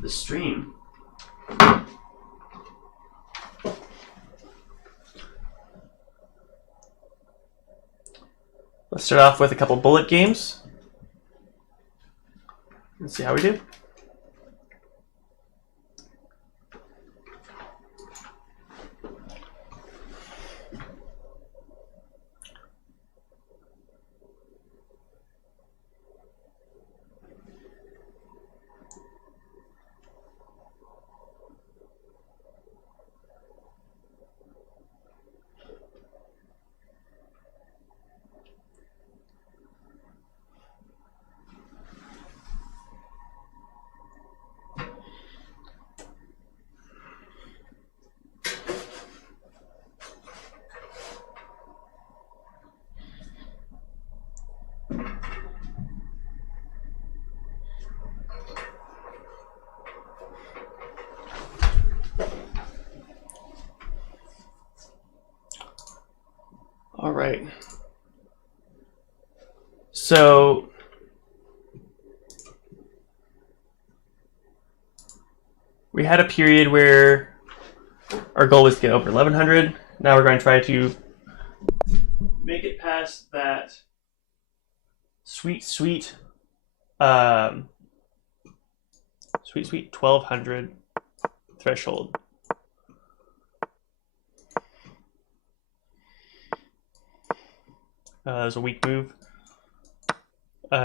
the stream. Let's start off with a couple bullet games. Let's see how we do. All right. So we had a period where our goal was to get over 1100. Now we're going to try to make it past that sweet 1200 threshold. There's a weak move.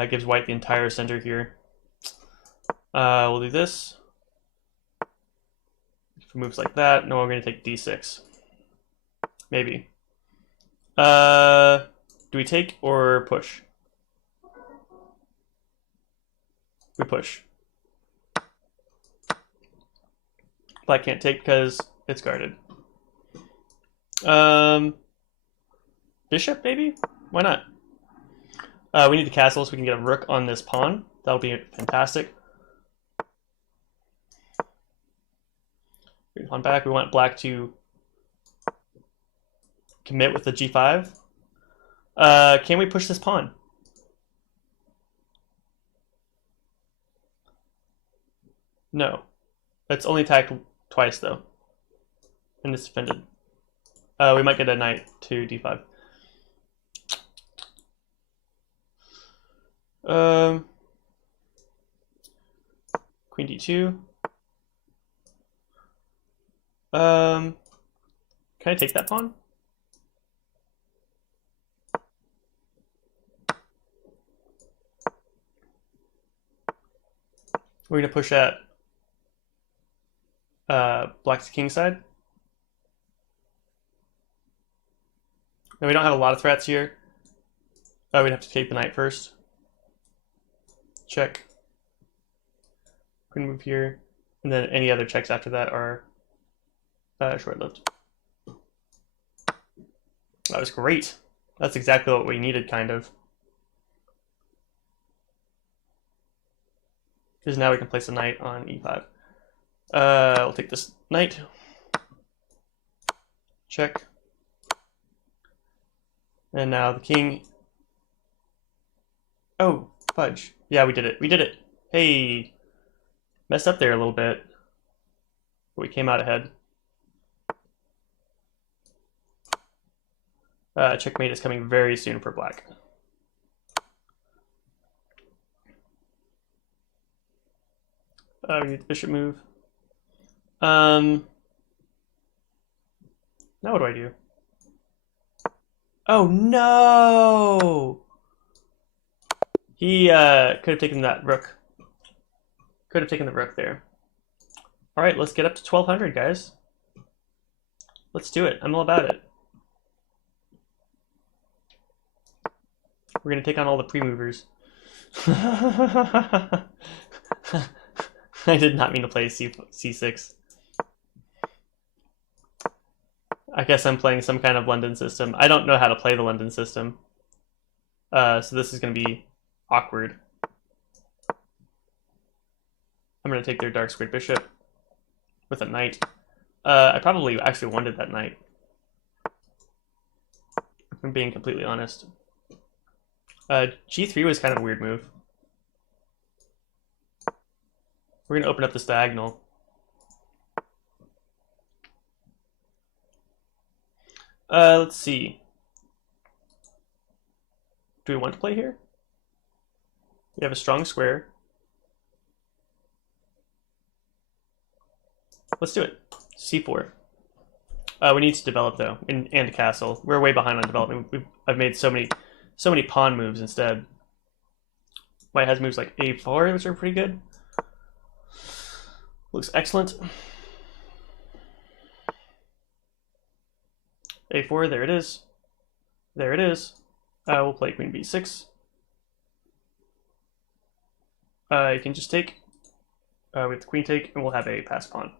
Gives white the entire center here. We'll do this. If it moves like that, no, we're going to take d6. Maybe. Do we take or push? We push. Black can't take because it's guarded. Bishop, maybe? Why not? We need the castle so we can get a rook on this pawn. That'll be fantastic. Bring pawn back. We want black to commit with the g5. Can we push this pawn? No. It's only attacked twice, though. And it's defended. We might get a knight to d5. Queen d2. Can I take that pawn? We're going to push at black's king side. Now we don't have a lot of threats here. We'd have to take the knight first. Check. Queen move here. And then any other checks after that are short-lived. That was great. That's exactly what we needed, kind of. Because now we can place a knight on e5. We'll take this knight. Check. And now the king. Oh, fudge. Yeah, we did it. We did it. Hey. Messed up there a little bit. But we came out ahead. Checkmate is coming very soon for black. We need the bishop move. Now what do I do? Oh no! He could have taken that rook. Could have taken the rook there. All right, let's get up to 1200, guys. Let's do it. I'm all about it. We're gonna take on all the pre-movers. I did not mean to play C6. I guess I'm playing some kind of London system. I don't know how to play the London system. So this is going to be awkward. I'm going to take their dark squared bishop with a knight. I probably actually wanted that knight, if I'm being completely honest. G3 was kind of a weird move. We're gonna open up this diagonal. Let's see. Do we want to play here? We have a strong square. Let's do it. C4. We need to develop though, and a castle. We're way behind on development. I've made so many pawn moves instead. White has moves like A4, which are pretty good. Looks excellent. A4, there it is. There it is. We'll play Queen B6. You can just take. We have the queen take, and we'll have a pass pawn.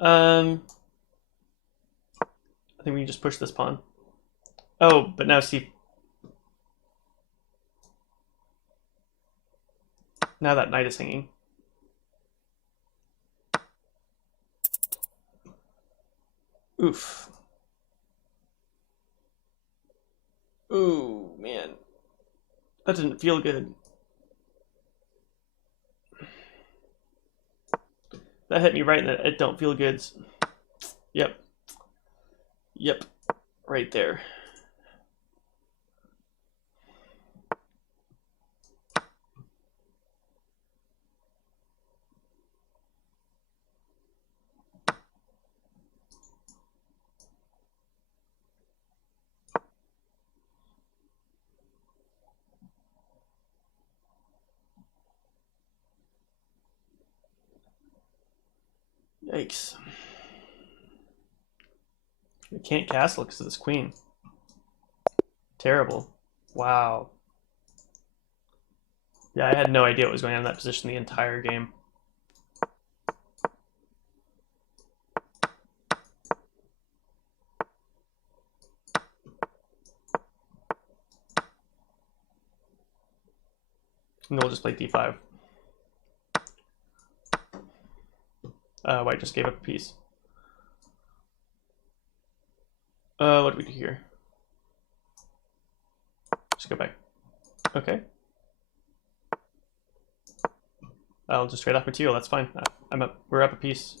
I think we can just push this pawn. Oh, but now see. Now that knight is hanging. Oof. Ooh, man. That didn't feel good. That hit me right in the it don't feel goods. Yep. Yep. Right there. Yikes. We can't castle because of this queen. Terrible. Wow. Yeah, I had no idea what was going on in that position the entire game. And we'll just play d5. White just gave up a piece. What do we do here? Just go back. Okay. I'll just trade off material. That's fine. We're up a piece.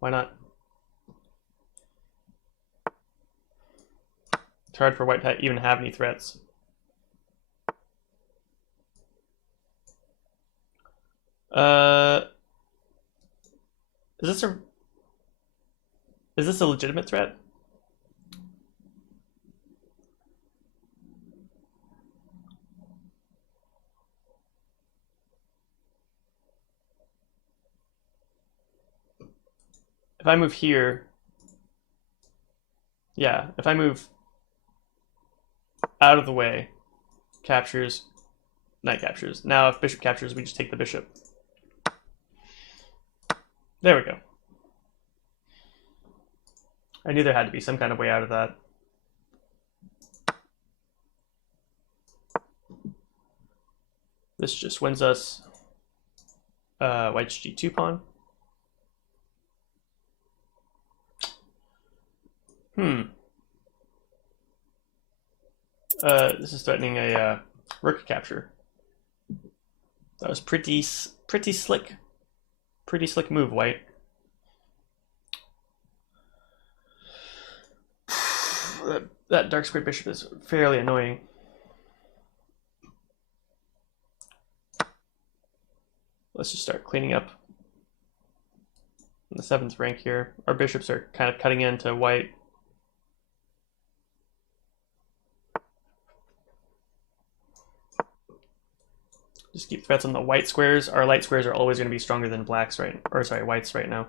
Why not? It's hard for White to even have any threats. Is this a legitimate threat? If I move here, yeah, if I move out of the way, captures, knight captures. Now if bishop captures, we just take the bishop. There we go. I knew there had to be some kind of way out of that. This just wins us White's g2 pawn. This is threatening a rook capture. That was pretty slick. Pretty slick move, White. That dark squared bishop is fairly annoying. Let's just start cleaning up in the 7th rank here. Our bishops are kind of cutting into White. Just keep threats on the white squares. Our light squares are always going to be stronger than blacks right, or sorry, whites right now.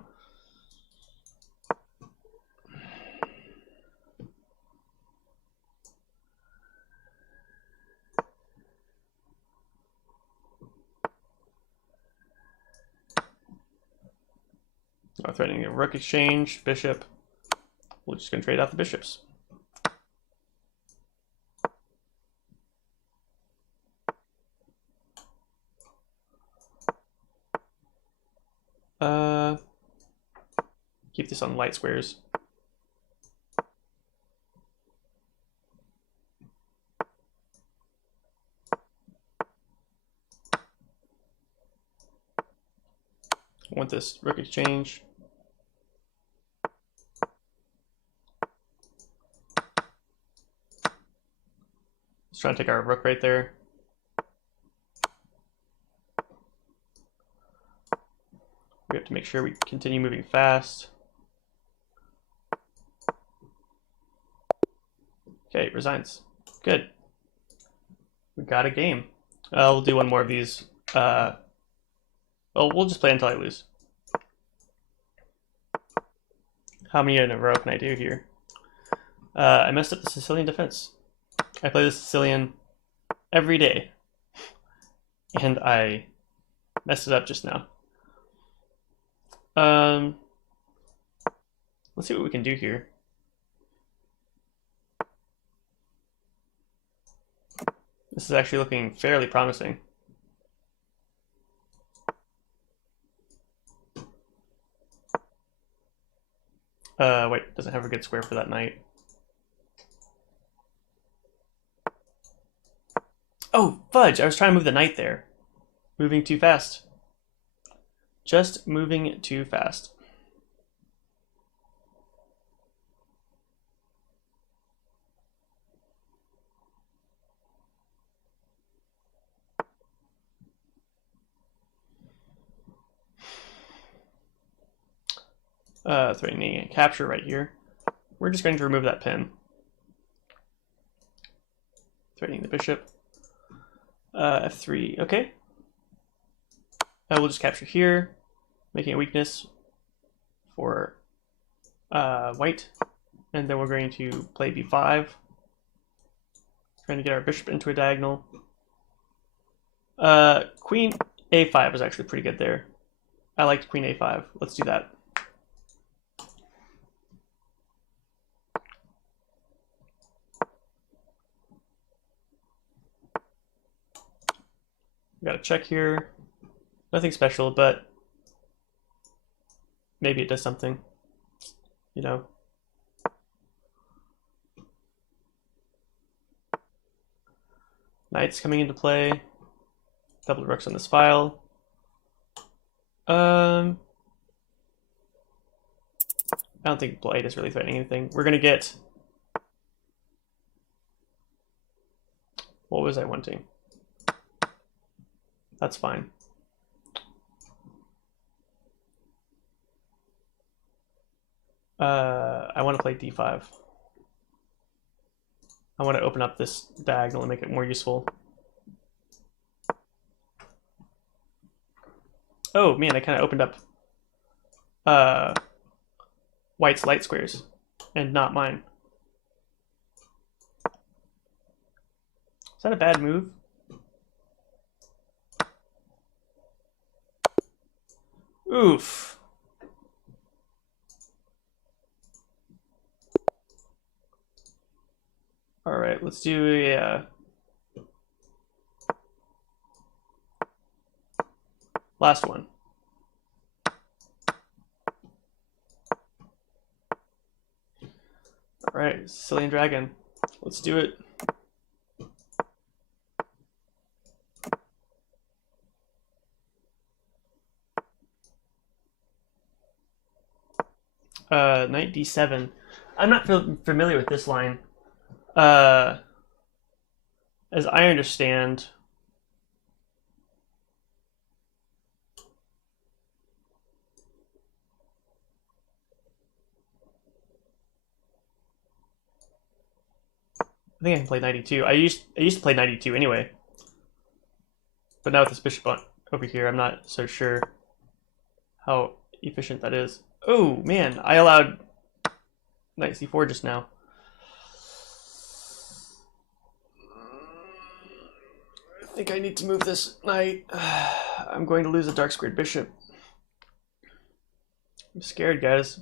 We're threatening a rook exchange, bishop. We're just going to trade off the bishops. Keep this on light squares. I want this rook exchange. Just trying to take our rook right there. We have to make sure we continue moving fast. Okay, resigns. Good. We got a game. We'll do one more of these. Oh, we'll just play until I lose. How many in a row can I do here? I messed up the Sicilian defense. I play the Sicilian every day, and I messed it up just now. Let's see what we can do here. This is actually looking fairly promising. Wait, doesn't have a good square for that knight. Oh, fudge! I was trying to move the knight there. Moving too fast. Just moving too fast. Threatening a capture right here. We're just going to remove that pin. Threatening the bishop. F3, okay. We'll just capture here, making a weakness for white. And then we're going to play b5. Trying to get our bishop into a diagonal. Queen a5 was actually pretty good there. I liked queen a5. Let's do that. We got a check here. Nothing special, but maybe it does something. You know. Knight's coming into play. Double rooks on this file. I don't think blight is really threatening anything. We're gonna get. What was I wanting? That's fine. I want to play d5. I want to open up this diagonal and make it more useful. Oh man, I kind of opened up white's light squares and not mine. Is that a bad move? Oof. All right, let's do a last one. All right, Sicilian Dragon. Let's do it. Knight d7. I'm not familiar with this line. As I understand, I think I can play 92. I used to play 92 anyway, but now with this bishop over here, I'm not so sure how efficient that is. Oh man, I allowed knight c4 just now. I think I need to move this knight. I'm going to lose a dark squared bishop. I'm scared, guys.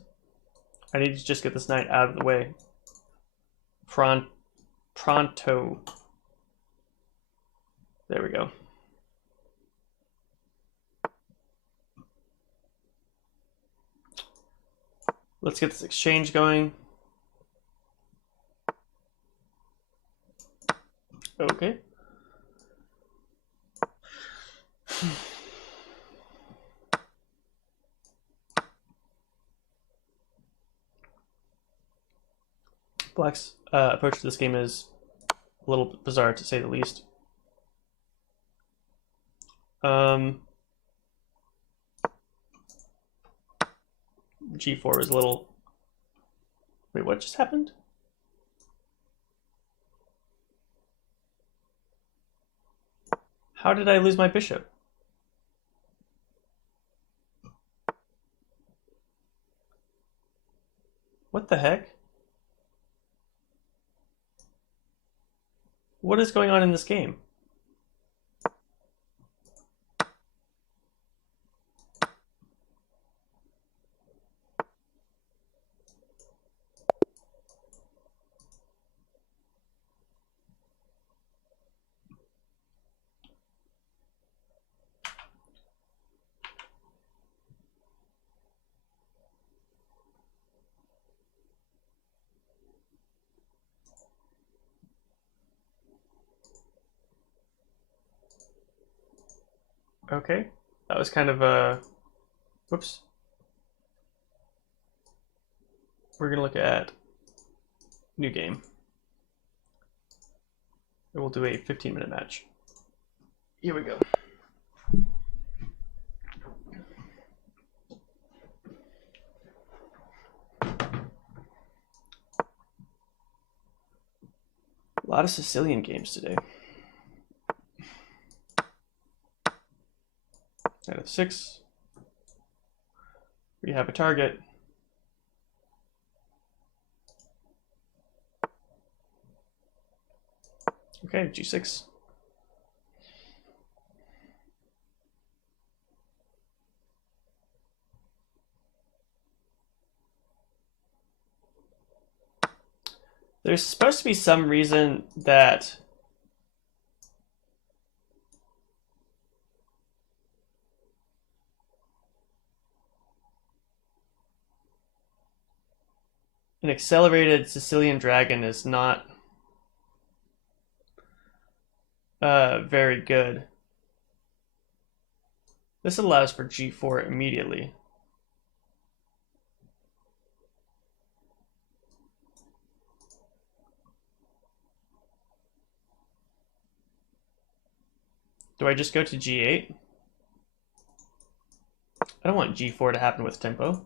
I need to just get this knight out of the way. Pronto. There we go. Let's get this exchange going. Okay. Black's approach to this game is a little bit bizarre, to say the least. G4 is a little... Wait, what just happened? How did I lose my bishop? What the heck? What is going on in this game? Okay, that was kind of a... Whoops. We're gonna look at new game. And we'll do a 15-minute match. Here we go. A lot of Sicilian games today. Knight f6. We have a target. Okay, g6. There's supposed to be some reason that an accelerated Sicilian dragon is not very good. This allows for g4 immediately. Do I just go to g8? I don't want g4 to happen with tempo.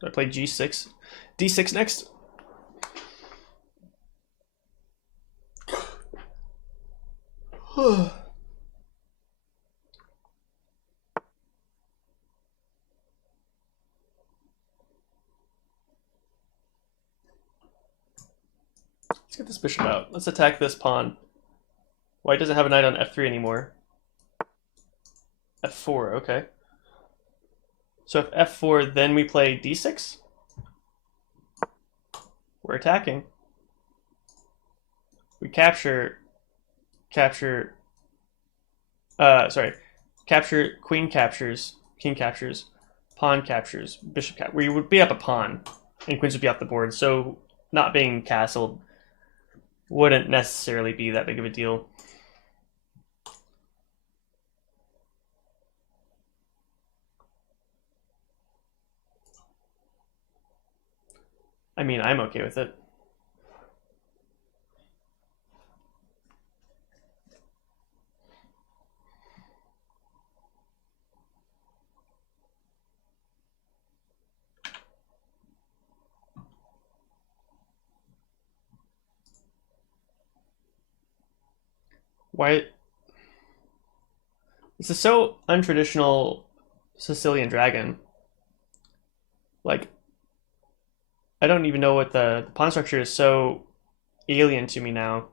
Do I play g6? d6 next? Let's get this bishop out. Let's attack this pawn. White doesn't have a knight on f3 anymore. f4, okay. So if f4, then we play d6? We're attacking. We capture, queen captures, king captures, pawn captures, bishop captures. We would be up a pawn, and queens would be off the board, so not being castled wouldn't necessarily be that big of a deal. I mean, I'm okay with it. Why? This is so untraditional Sicilian dragon. Like, I don't even know what the pawn structure is so alien to me now.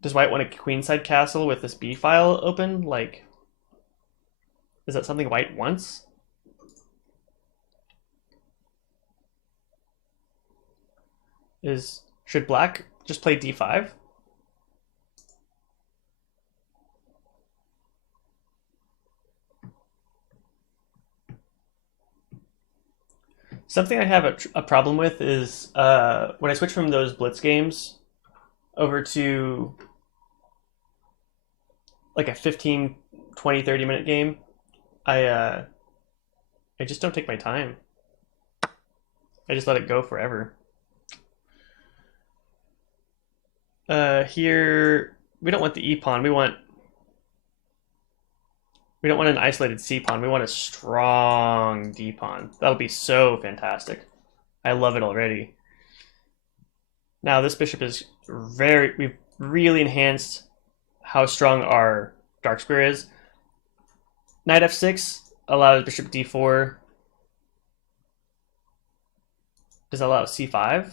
Does white want a queenside castle with this b file open? Like, is that something white wants? Should black just play d5? Something I have a problem with is when I switch from those blitz games over to like a 15, 20, 30 minute game, I I just don't take my time. I just let it go forever. Here we don't want the E pawn. We don't want an isolated C pawn. We want a strong D pawn. That'll be so fantastic. I love it already. Now this bishop is we've really enhanced how strong our dark square is. Knight f6 allows bishop d4. Does that allow c5?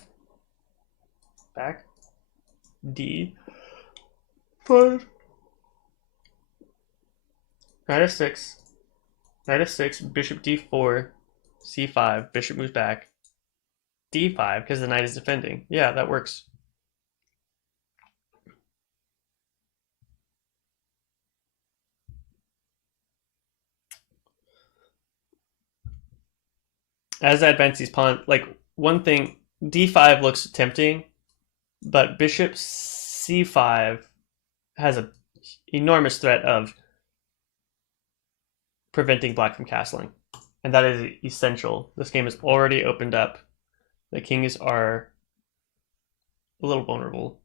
Back. D5. Knight f6. Knight f6, bishop d4, c5, bishop moves back. d5, because the knight is defending. Yeah, that works. As I advance these pawns, like one thing, d5 looks tempting, but bishop c5 has an enormous threat of preventing black from castling, and that is essential. This game is already opened up. The kings are a little vulnerable.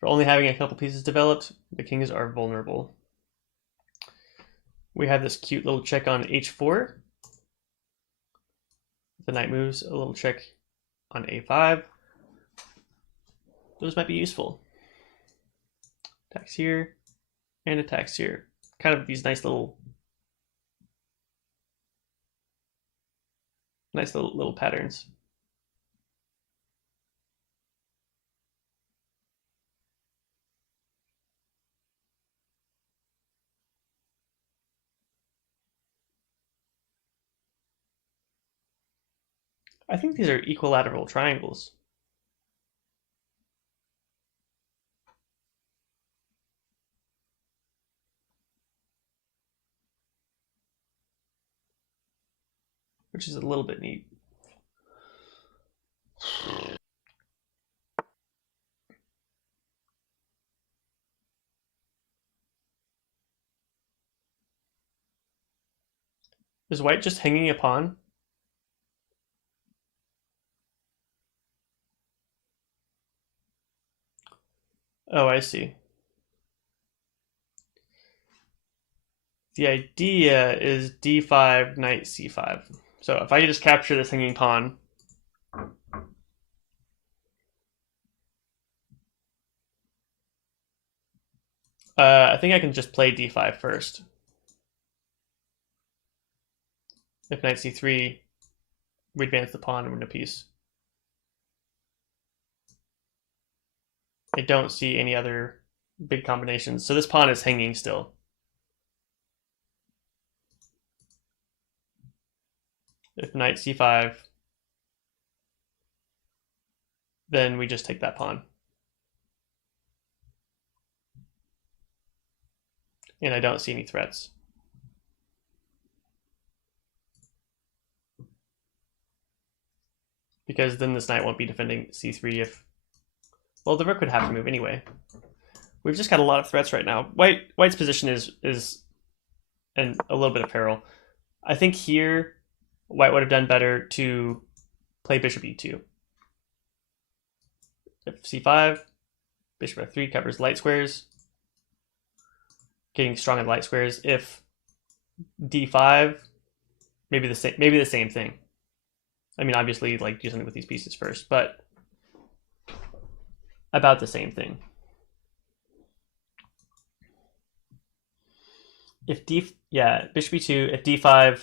For only having a couple pieces developed, the kings are vulnerable. We have this cute little check on h4. The knight moves, a little check on a5. Those might be useful. Attacks here, and attacks here. Kind of these nice little patterns. I think these are equilateral triangles. Which is a little bit neat. Is white just hanging a pawn? Oh, I see. The idea is d5, knight c5. So if I just capture this hanging pawn, I think I can just play d5 first. If knight c3, we advance the pawn and win a piece. I don't see any other big combinations. So this pawn is hanging still. If knight c5, then we just take that pawn. And I don't see any threats. Because then this knight won't be defending c3 if... Well, the rook would have to move anyway. We've just got a lot of threats right now. White's position is in a little bit of peril. I think here, white would have done better to play bishop e2. If c5, bishop f3 covers light squares. Getting strong in light squares. If d5, maybe the same thing. I mean, obviously, like do something with these pieces first, but about the same thing. If bishop e2, if d5,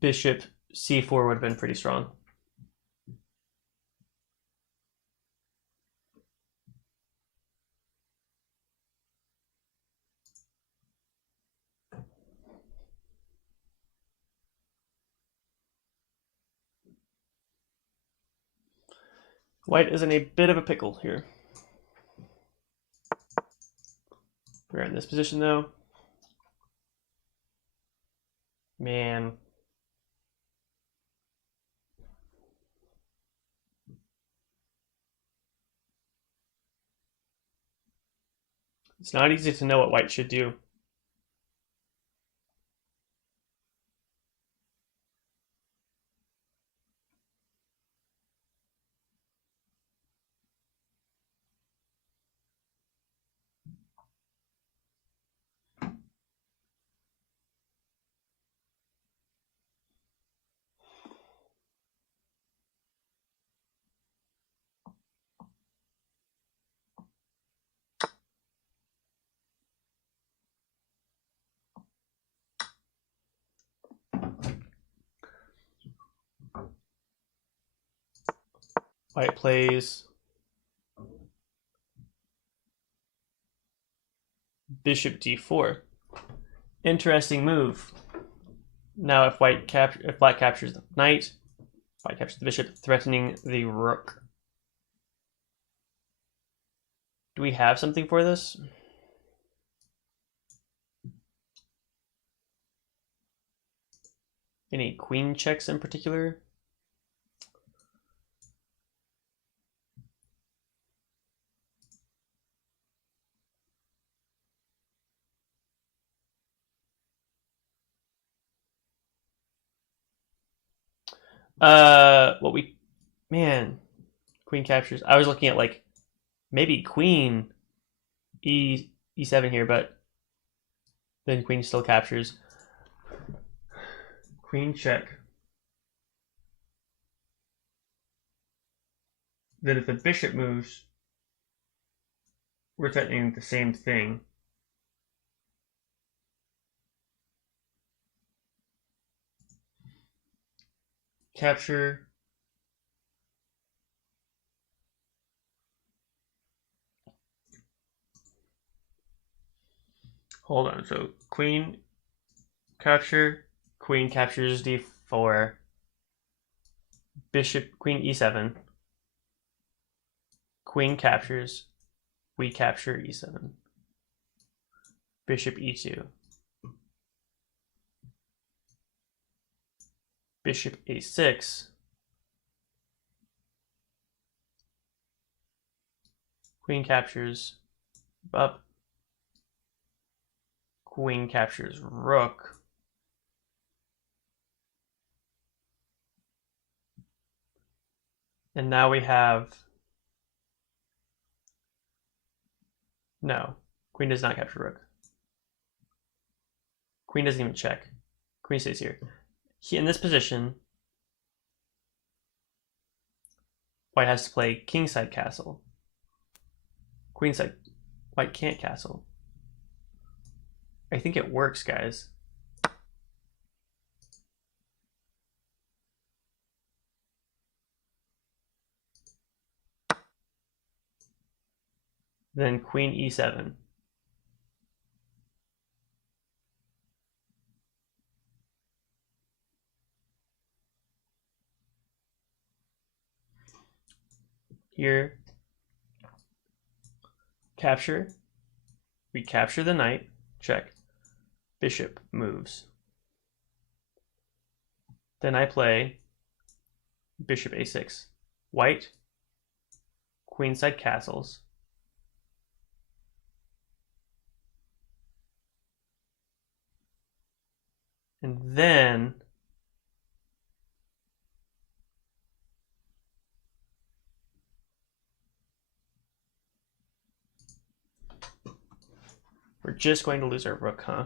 bishop c4 would have been pretty strong. White is in a bit of a pickle here. We're in this position though. Man. It's not easy to know what white should do. White plays bishop d4. Interesting move. Now if black captures the knight, white captures the bishop, threatening the rook. Do we have something for this? Any queen checks in particular? Queen captures. I was looking at like maybe queen e7 here, but then queen still captures. Queen check. Then if the bishop moves, we're threatening the same thing. Capture. Hold on. So queen capture, queen captures d4, bishop, queen e7, queen captures, we capture e7, bishop e2, bishop a6, queen captures, up, queen captures rook, and now we have, no, queen does not capture rook. Queen doesn't even check. Queen stays here. In this position, white has to play kingside castle. Queenside, white can't castle. I think it works, guys. Then queen e7. Here, capture, we capture the knight, check, bishop moves. Then I play bishop a6, white, queenside castles, and then we're just going to lose our rook, huh?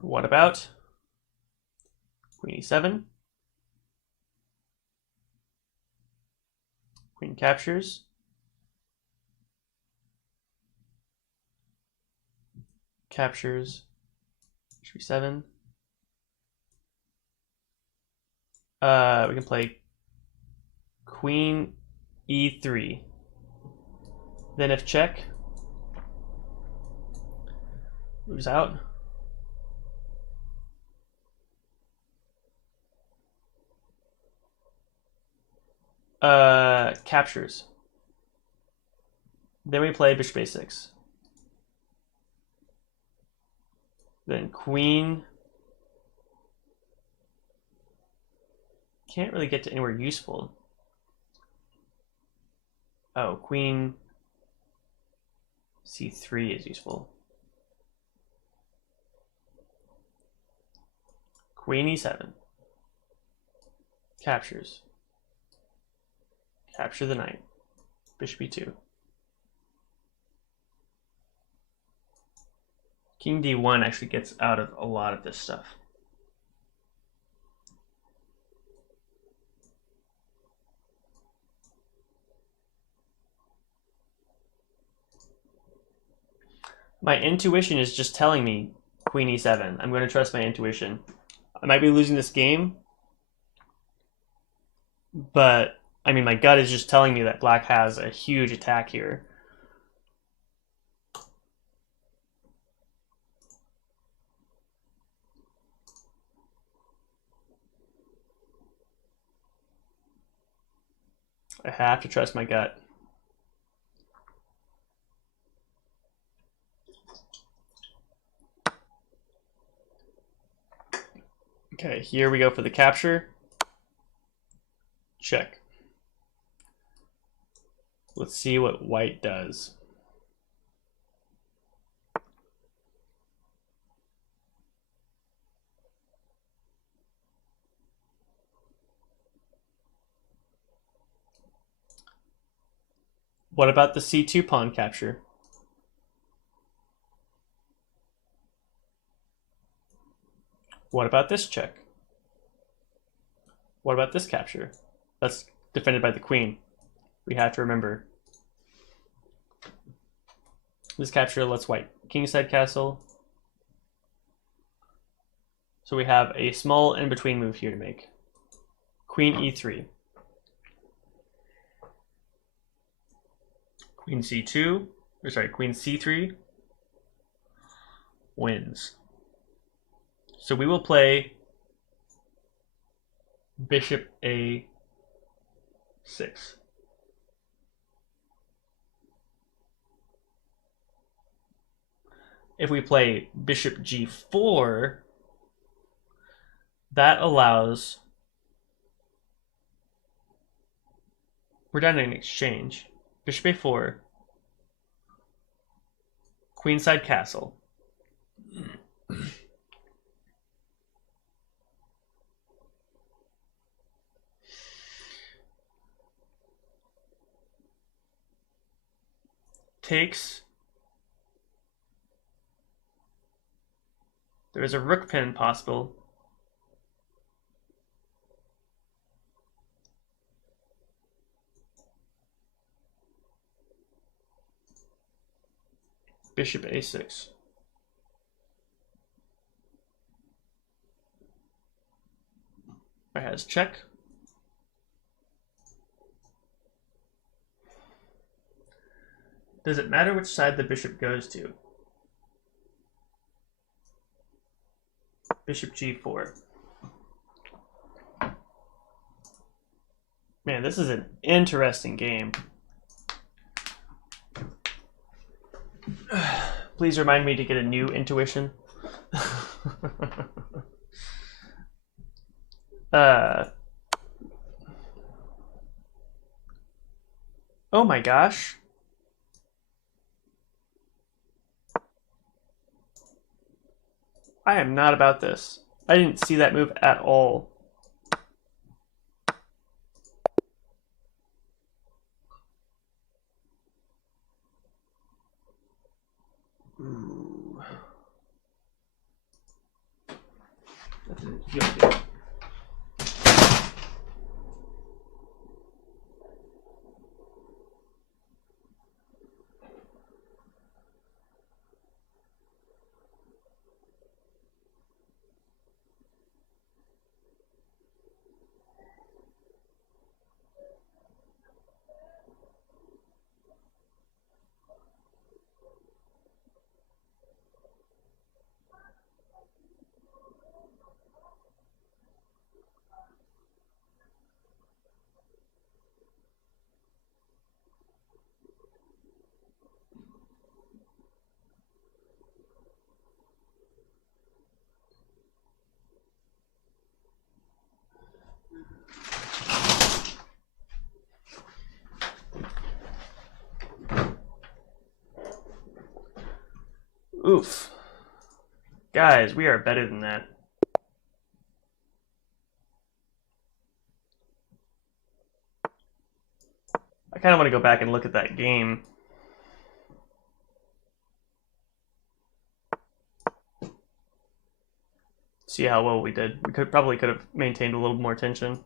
What about queen e7? Queen captures. Captures. Bishop e7. We can play queen e3. Then if check, moves out. Captures. Then we play bishop a6. Then queen. Can't really get to anywhere useful. Oh, queen c3 is useful. Queen e7. Captures. Capture the knight. Bishop e2. King d1 actually gets out of a lot of this stuff. My intuition is just telling me queen e7. I'm going to trust my intuition. I might be losing this game, but I mean, my gut is just telling me that black has a huge attack here. I have to trust my gut. Okay, here we go for the capture. Check. Let's see what white does. What about the c2 pawn capture? What about this check? What about this capture? That's defended by the queen. We have to remember. This capture lets white kingside castle. So we have a small in-between move here to make. Queen e3. Queen c2, or sorry, queen c3 wins. So we will play bishop a6. If we play bishop g4, that allows, we're done in exchange. Bishop a4, queenside castle. Takes. There is a rook pin possible. Bishop a6. It has check. Does it matter which side the bishop goes to? Bishop g4. Man, this is an interesting game. Please remind me to get a new intuition. Oh my gosh. I am not about this. I didn't see that move at all. Ooh. That didn't feel good. Oof. Guys, we are better than that. I kind of want to go back and look at that game. See how well we did. We probably could have maintained a little more tension.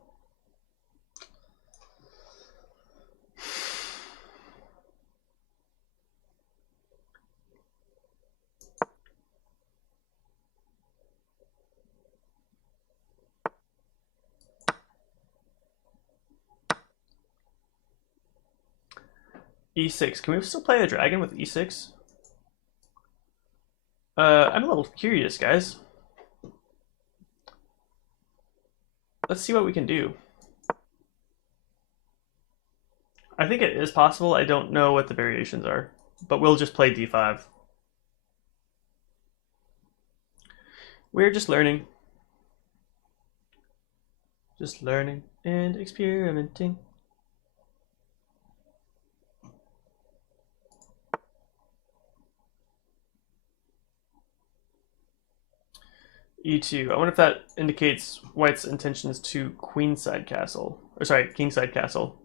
E6. Can we still play a dragon with E6? I'm a little curious, guys. Let's see what we can do. I think it is possible. I don't know what the variations are, but we'll just play D5. We're just learning. Just learning and experimenting. E2. I wonder if that indicates white's intentions to queenside castle. Or sorry, kingside castle.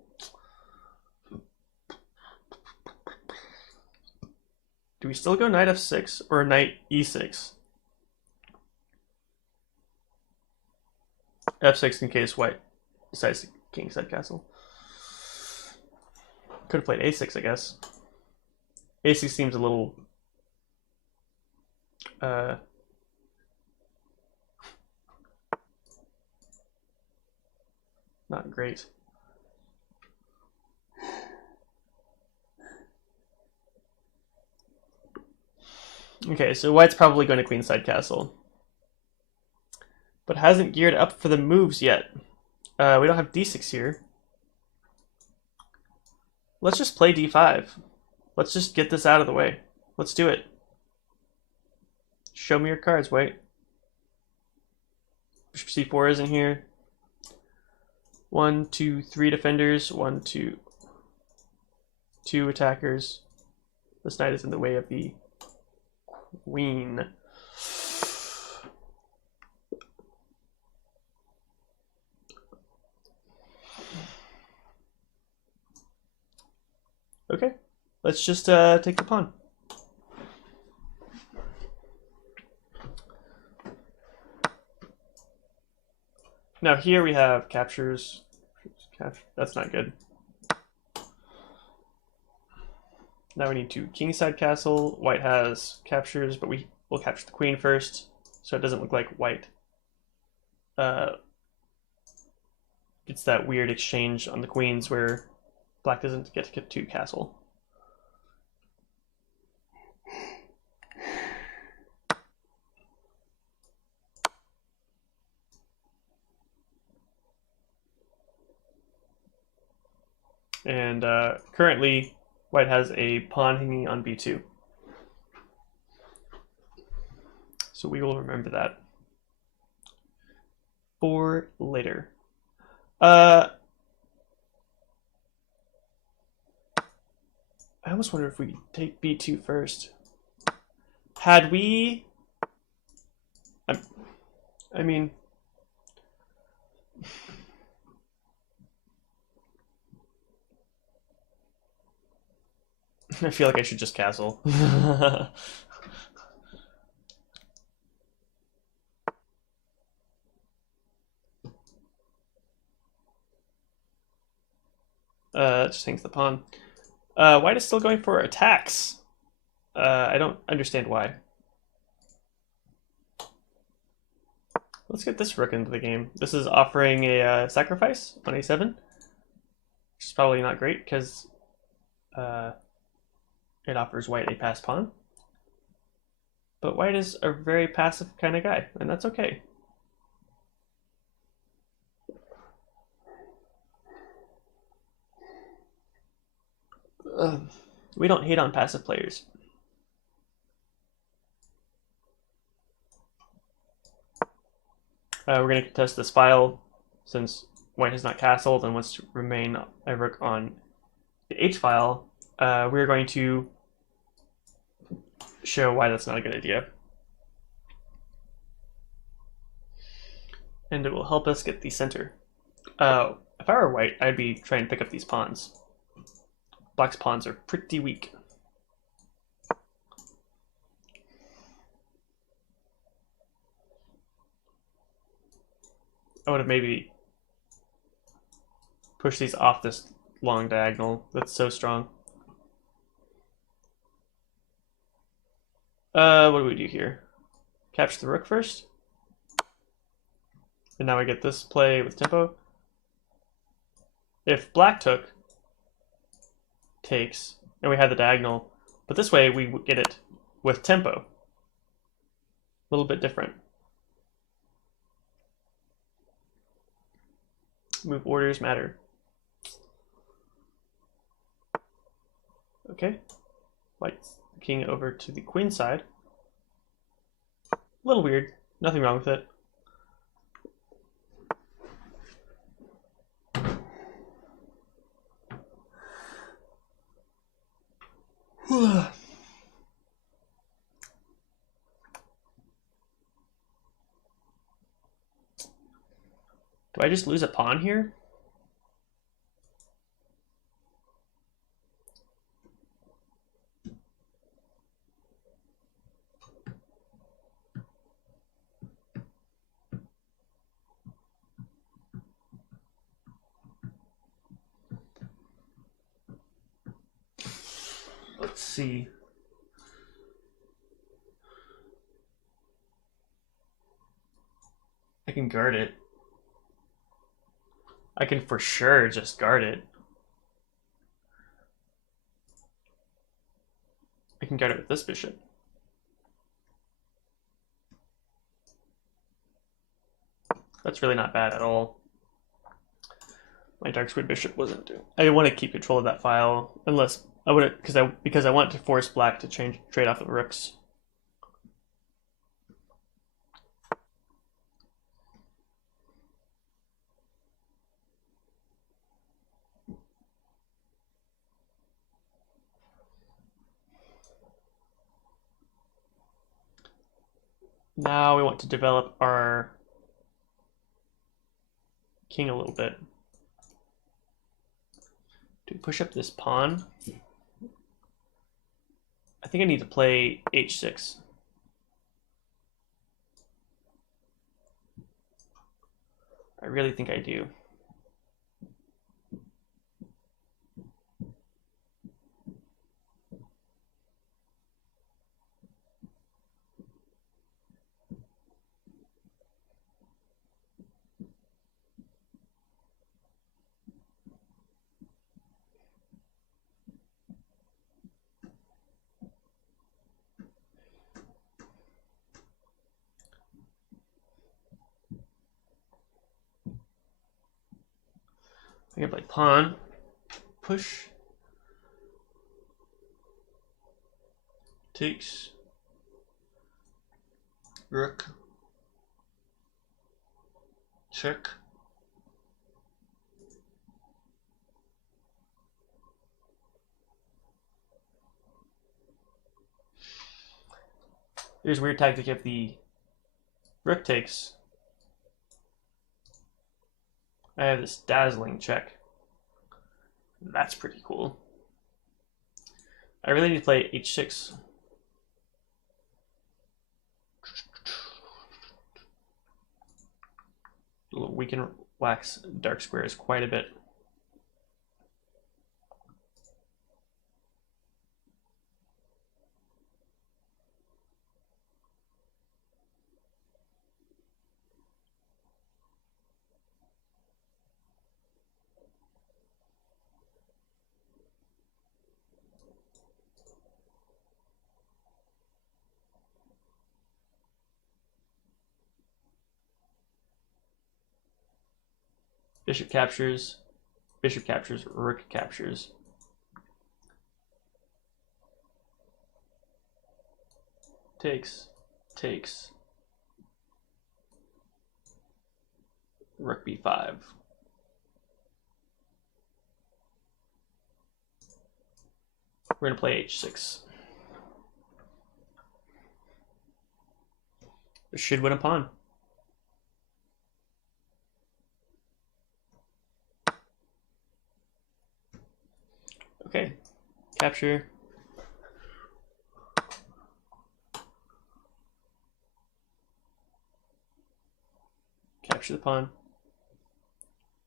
Do we still go knight f6 or knight e6? F6 in case white decides to kingside castle. Could have played a6, I guess. A6 seems a little... not great. Okay, so white's probably going to queenside castle. But hasn't geared up for the moves yet. We don't have d6 here. Let's just play d5. Let's just get this out of the way. Let's do it. Show me your cards, white. Bishop c4 isn't here. 1, 2, 3 defenders. 1, 2, 2 attackers. This knight is in the way of the queen. Okay, let's just take the pawn. Now here we have captures. That's not good. Now we need to kingside castle. White has captures, but we will capture the queen first, so it doesn't look like white gets that weird exchange on the queens where black doesn't get to castle. And currently, white has a pawn hanging on b2. So we will remember that for later. I almost wonder if we take b2 first. Had we... I mean... I feel like I should just castle. Just hangs the pawn. White is still going for attacks. I don't understand why. Let's get this rook into the game. This is offering a sacrifice on a7, which is probably not great because it offers white a passed pawn. But white is a very passive kind of guy, and that's okay. We don't hate on passive players. We're going to contest this file since white has not castled and wants to remain a rook on the h file. We're going to show why that's not a good idea. And it will help us get the center. If I were white, I'd be trying to pick up these pawns. Black's pawns are pretty weak. I would have maybe pushed these off this long diagonal. That's so strong. What do we do here? Capture the rook first. And now we get this play with tempo. If black took, takes, and we had the diagonal, but this way we get it with tempo. A little bit different. Move orders matter. Okay. White's king over to the queen side. A little weird. Nothing wrong with it. Do I just lose a pawn here? Let's see. I can guard it. I can for sure just guard it. I can guard it with this bishop. That's really not bad at all. My dark squared bishop wasn't doing. I want to keep control of that file, unless I would, because I want to force black to trade off the rooks. Now we want to develop our king a little bit. To push up this pawn, I think I need to play h6. I really think I do. I can play pawn, push, takes, rook, check. Here's a weird tactic if the rook takes. I have this dazzling check. That's pretty cool. I really need to play h6. We can wax dark squares quite a bit. Bishop captures, rook captures. Takes, takes. Rook b5. We're going to play h6. Should win a pawn. Okay, capture. Capture the pawn.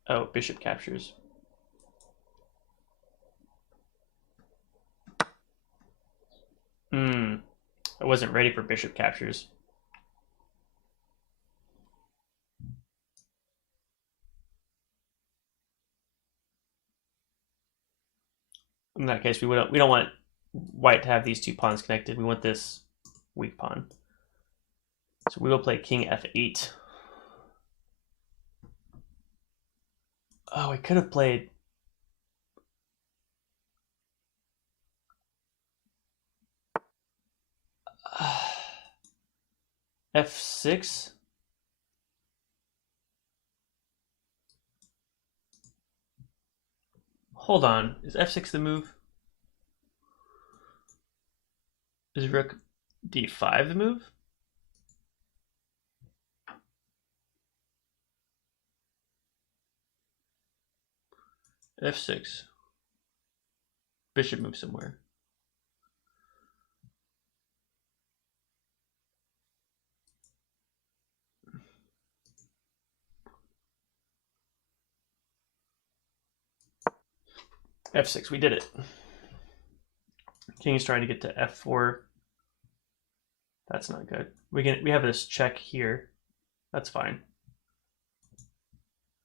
Oh, bishop captures. I wasn't ready for bishop captures. In that case, we don't want white to have these two pawns connected. We want this weak pawn. So we will play king f8. Oh, we could have played f6. Hold on, is f6 the move? Is rook d5 the move? f6. Bishop moves somewhere. f6, we did it. King is trying to get to f4. That's not good. We have this check here. That's fine.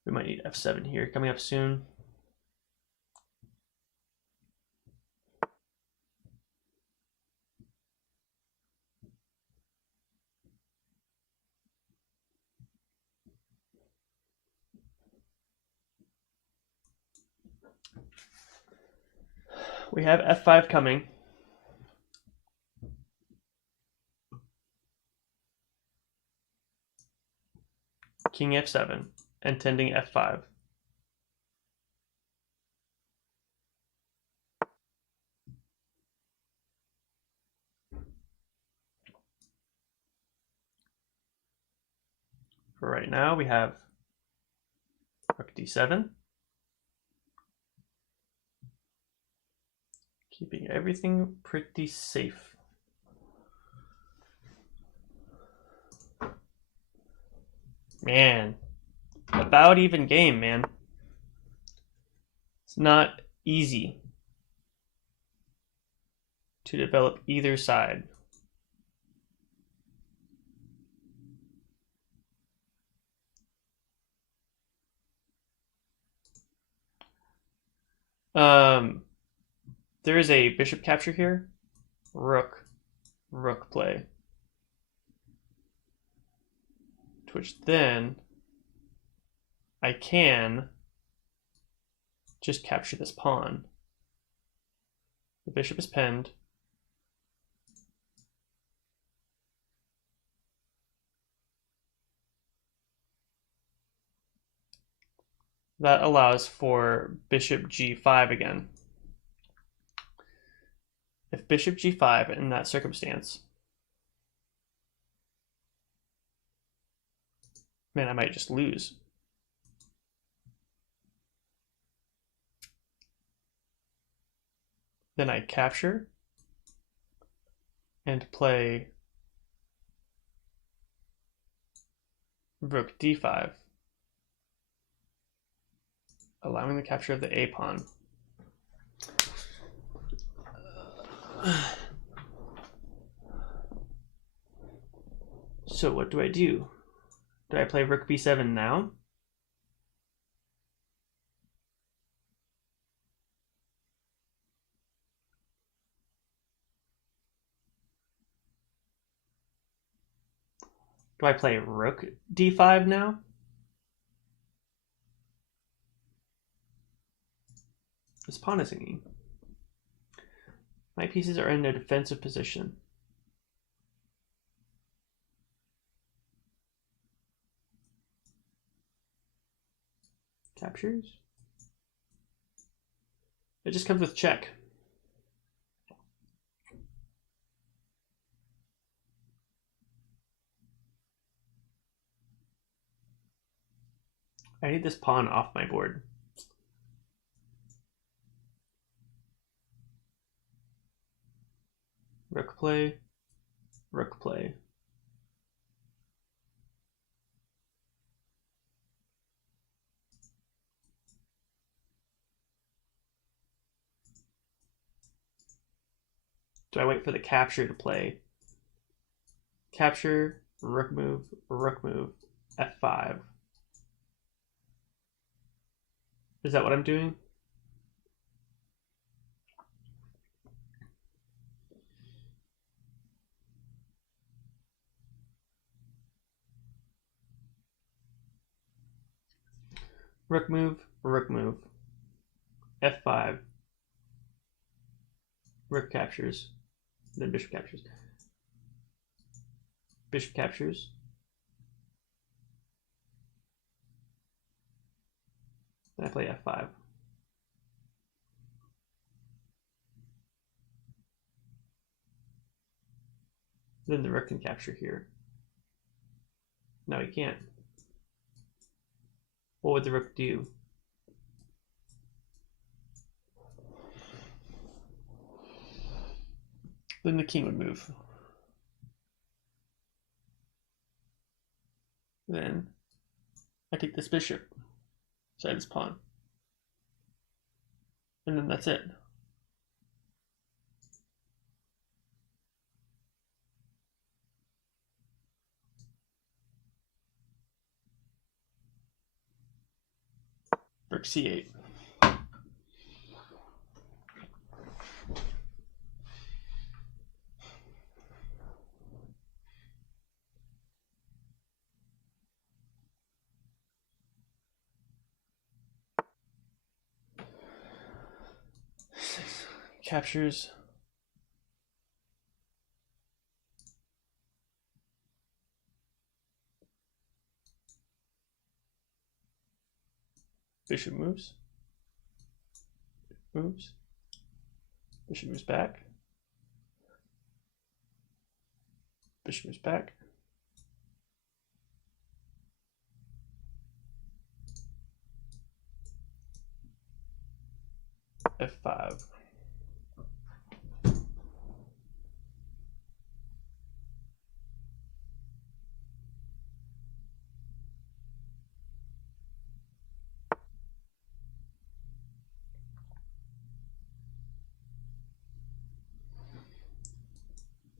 We might need f7 here coming up soon. We have f5 coming. King f7 and tending f5. For right now, we have rook d7. Keeping everything pretty safe. Man, about even game, man. It's not easy to develop either side. There is a bishop capture here. Rook play. To which then I can just capture this pawn. The bishop is pinned. That allows for bishop g5 again. If bishop g5 in that circumstance, man, I might just lose. Then I capture and play rook d5, allowing the capture of the a pawn. So what do I do? Do I play rook b7 now? Do I play rook d5 now? This pawn is hanging. My pieces are in a defensive position. Captures. It just comes with check. I need this pawn off my board. Rook play, rook play. Do I wait for the capture to play? Capture, rook move, f5. Is that what I'm doing? Rook move, f5. Rook captures, then bishop captures. Bishop captures. Then I play f5. Then the rook can capture here. No, he can't. What would the rook do? Then the king would move. Then I take this bishop, so I have this pawn. And then that's it. Rook c8. Captures. Bishop moves. Moves. Bishop moves back. Bishop moves back. f5.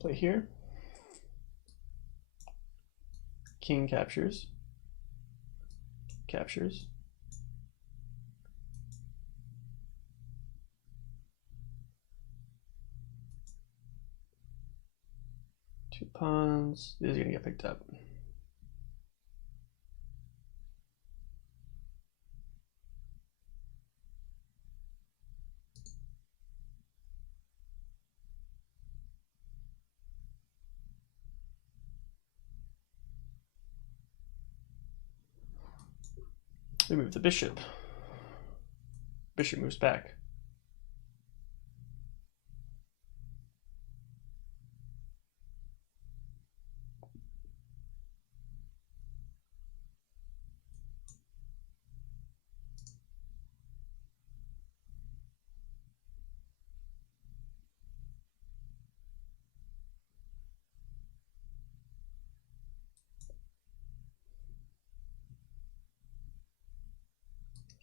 Play here. King captures. Captures. Two pawns. These are gonna get picked up. We move the bishop. Bishop moves back.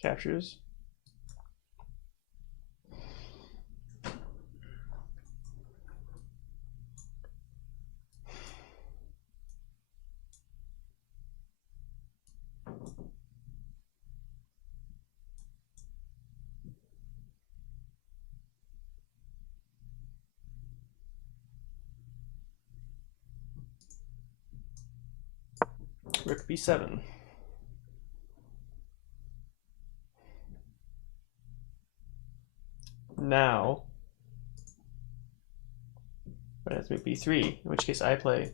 Captures. Rook b7. Now, I have to move b3, in which case I play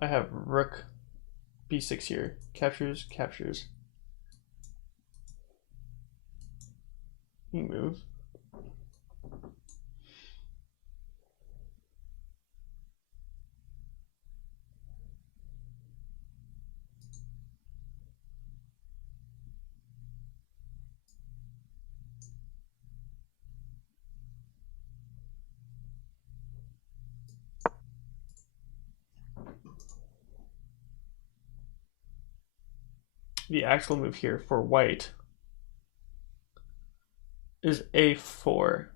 I have rook b6 here. Captures, captures. You move. the actual move here for white is a4.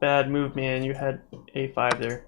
Bad move, man. You had a5 there.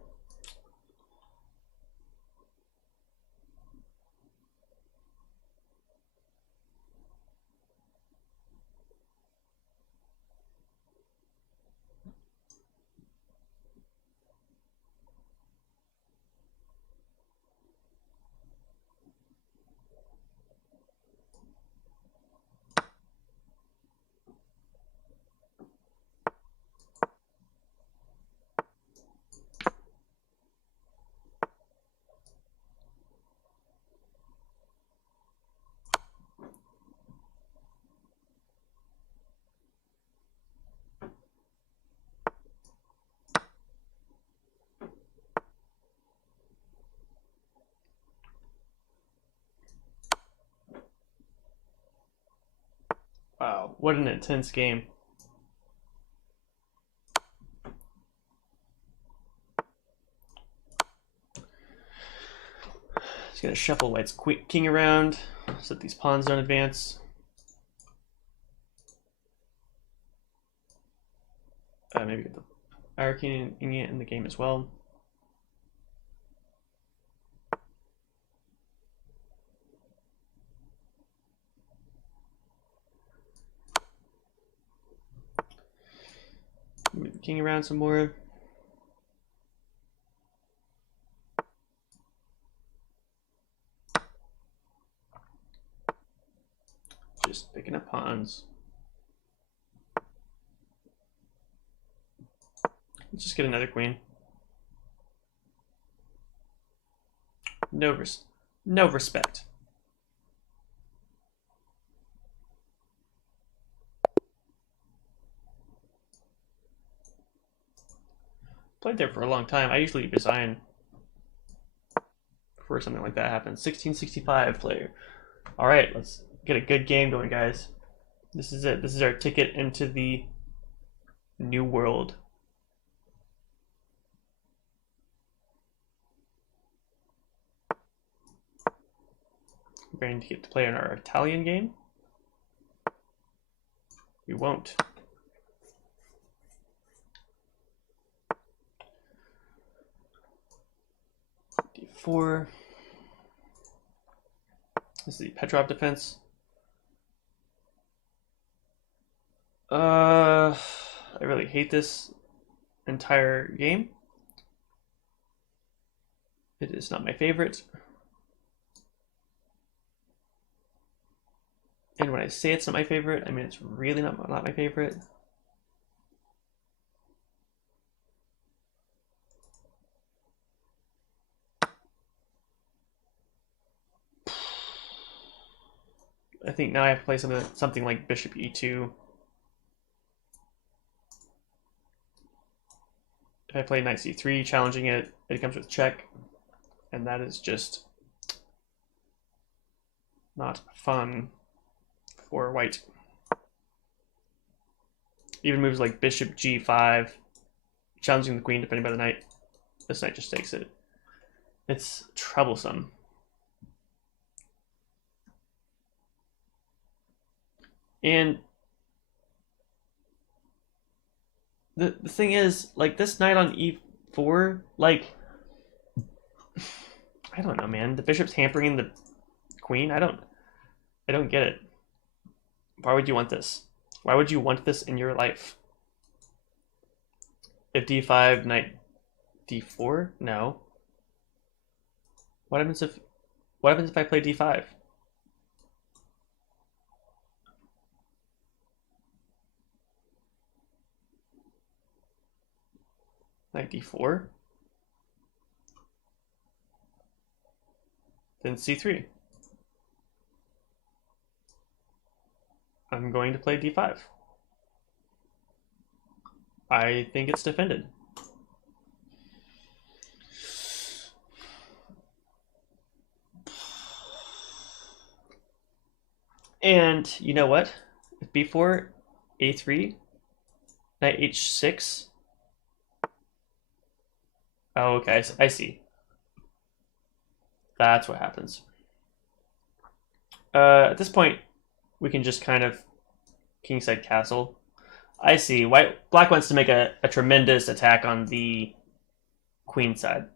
Wow, what an intense game. Just gonna shuffle white's king around so that these pawns don't advance. Maybe get the Fire King in the game as well. Move the king around some more. Just picking up pawns. Let's just get another queen. No respect. Played there for a long time. I usually resign before something like that happens. 1665 player. All right, let's get a good game going, guys. This is it. This is our ticket into the new world. We're going to get to play in our Italian game. We won't. D4. This is the Petrov defense. I really hate this entire game. It is not my favorite. And when I say it's not my favorite, I mean it's really not my favorite. I think now I have to play something like Bishop E2. If I play Knight C3, challenging it, it comes with check, and that is just not fun for white. Even moves like Bishop G5, challenging the queen defending by the knight. This knight just takes it. It's troublesome. And the thing is, like, this knight on E4, like, I don't know, man. The bishop's hampering the queen. I don't get it. Why would you want this? Why would you want this in your life? If D5, knight D4? No. What happens if I play D5? Knight d4. Then c3. I'm going to play d5. I think it's defended. And you know what? If b4, a3, knight h6. Oh, okay, I see. That's what happens. At this point, we can just kind of kingside castle. I see. Black wants to make a tremendous attack on the queen side.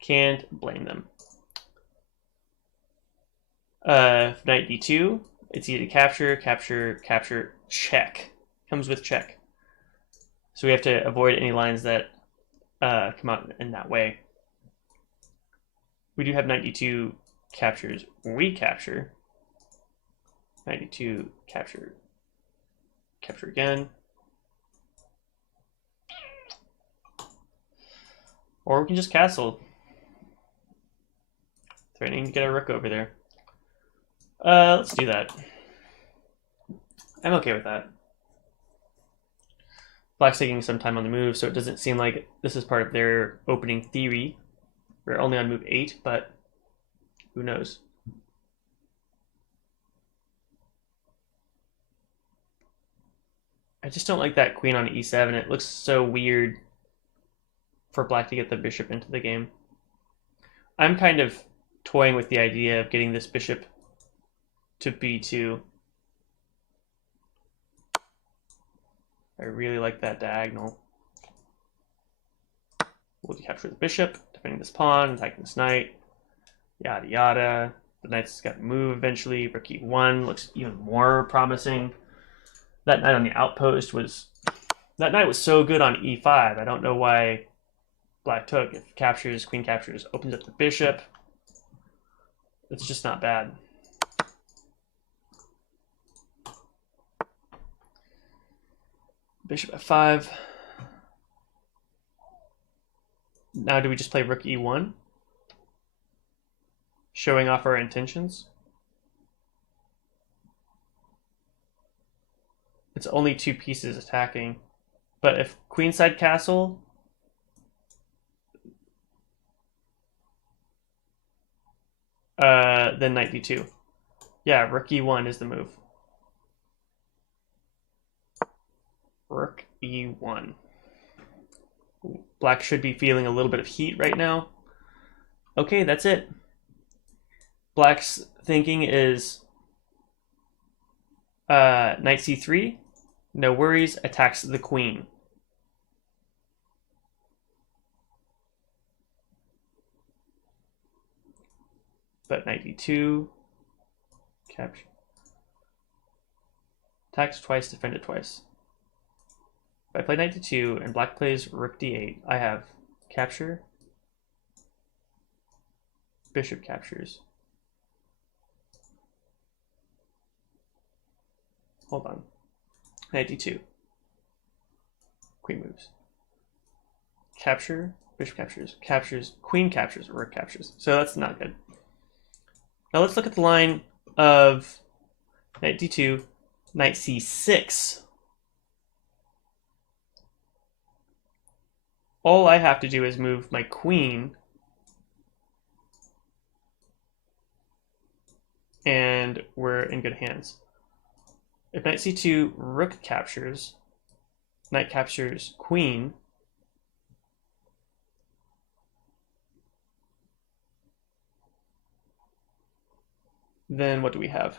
Can't blame them. Knight d2. It's easy to capture, capture, capture, check. Comes with check. So we have to avoid any lines that come out in that way. We do have knight d2 captures, recapture. Knight d2 capture, capture again. Or we can just castle. Threatening to get a rook over there. Let's do that. I'm okay with that. Black's taking some time on the move, so it doesn't seem like this is part of their opening theory. We're only on move 8, but who knows? I just don't like that queen on e7. It looks so weird for black to get the bishop into the game. I'm kind of toying with the idea of getting this bishop to b2. I really like that diagonal. We'll capture the bishop, defending this pawn, attacking this knight, yada yada. The knight's got to move eventually. Rook e1 looks even more promising. That knight on the outpost was... That knight was so good on e5. I don't know why black took. If captures, queen captures, opens up the bishop. It's just not bad. Bishop f5. Now do we just play rook e1? Showing off our intentions. It's only 2 pieces attacking. But if queenside castle... then knight d2. Yeah, rook e1 is the move. Rook e1. Black should be feeling a little bit of heat right now. Okay, that's it. Black's thinking is knight c3. No worries, attacks the queen. But knight d2, capture. Attacks twice, defended twice. If I play knight d2 and black plays rook d8, I have capture, bishop captures. Hold on. Knight d2. Queen moves. Capture, bishop captures, captures, queen captures, rook captures. So that's not good. Now let's look at the line of knight d2, knight c6. All I have to do is move my queen and we're in good hands. If knight c2, rook captures, knight captures queen, then what do we have?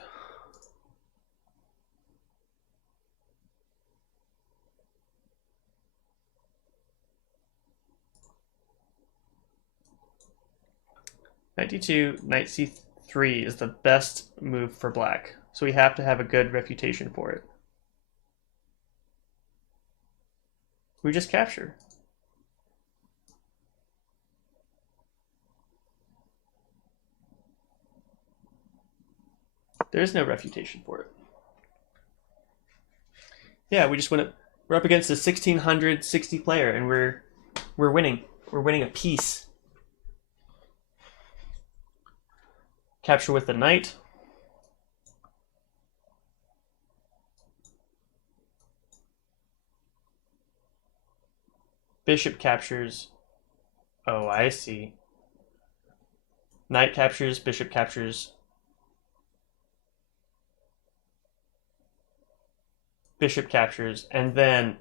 Knight d2, knight c3 is the best move for black. So we have to have a good refutation for it. We just capture. There is no refutation for it. Yeah, we just win it. We're up against a 1660 player, and we're winning. We're winning a piece. Capture with the knight. Bishop captures. Oh, I see. Knight captures, bishop captures. Bishop captures, and then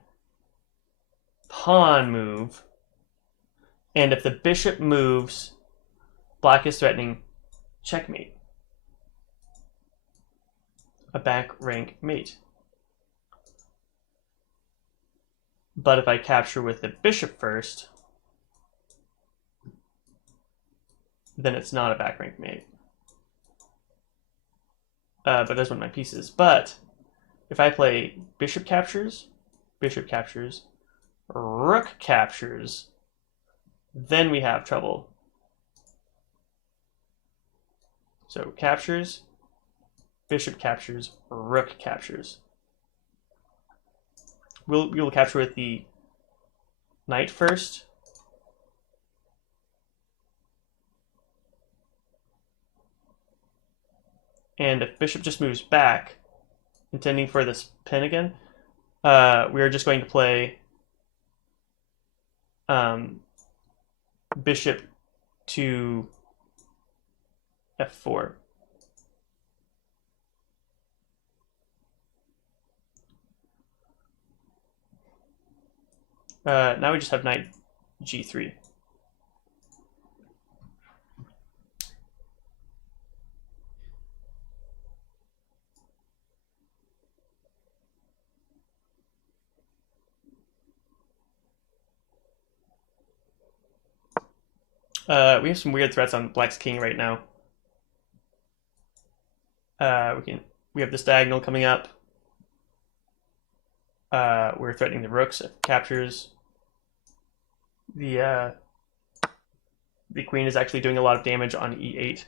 pawn move. And if the bishop moves, black is threatening checkmate. A back rank mate. But if I capture with the bishop first, then it's not a back rank mate. But there's one of my pieces. But if I play bishop captures, rook captures, then we have trouble. So captures, bishop captures, rook captures. We'll capture with the knight first. And if bishop just moves back, intending for this pin again, we are just going to play bishop to f4. Now we just have knight g3. We have some weird threats on black's king right now. We have this diagonal coming up. We're threatening the rooks if it captures. The queen is actually doing a lot of damage on e8.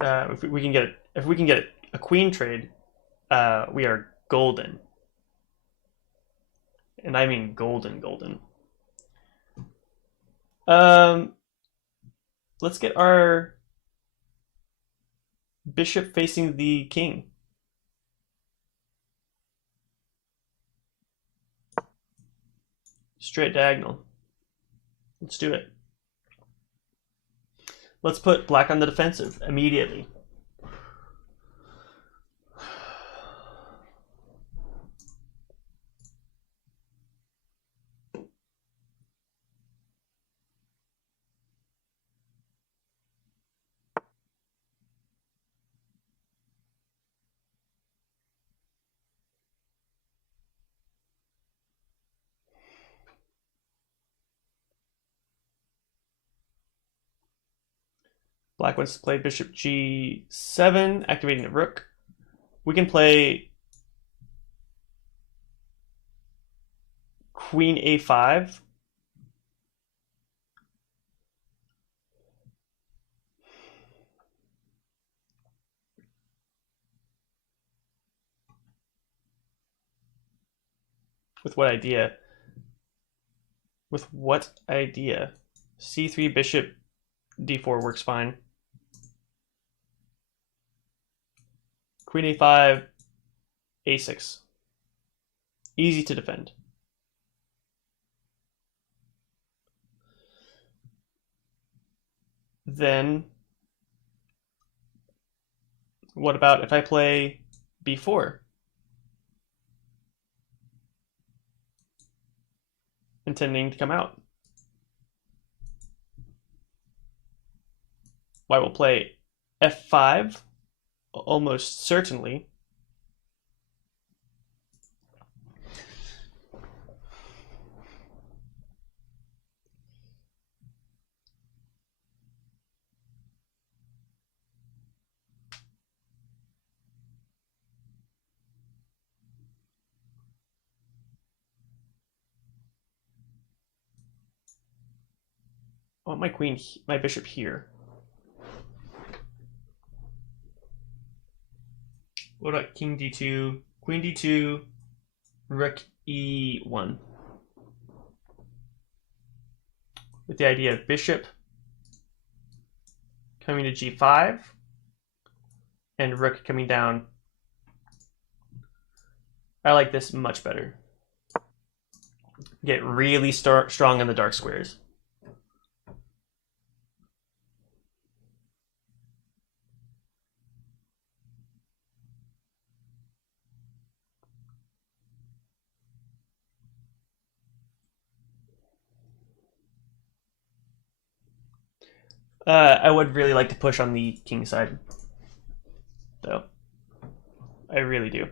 If we can get a queen trade, we are golden. And I mean golden. Let's get our bishop facing the king. Straight diagonal. Let's do it. Let's put black on the defensive immediately. Black wants to play bishop g7, activating the rook. We can play queen a5. With what idea? C3 bishop d4 works fine. Queen a5, a6. Easy to defend. Then, what about if I play b4? Intending to come out. I will play f5, almost certainly. I want my bishop here. What about king d2, queen d2, rook e1? With the idea of bishop coming to g5 and rook coming down. I like this much better. Get really strong on the dark squares. I would really like to push on the king side, though. I really do.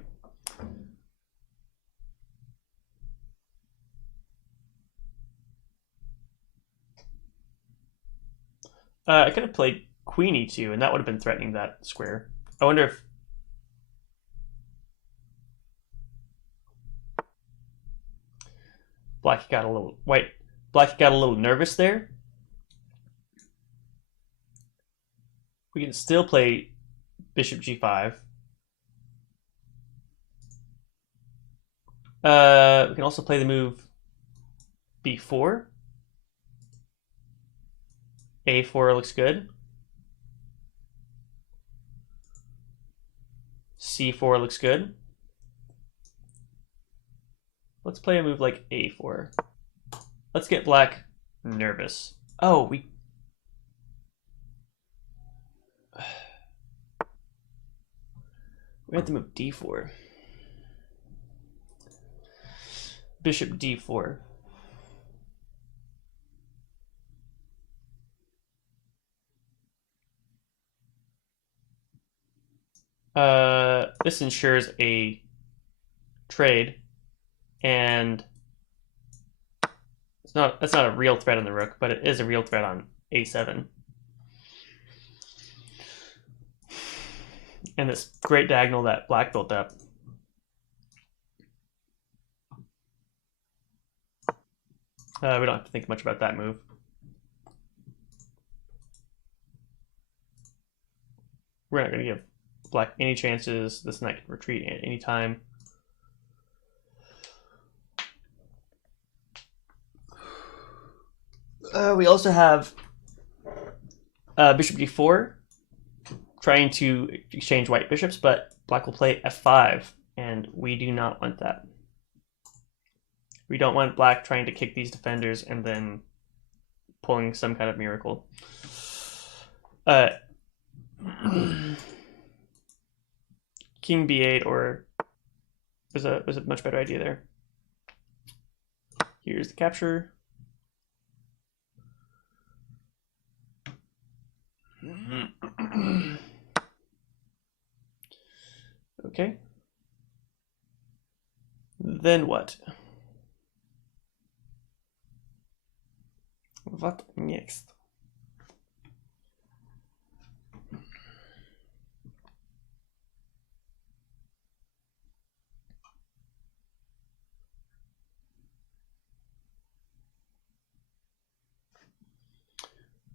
I could have played queen e2, and that would have been threatening that square. I wonder if... Black got a little nervous there. We can still play bishop g5. We can also play the move b4. a4 looks good. c4 looks good. Let's play a move like a4. Let's get black nervous. Oh, we have to move d4. Bishop d4. This ensures a trade, and that's not a real threat on the rook, but it is a real threat on a7. And this great diagonal that black built up. We don't have to think much about that move. We're not going to give black any chances. This knight can retreat at any time. We also have bishop d4, trying to exchange white bishops, but black will play f5, and we do not want that. We don't want black trying to kick these defenders and then pulling some kind of miracle. King b8 or was a much better idea there. Here's the capture. Okay. Then what? What next?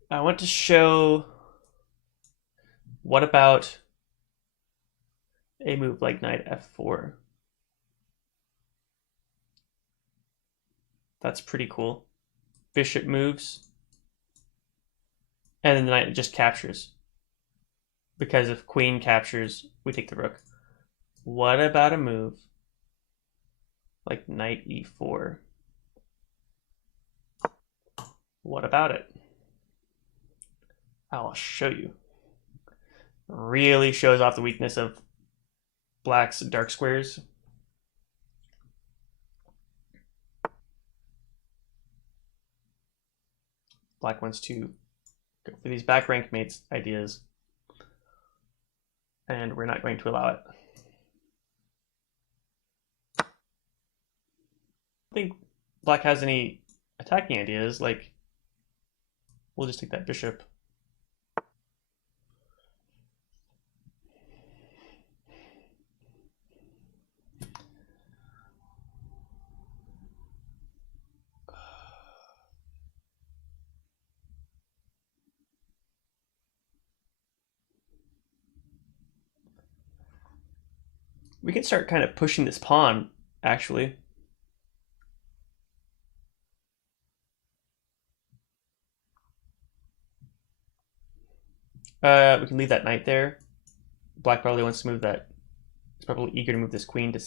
I want to show what about a move like knight f4. That's pretty cool. Bishop moves, and then the knight just captures. Because if queen captures, we take the rook. What about a move like knight e4? What about it? I'll show you. Really shows off the weakness of black's dark squares. Black wants to go for these back rank mates ideas, and we're not going to allow it. I don't think black has any attacking ideas, like we'll just take that bishop. We can start kind of pushing this pawn, actually. We can leave that knight there. Black probably wants to move that. He's probably eager to move this queen to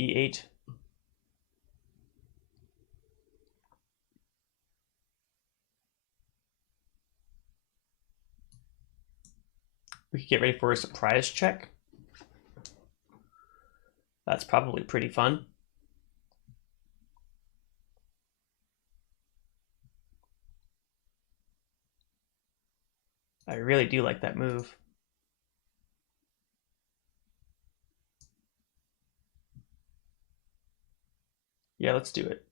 e8. We could get ready for a surprise check. That's probably pretty fun. I really do like that move. Yeah, let's do it.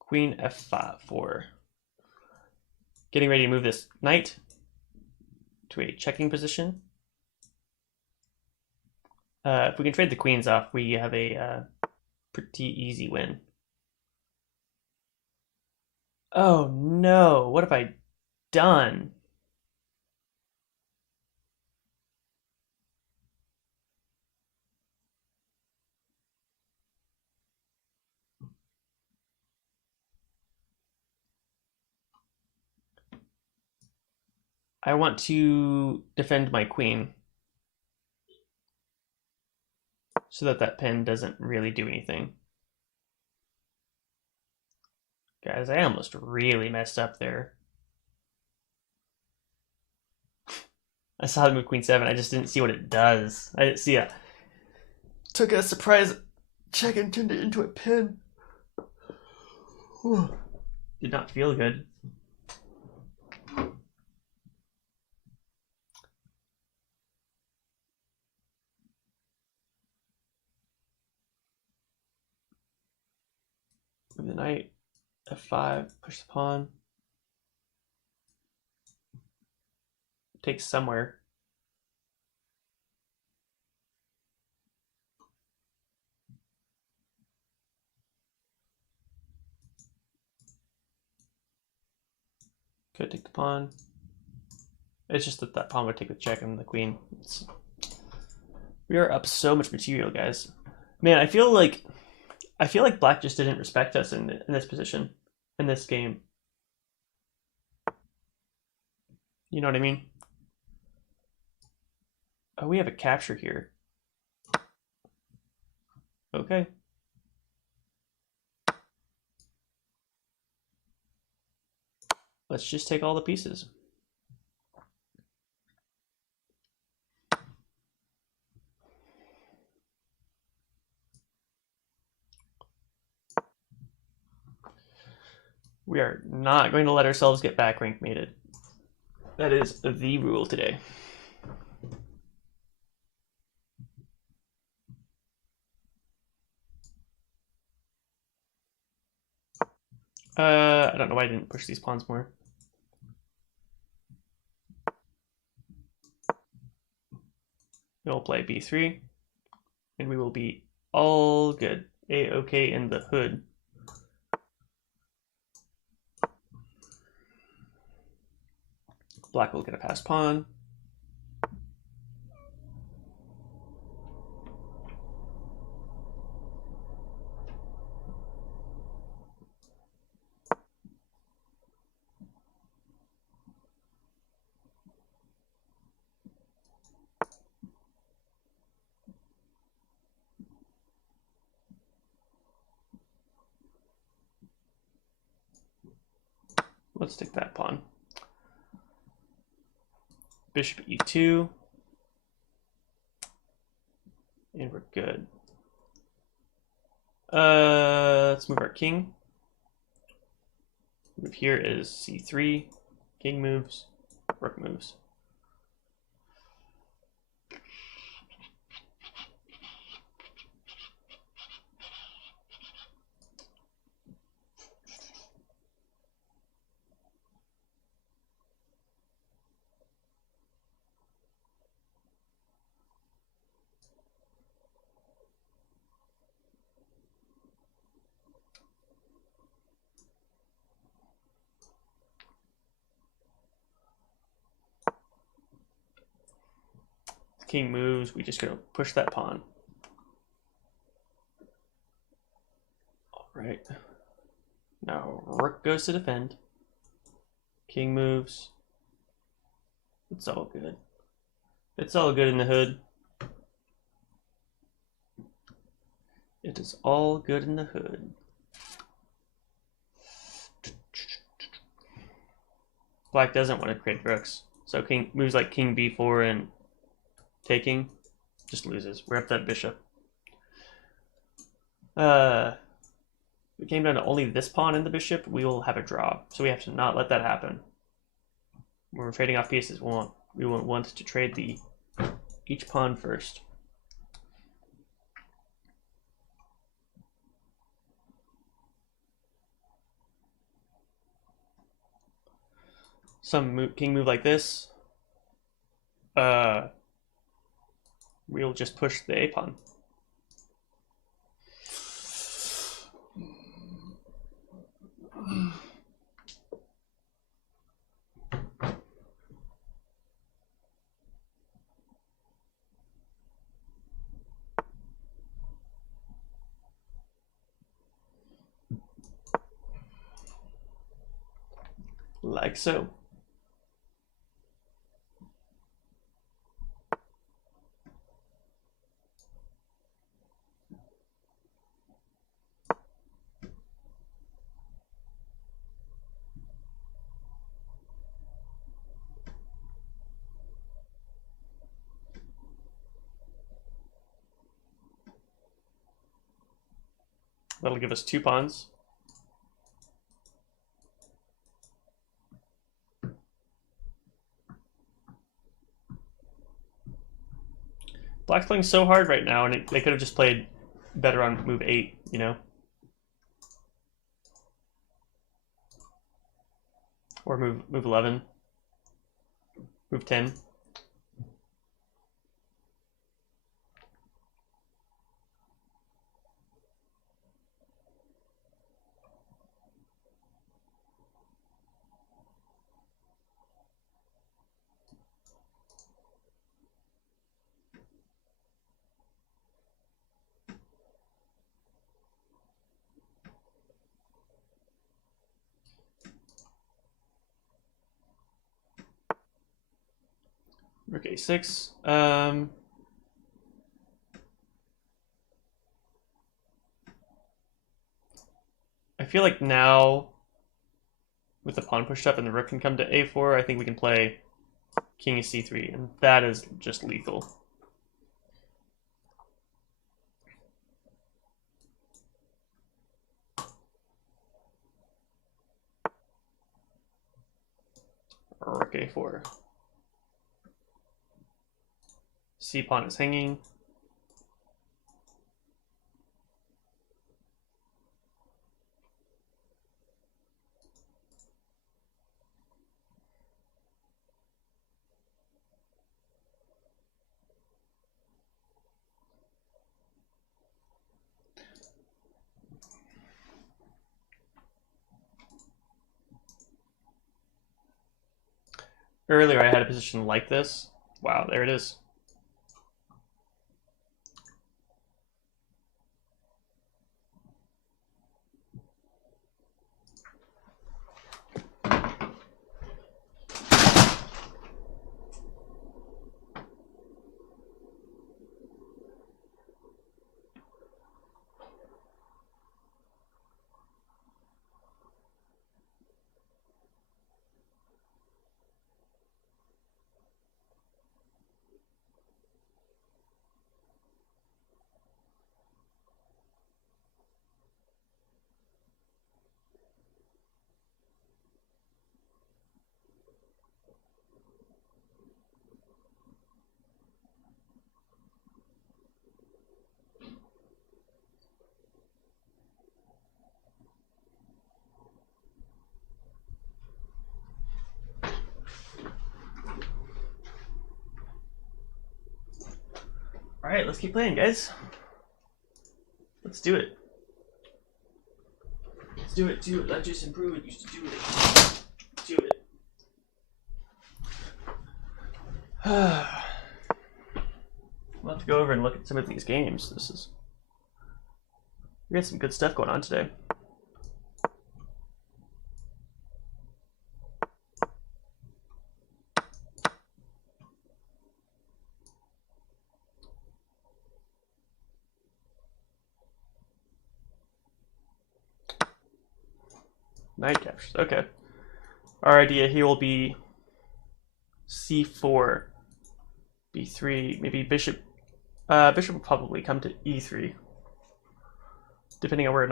Queen f5 for getting ready to move this knight to a checking position. If we can trade the queens off, we have a pretty easy win. Oh no, what have I done? I want to defend my queen so that that pin doesn't really do anything. Guys, I almost really messed up there. I saw the move queen 7, I just didn't see what it does. I didn't see it. Took a surprise check and turned it into a pin. Did not feel good. Move the knight, f5, push the pawn. Takes somewhere. Could take the pawn. It's just that that pawn would take the check and the queen. We are up so much material, guys. Man, I feel like Black just didn't respect us in this position, in this game. You know what I mean? Oh, we have a capture here. Okay. Let's just take all the pieces. We are not going to let ourselves get back rank mated. That is the rule today. I don't know why I didn't push these pawns more. We'll play b3, and we will be all good. A-okay in the hood. Black will get a passed pawn. Let's take that pawn. Bishop e2. And we're good. Let's move our king. Move here is c3. King moves. Rook moves. king moves, we just gonna push that pawn. All right. Now rook goes to defend. King moves. It's all good. It's all good in the hood. It is all good in the hood. Black doesn't want to create rooks. So king moves like king b4 and taking just loses. We're up that bishop. If it came down to only this pawn and the bishop, we will have a draw. So we have to not let that happen. When we're trading off pieces, we won't want to trade each pawn first. Some king move like this. We'll just push the a pawn. Like so. That'll give us 2 pawns. Black's playing so hard right now, and they could have just played better on move 8, you know? Or move 11. Move 10. Rook a6. I feel like now, with the pawn pushed up and the rook can come to a4, I think we can play king c3, and that is just lethal. Rook a4. C pawn is hanging. Earlier I had a position like this. Wow, there it is. All right, let's keep playing, guys. Let's do it. Let's do it, do it. Let's just improve it. Used to do it. Do it. We'll have to go over and look at some of these games. We got some good stuff going on today. Knight captures. Okay. Our idea here will be c4, b3, maybe bishop. Bishop will probably come to e3, depending on where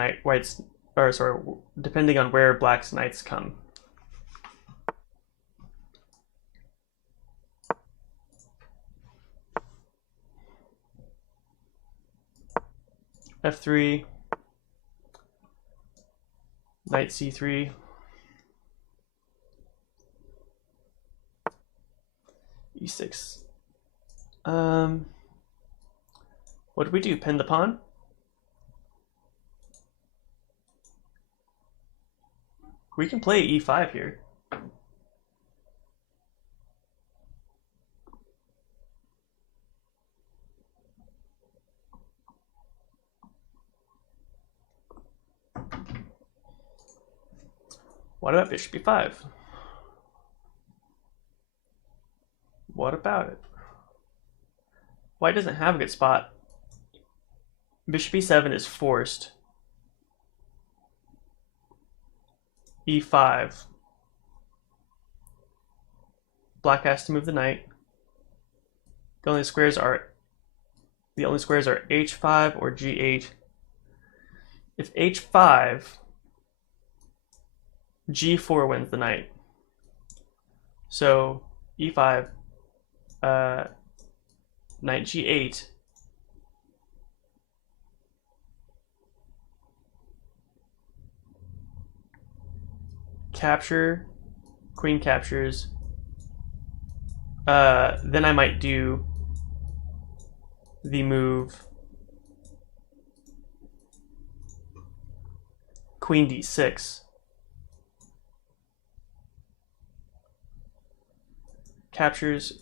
depending on where black's knights come. f3, knight c3. e6. What did we do? Pin the pawn? We can play e5 here. What about bishop e5? What about it? White doesn't have a good spot. Bishop e7 is forced. e5. Black has to move the knight. The only squares are h5 or g8. If h5, g4 wins the knight. So e5, knight g8. Capture, queen captures. Then I might do the move queen d6. Captures.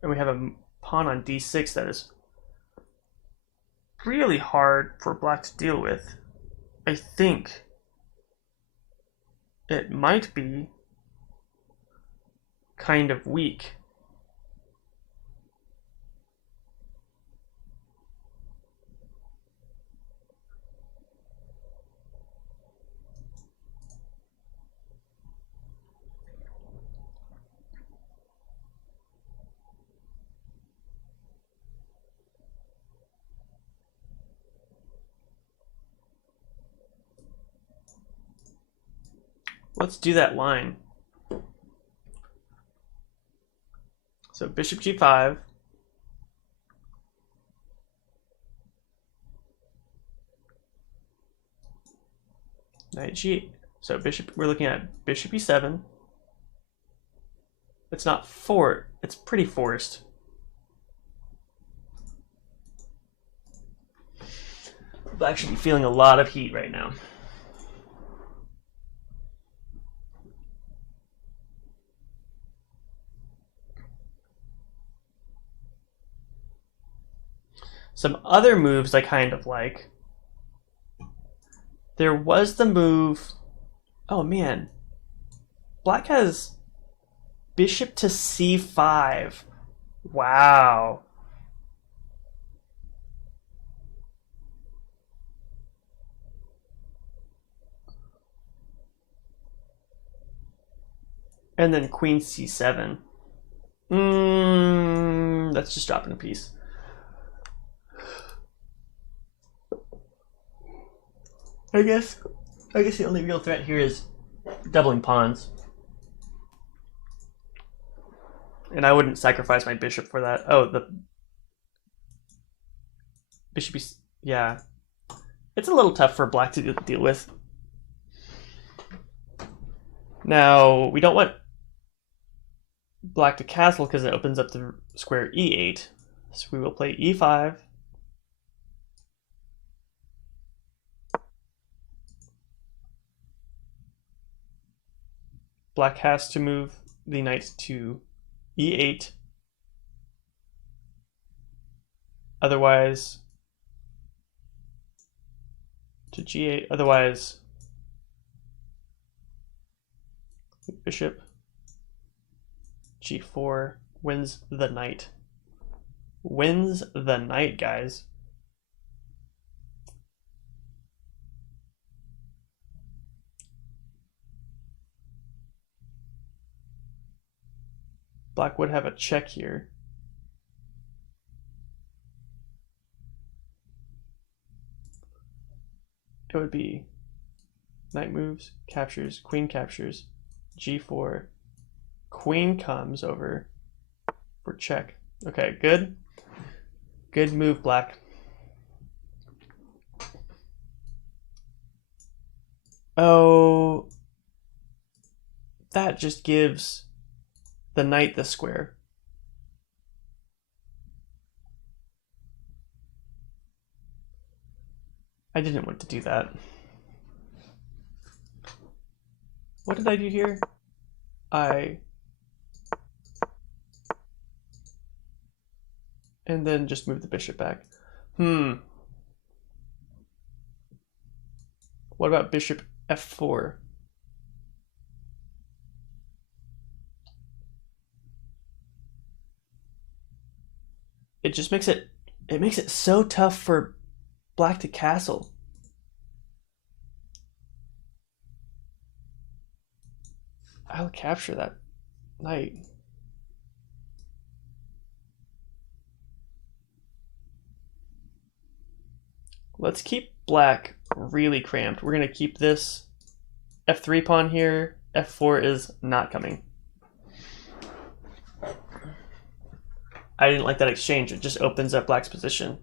And we have a pawn on d6 that is really hard for black to deal with. I think it might be kind of weak. Let's do that line. So bishop g5. Knight g. So bishop, we're looking at bishop e7. It's not it's pretty forced. Black should be feeling a lot of heat right now. Some other moves I kind of like. There was the move. Oh man. Black has bishop to c5. Wow. And then queen c7. That's just dropping a piece. I guess the only real threat here is doubling pawns. And I wouldn't sacrifice my bishop for that. Oh, the bishop is, yeah. It's a little tough for black to deal with. Now, we don't want black to castle because it opens up the square e8. So we will play e5. Black has to move the knight to e8. Otherwise, to g8. Otherwise, bishop g4 wins the knight. Wins the knight, guys. Black would have a check here. It would be knight moves, captures, queen captures, g4, queen comes over for check. Okay, good. Good move, black. Oh, that just gives the knight the square. I didn't want to do that. What did I do here? And then just move the bishop back. What about bishop f4? It just makes it so tough for black to castle. I'll capture that knight. Let's keep black really cramped. We're gonna keep this f3 pawn here. f4 is not coming. I didn't like that exchange. It just opens up black's position.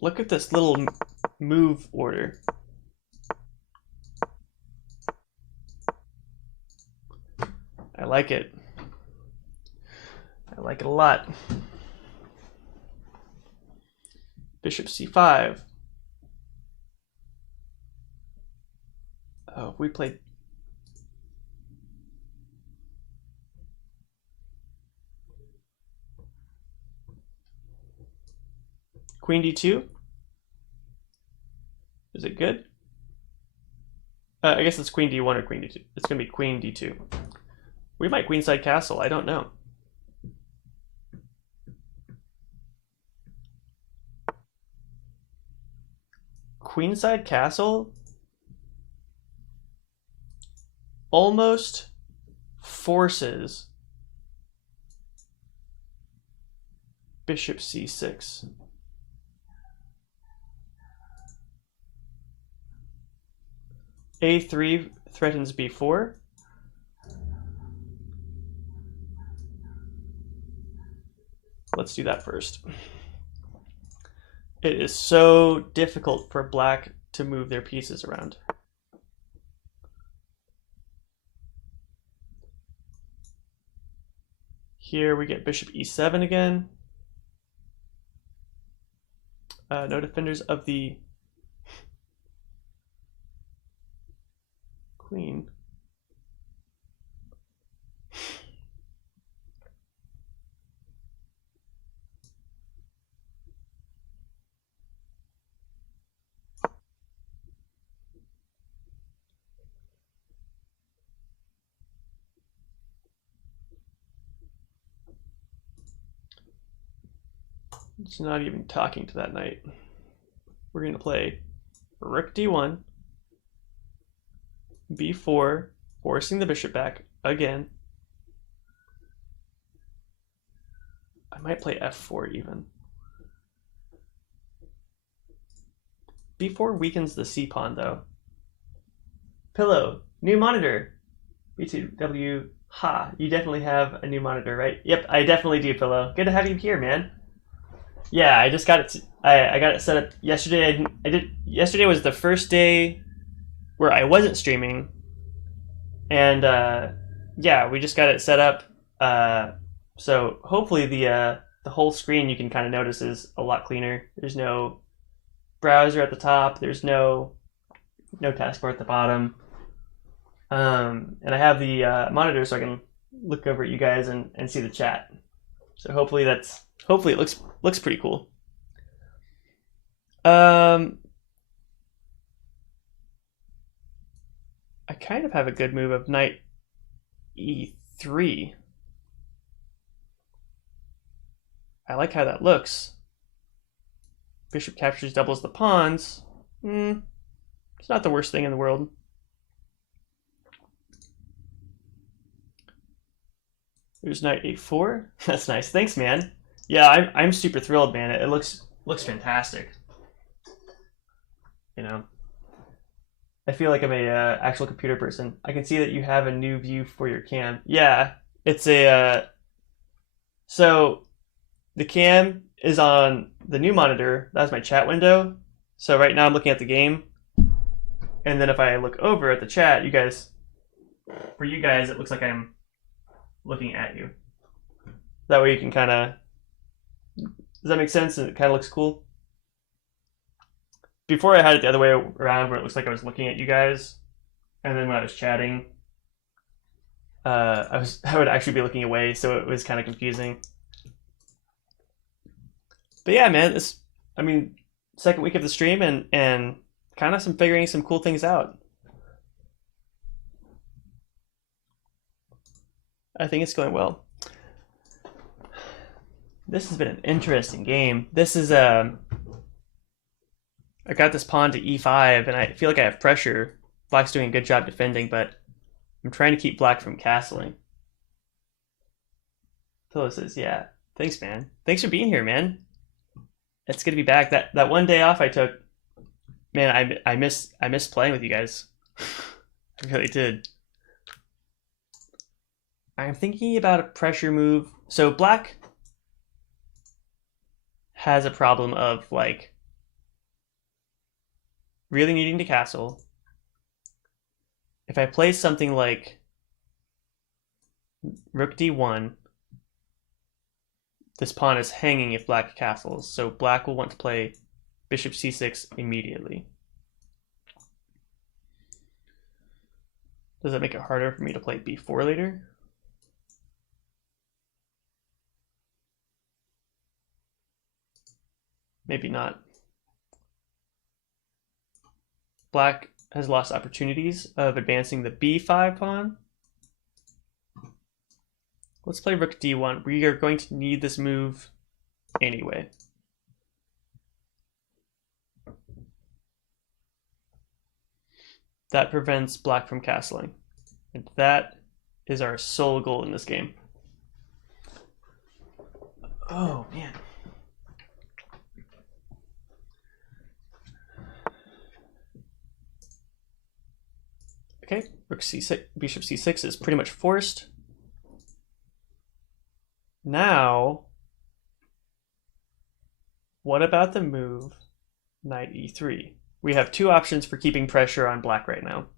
Look at this little move order. I like it. I like it a lot. Bishop c5. Oh, we played. Queen d2. Is it good? I guess it's queen d1 or queen d2. It's gonna be queen d2. We might queenside castle. I don't know. Queenside castle almost forces bishop c6. a3 threatens b4. Let's do that first. It is so difficult for black to move their pieces around. Here we get bishop e7 again. No defenders of the queen. It's not even talking to that knight. We're going to play rook d1, b4, forcing the bishop back again. I might play f4 even. b4 weakens the c pawn though. Pillow, new monitor. B2W, ha, you definitely have a new monitor, right? Yep, I definitely do, Pillow. Good to have you here, man. Yeah, I just got it. I got it set up yesterday. Yesterday was the first day where I wasn't streaming, and yeah, we just got it set up. So hopefully the whole screen you can kind of notice is a lot cleaner. There's no browser at the top. There's no taskbar at the bottom. And I have the monitor so I can look over at you guys and see the chat. So hopefully it looks pretty cool. I kind of have a good move of knight e3. I like how that looks. Bishop captures, doubles the pawns. It's not the worst thing in the world. There's knight a4. That's nice. Thanks, man. Yeah, I'm super thrilled, man. It looks fantastic. You know, I feel like I'm a actual computer person. I can see that you have a new view for your cam. Yeah, it's a so the cam is on the new monitor. That's my chat window. So right now I'm looking at the game, and then if I look over at the chat, for you guys, it looks like I'm looking at you. That way you can kind of, does that make sense? And it kind of looks cool. Before I had it the other way around where it looks like I was looking at you guys, and then when I was chatting, I would actually be looking away, so it was kind of confusing. But yeah, man, second week of the stream and kind of figuring some cool things out. I think it's going well. This has been an interesting game. This is I got this pawn to e5, and I feel like I have pressure. Black's doing a good job defending, but I'm trying to keep black from castling. Phyllis says, yeah, thanks, man. Thanks for being here, man. It's good to be back. That one day off I took, man, I miss playing with you guys. I really did. I'm thinking about a pressure move. So black has a problem of like really needing to castle. If I play something like rook d1, this pawn is hanging if black castles, so black will want to play bishop c6 immediately. Does that make it harder for me to play b4 later? Maybe not. Black has lost opportunities of advancing the b5 pawn. Let's play rook d1. We are going to need this move anyway. That prevents black from castling. And that is our sole goal in this game. Oh, man. Okay, rook c6, bishop c6 is pretty much forced. Now, what about the move knight e3? We have two options for keeping pressure on black right now.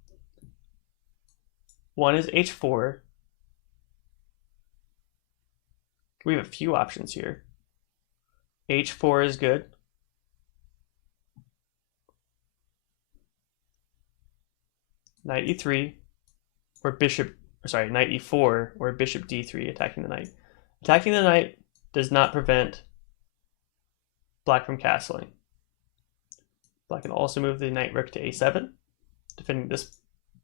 One is h4. We have a few options here. h4 is good. Knight e3, or knight e4, or bishop d3, attacking the knight. Attacking the knight does not prevent black from castling. Black can also move the knight rook to a7, defending this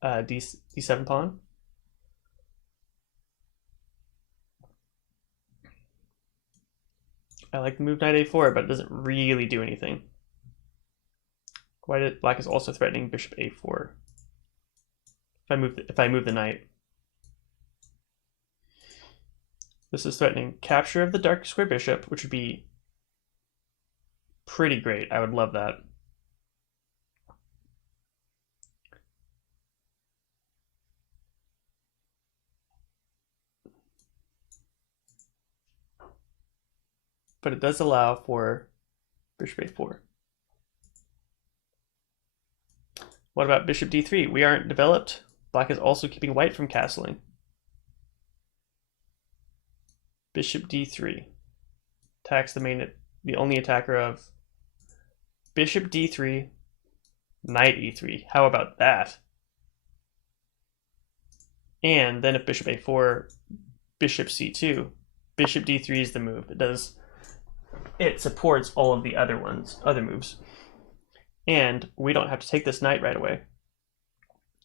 d7 pawn. I like the move knight a4, but it doesn't really do anything. Black is also threatening bishop a4. If I move the knight. This is threatening capture of the dark square bishop, which would be pretty great. I would love that. But it does allow for bishop a4. What about bishop d3? We aren't developed. Black is also keeping white from castling. Bishop d3 attacks the only attacker of bishop d3, knight e3. How about that? And then if bishop a4, bishop c2, bishop d3 is the move. It supports all of the other moves. And we don't have to take this knight right away.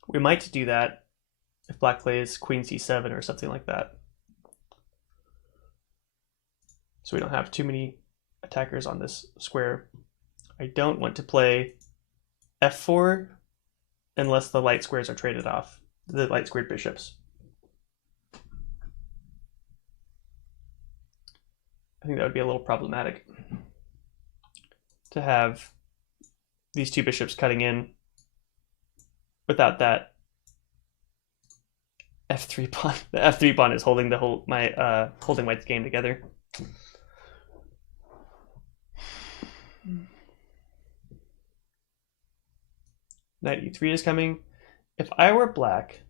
We might do that if black plays queen c7 or something like that. So we don't have too many attackers on this square. I don't want to play f4 unless the light squares are traded off, the light squared bishops. I think that would be a little problematic to have these two bishops cutting in without that f3 pawn. The f3 pawn is holding holding white's game together. Knight e3 is coming. If I were black,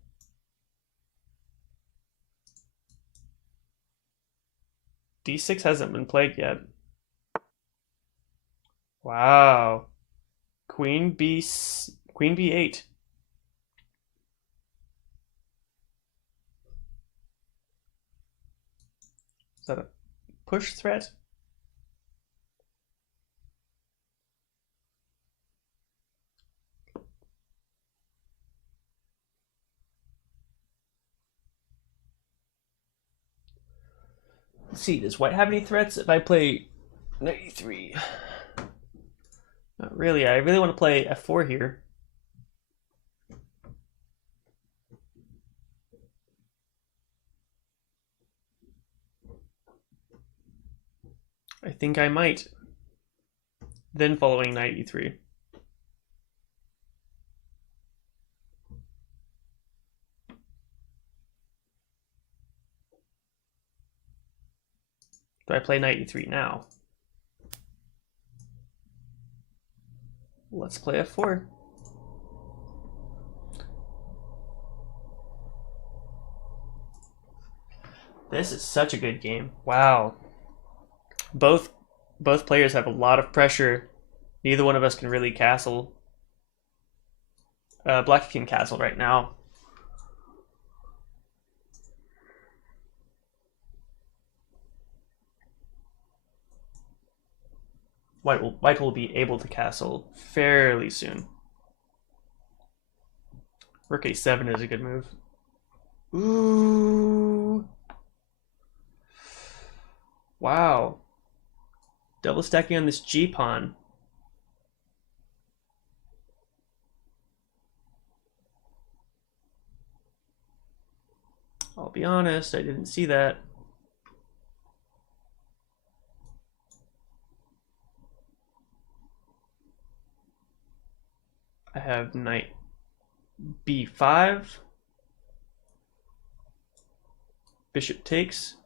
d6 hasn't been played yet. Wow. Queen b8. Is that a push threat? Let's see, does white have any threats if I play knight e3? Not really. I really want to play f4 here. I think I might. Then following knight e3. Do I play knight e3 now? Let's play f4. This is such a good game. Wow. Both players have a lot of pressure. Neither one of us can really castle. Black can castle right now. White will be able to castle fairly soon. Rook a7 is a good move. Ooh. Wow. Double stacking on this G pawn. I'll be honest, I didn't see that. I have knight b5. Bishop takes.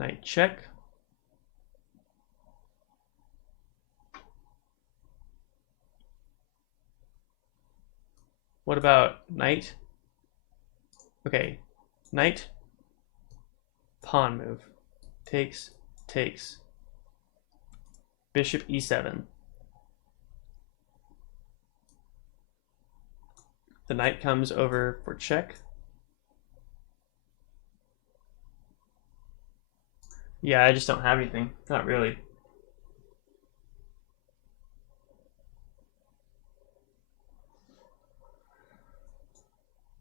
Knight check. What about knight? Okay, knight, pawn move, takes, takes, bishop e7. The knight comes over for check. Yeah, I just don't have anything. Not really.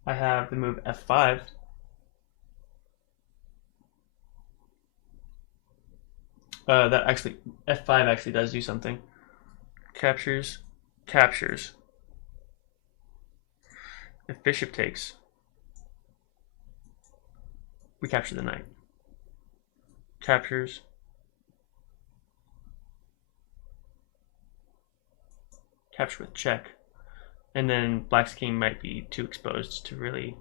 I have the move f5. That actually, f5 actually does do something. Captures, captures. If bishop takes, we capture the knight. Captures. Capture with check. And then black's king might be too exposed to really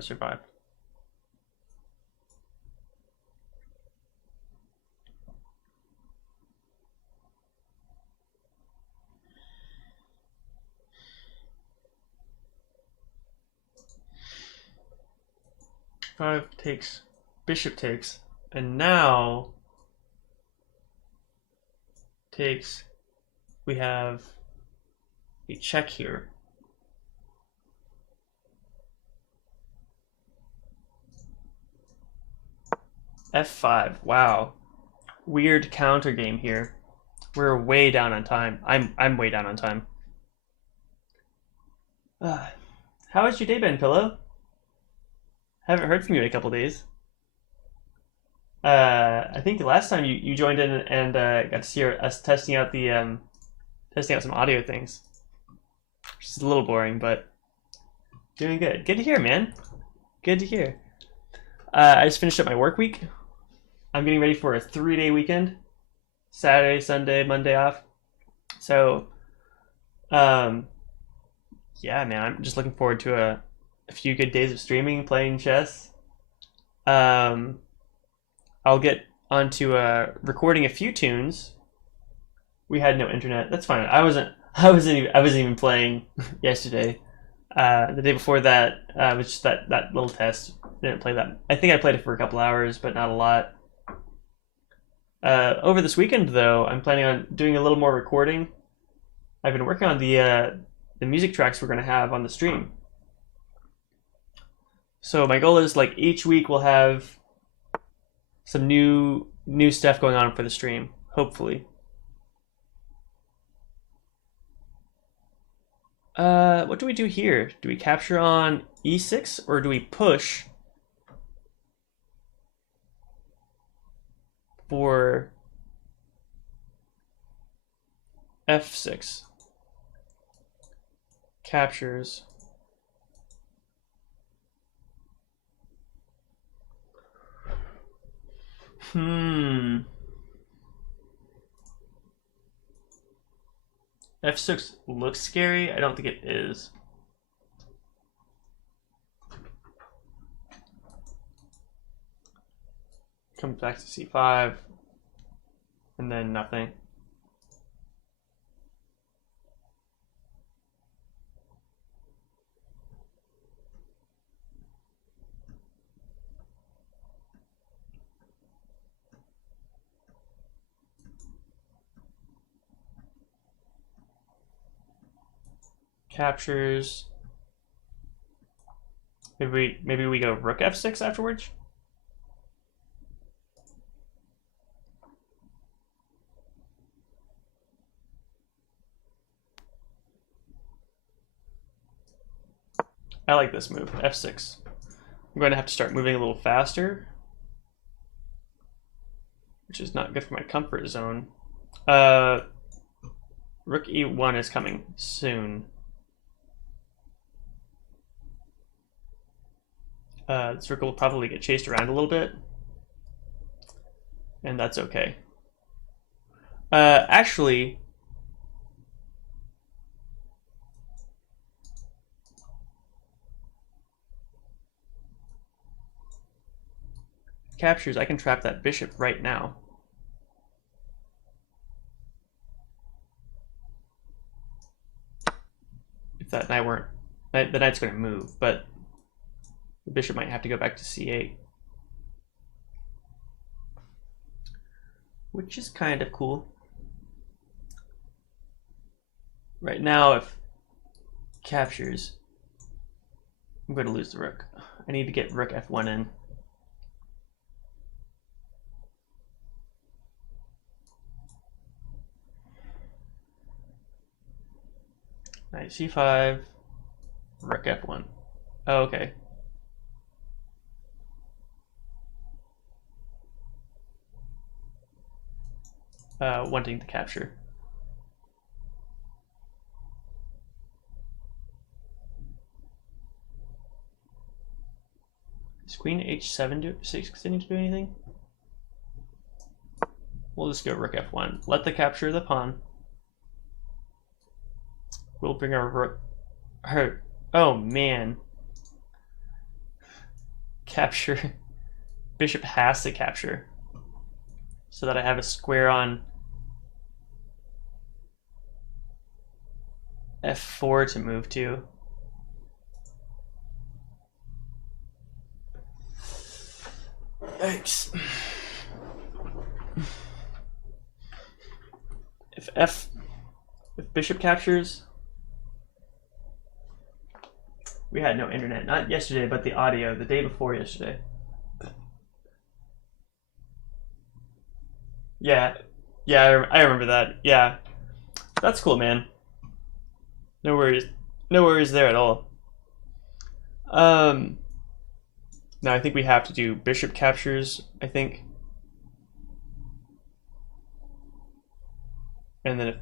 survive. Five takes, bishop takes, and now takes, we have a check here. F5. Wow. Weird counter game here. We're way down on time. I'm way down on time. How has your day been, Pillow? Haven't heard from you in a couple days. I think the last time you joined in and got to see us testing out the testing out some audio things, which is a little boring, but doing good. Good to hear, man. Good to hear. I just finished up my work week. I'm getting ready for a 3-day weekend. Saturday, Sunday, Monday off. So, yeah, man, I'm just looking forward to a few good days of streaming, playing chess. I'll get onto recording a few tunes. We had no internet. That's fine. I wasn't even playing yesterday. The day before that was just that little test. Didn't play that. I think I played it for a couple hours, but not a lot. Over this weekend, though, I'm planning on doing a little more recording. I've been working on the music tracks we're going to have on the stream. So my goal is, like, each week we'll have some new stuff going on for the stream, hopefully. What do we do here? Do we capture on E6 or do we push for F6? Captures. F6 looks scary. I don't think it is. Comes back to C5 and then nothing. Captures. Maybe we go rook F6 afterwards. I like this move, F6. I'm going to have to start moving a little faster, which is not good for my comfort zone. Rook E1 is coming soon. This rook will probably get chased around a little bit, and that's okay. Actually, captures, I can trap that bishop right now. If that knight weren't, the knight's going to move, but the bishop might have to go back to C8, which is kind of cool. Right now, if captures, I'm going to lose the rook. I need to get rook F1 in. Knight C5, rook F1. Oh, okay. Wanting to capture. Is queen H7 do 6 need to do anything? We'll just go rook F1. Let the capture the pawn. We'll bring our rook. Oh man. Capture. Bishop has to capture, so that I have a square on F4 to move to. Yikes. If bishop captures, we had no internet. Not yesterday, but the audio, the day before yesterday. Yeah, yeah, I remember that. Yeah, that's cool, man. No worries, no worries there at all. Um, now I think we have to do bishop captures. I think, and then if,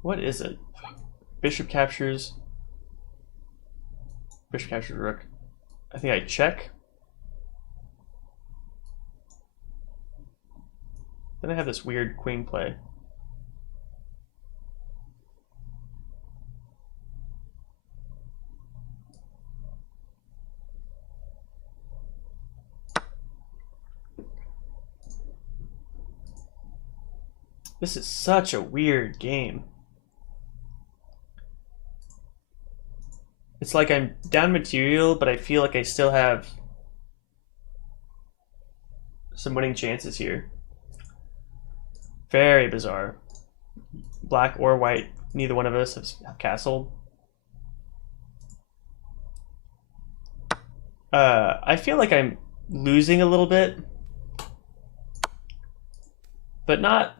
what is it? Bishop captures. Bishop captures rook. I think I check. Then I have this weird queen play. This is such a weird game. It's like I'm down material, but I feel like I still have some winning chances here. Very bizarre. Black or white, neither one of us have castled. I feel like I'm losing a little bit, but not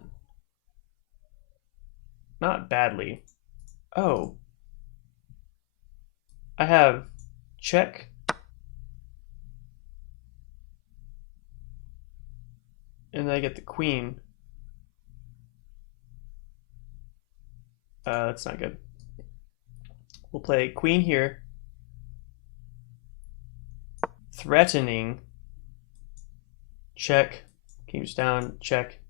badly. Oh, I have check, and then I get the queen. That's not good. We'll play queen here, threatening, check, king's down, check.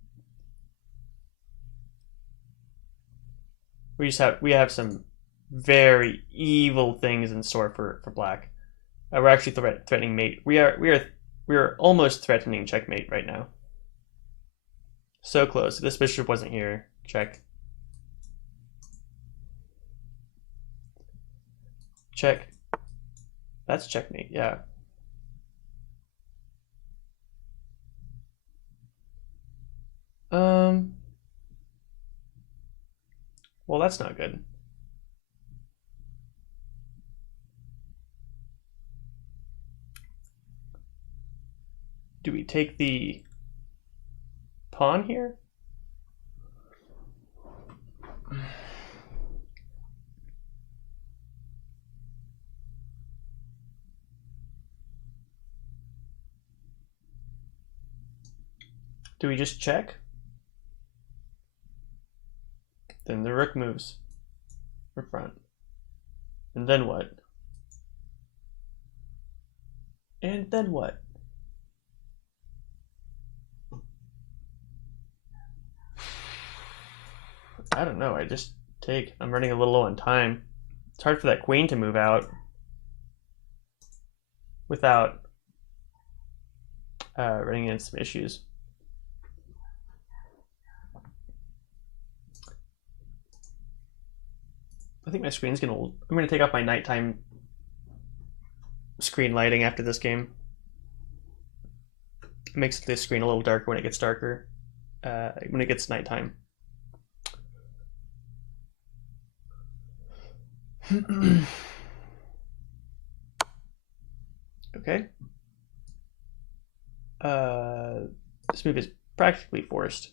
We have some very evil things in store for black. We're actually threatening mate. We are almost threatening checkmate right now. So close. If this bishop wasn't here, check. Check. That's checkmate, yeah. Well, that's not good. Do we take the pawn here? Do we just check? Then the rook moves for front. And then what? And then what? I don't know. I just take. I'm running a little low on time. It's hard for that queen to move out without running into some issues. I think my screen's gonna. I'm gonna take off my nighttime screen lighting after this game. It makes the screen a little darker when it gets darker. When it gets nighttime. Okay. This move is practically forced.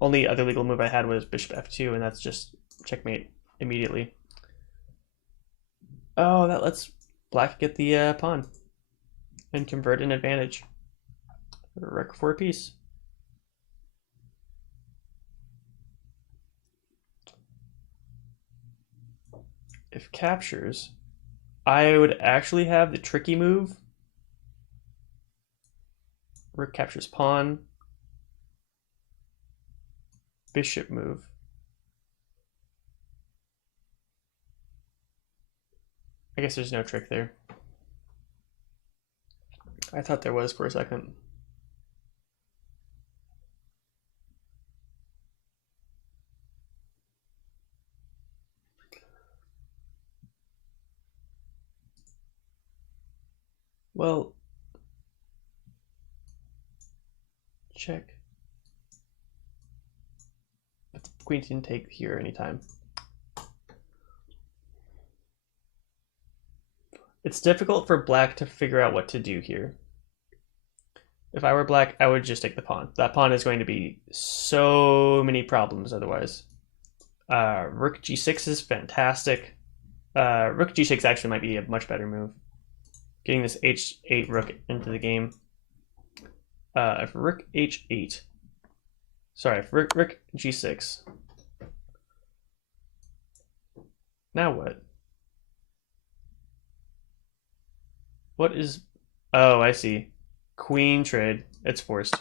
Only other legal move I had was bishop f2, and that's just checkmate immediately. Oh, that lets black get the pawn and convert an advantage. Rook for a piece. If captures, I would actually have the tricky move. Rook captures pawn. Bishop move. I guess there's no trick there. I thought there was for a second. Well, check. But the queen didn't take here anytime. It's difficult for black to figure out what to do here. If I were black, I would just take the pawn. That pawn is going to be so many problems otherwise. Rook g6 is fantastic. Rook g6 actually might be a much better move. Getting this h8 rook into the game. If rook h8. Sorry, if rook g6. Now what? What is... Oh, I see. Queen trade. It's forced.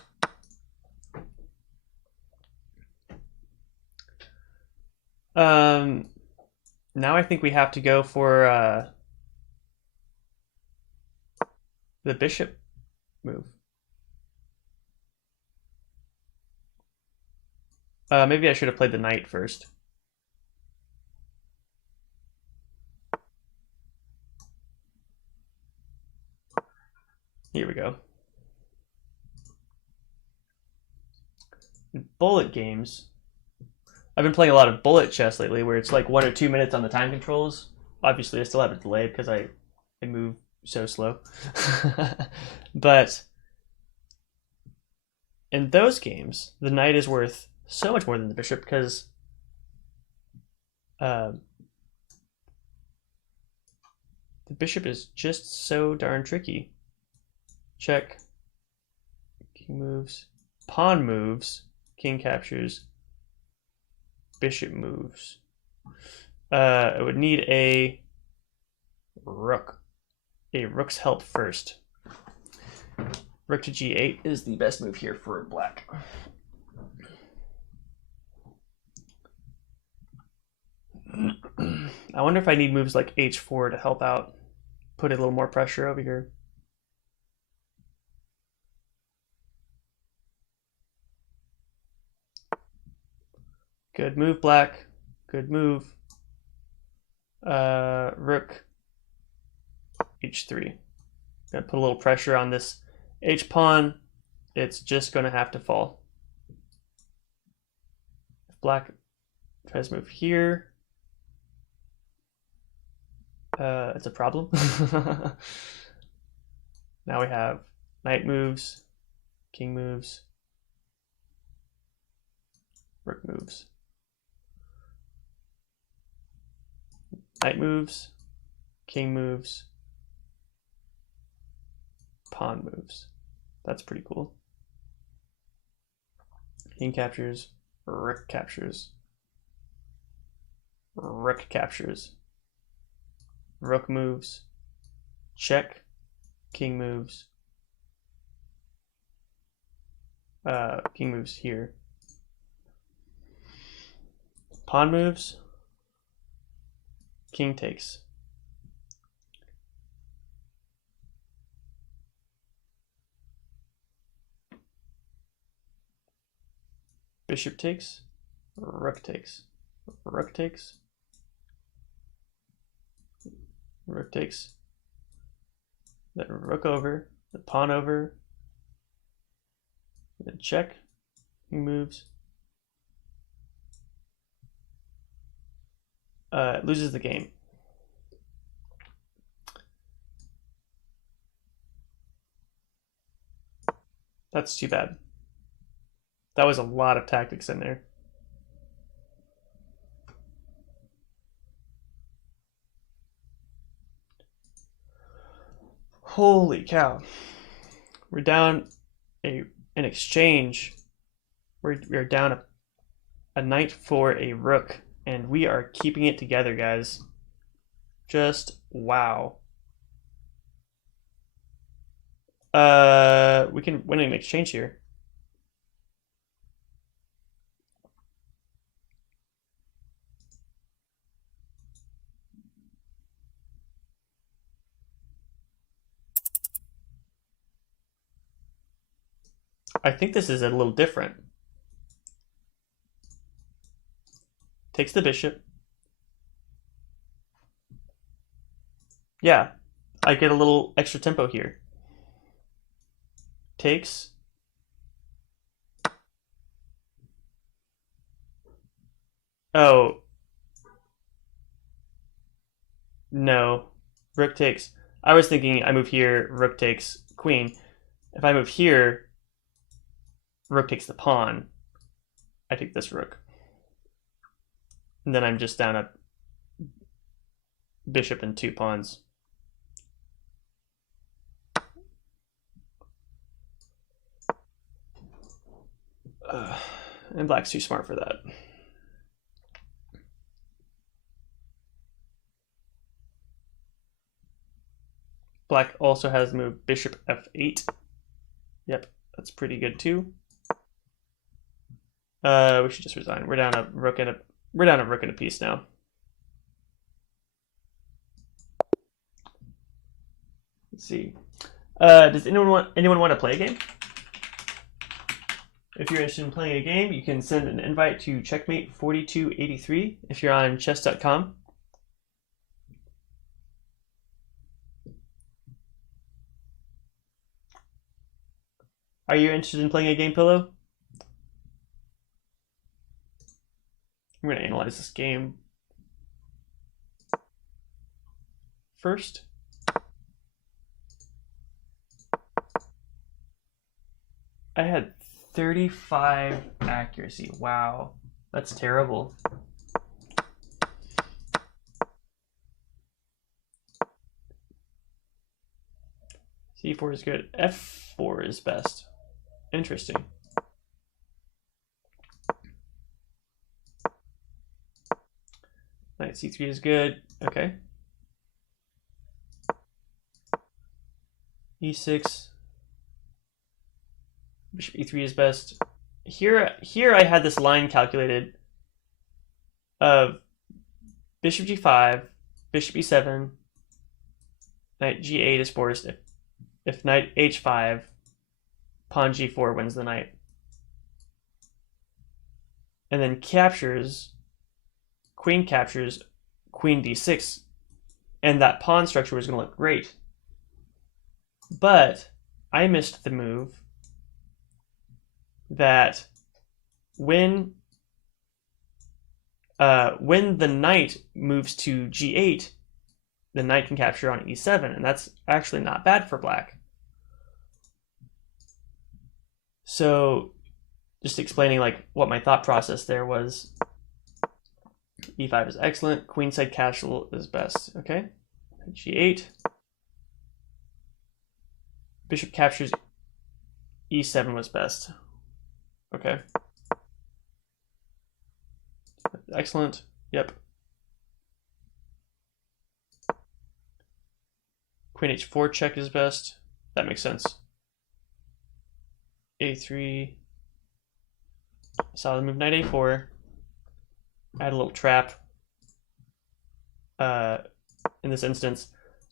Now I think we have to go for the bishop move. Maybe I should have played the knight first. Here we go. Bullet games. I've been playing a lot of bullet chess lately where it's like 1 or 2 minutes on the time controls. Obviously, I still have a delay because I move so slow. But in those games, the knight is worth so much more than the bishop because the bishop is just so darn tricky. Check. King moves. Pawn moves. King captures. Bishop moves. I would need a rook. A rook's help first. Rook to g8 is the best move here for black. I wonder if I need moves like h4 to help out, put a little more pressure over here. Good move, black. Good move. Rook h3. Gonna put a little pressure on this h pawn. It's just gonna have to fall. If black tries to move here, it's a problem. Now we have knight moves, king moves, rook moves. Knight moves, king moves, pawn moves. That's pretty cool. King captures, rook captures, rook captures, rook moves, check, king moves, king moves here, pawn moves, king takes. Bishop takes, rook takes, rook takes, rook takes, then rook over, the pawn over, then check, he moves, loses the game. That's too bad. That was a lot of tactics in there. Holy cow. We're down an exchange. We're down a knight for a rook, and we are keeping it together, guys. Just wow. We can win an exchange here. I think this is a little different. Takes the bishop. Yeah, I get a little extra tempo here. Takes. Oh. No. Rook takes. I was thinking I move here, rook takes, queen. If I move here, rook takes the pawn. I take this rook. And then I'm just down a bishop and 2 pawns. And black's too smart for that. Black also has the move bishop f8. Yep, that's pretty good too. We should just resign. We're down a rook and a piece now. Let's see. Does anyone want to play a game? If you're interested in playing a game, you can send an invite to Checkmate4283 if you're on chess.com. Are you interested in playing a game, Pillow? I'm going to analyze this game first. I had 35 accuracy. Wow, that's terrible. C4 is good. F4 is best. Interesting. Knight C3 is good. Okay. E6. Bishop E3 is best. Here I had this line calculated of bishop G5, bishop E7, knight G8 is forced. If knight H5, pawn G4 wins the knight. And then queen captures queen D6, and that pawn structure was going to look great. But I missed the move that when the knight moves to G8, the knight can capture on E7, and that's actually not bad for black. So just explaining like what my thought process there was. E5 is excellent. Queenside castle is best. Okay. G8. Bishop captures E7 was best. Okay. Excellent. Yep. Queen H4 check is best. That makes sense. A3. Solid move. Knight A4. Add a little trap. In this instance,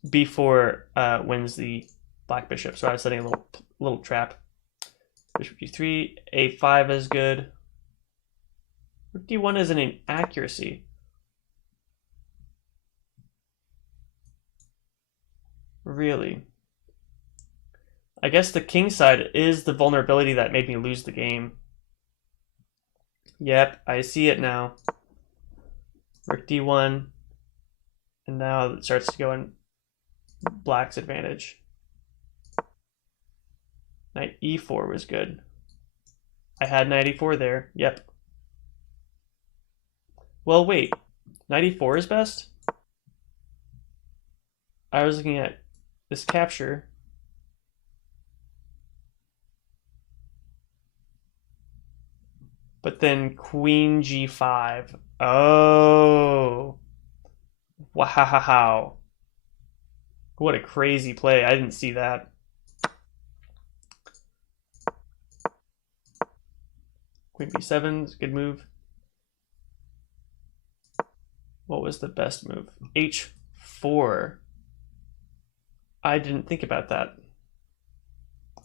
B4 wins the black bishop. So I was setting a little trap. Bishop G3. A5 is good. Rook D1 is an inaccuracy. Really? I guess the king side is the vulnerability that made me lose the game. Yep, I see it now. Rook D1. And now it starts to go in black's advantage. Knight E4 was good. I had knight E4 there. Yep. Well, wait. Knight E4 is best? I was looking at this capture. But then queen G5. Oh. Wow. What a crazy play. I didn't see that. Queen B7 is a good move. What was the best move? H4. I didn't think about that.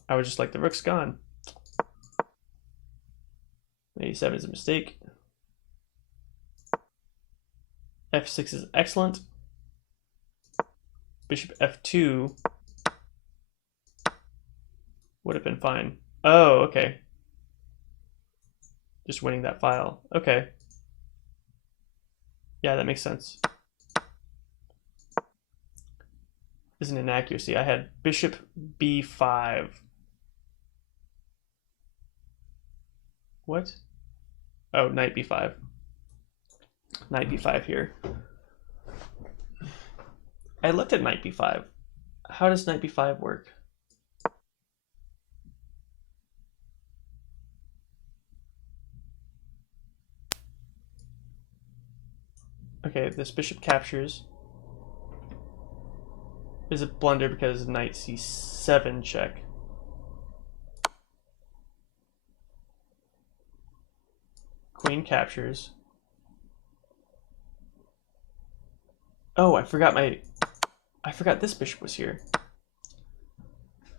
I was just like, the rook's gone. A7 is a mistake. F6 is excellent. Bishop F2 would have been fine. Oh, okay. Just winning that file. Okay. Yeah, that makes sense. Is an inaccuracy. I had bishop B5. What? Oh, knight b5. Knight b5 here. I looked at knight b5. How does knight b5 work? Okay, this bishop captures. Is a blunder because knight c7 check. Queen captures. Oh, I forgot this bishop was here.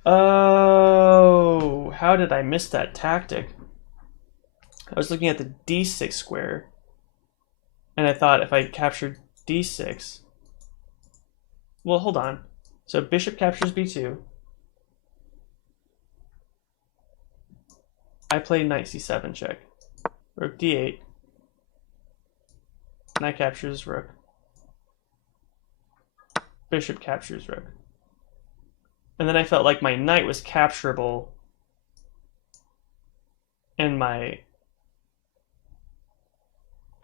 Oh, how did I miss that tactic? I was looking at the d6 square, and I thought if I captured d6... Well, hold on. So bishop captures b2. I play knight c7 check. Rook d8. Knight captures rook. Bishop captures rook. And then I felt like my knight was capturable, and I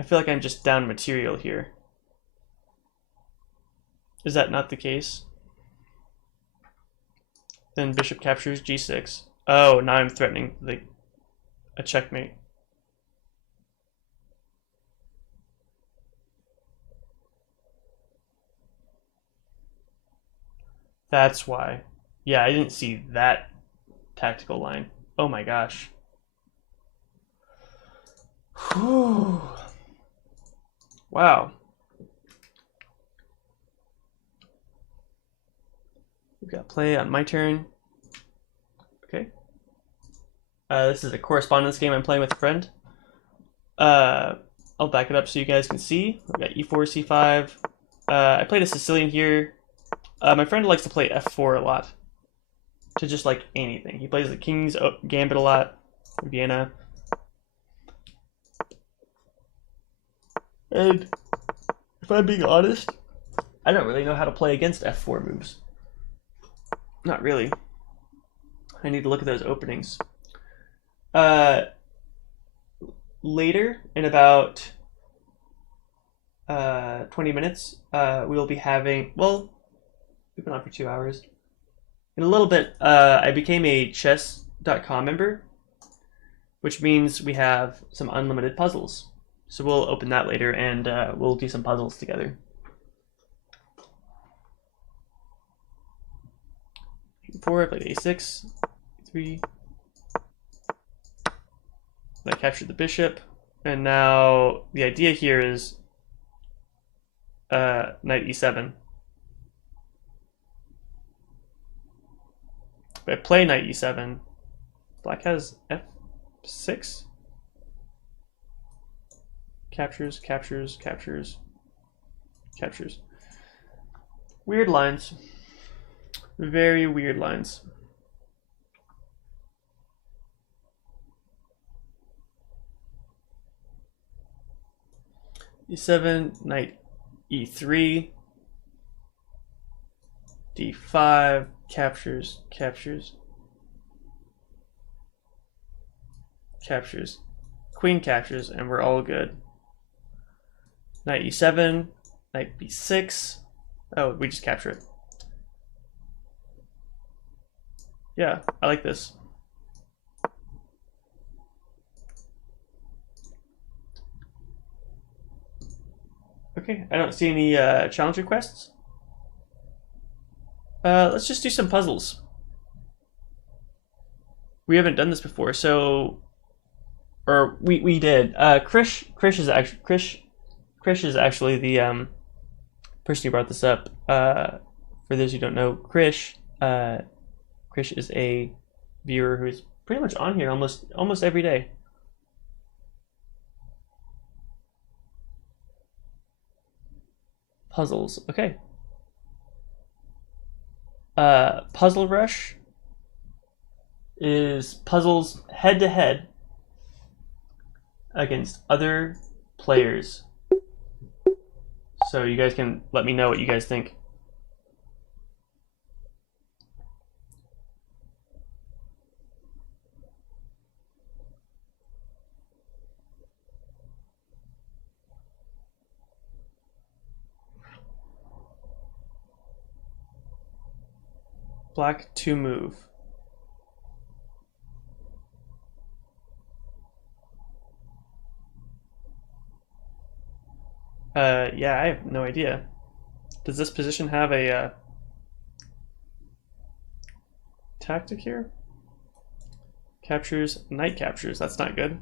feel like I'm just down material here. Is that not the case? Then bishop captures g6. Oh, now I'm threatening a checkmate. That's why. Yeah, I didn't see that tactical line. Oh my gosh. Whew. Wow. We've got play on my turn. Okay. This is a correspondence game I'm playing with a friend. I'll back it up so you guys can see. We've got e4, c5. I played a Sicilian here. My friend likes to play f4 a lot. To just like anything. He plays the King's Gambit a lot. Vienna. And if I'm being honest, I don't really know how to play against f4 moves. Not really. I need to look at those openings. Later, in about 20 minutes, we'll be having, well, we've been on for 2 hours. In a little bit, I became a chess.com member, which means we have some unlimited puzzles. So we'll open that later, and we'll do some puzzles together. E4, I played a6, e3. I captured the bishop, and now the idea here is knight e7. If I play knight e7, black has f6. Captures, captures, captures, captures. Weird lines. Very weird lines. e7, knight e3, d5, captures, captures, captures, queen captures, and we're all good. Knight e7, knight b6. Oh, we just capture it. Yeah, I like this. Okay, I don't see any challenge requests. Let's just do some puzzles. We haven't done this before, so, or we did. Krish is actually the person who brought this up. For those who don't know, Krish is a viewer who's pretty much on here almost every day. Puzzles, okay. Puzzle Rush is puzzles head to head against other players. So you guys can let me know what you guys think. Black to move. Yeah, I have no idea. Does this position have a tactic here? Captures, knight captures. That's not good.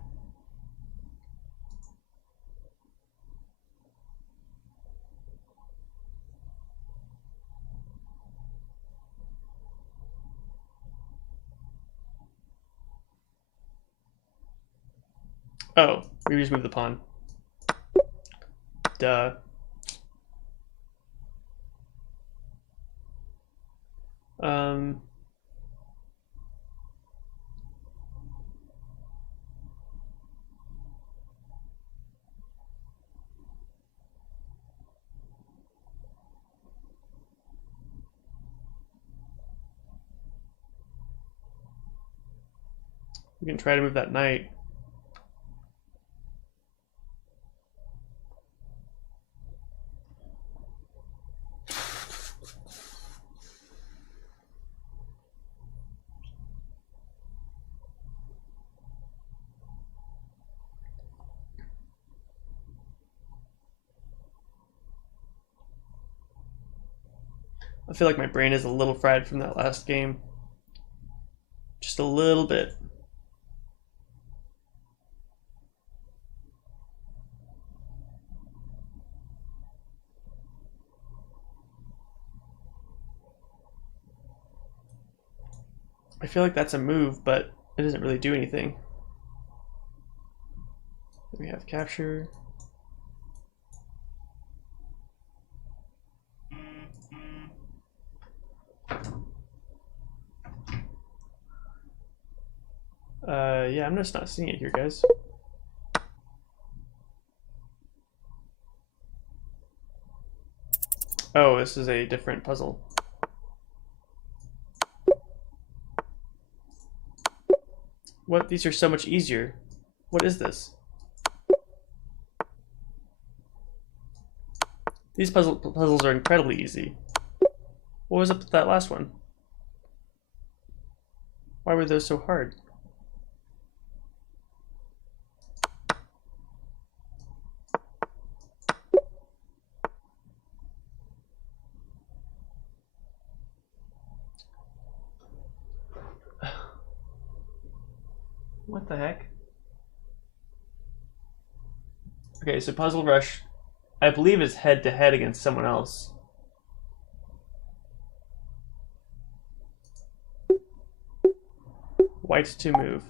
Oh, we just moved the pawn. Duh. Um, we can try to move that knight. I feel like my brain is a little fried from that last game. Just a little bit. I feel like that's a move, but it doesn't really do anything. We have capture. Yeah, I'm just not seeing it here, guys. Oh, this is a different puzzle. What? These are so much easier. What is this? These puzzles are incredibly easy. What was up with that last one? Why were those so hard? What the heck? Okay, so Puzzle Rush, I believe, is head to head against someone else. White to move.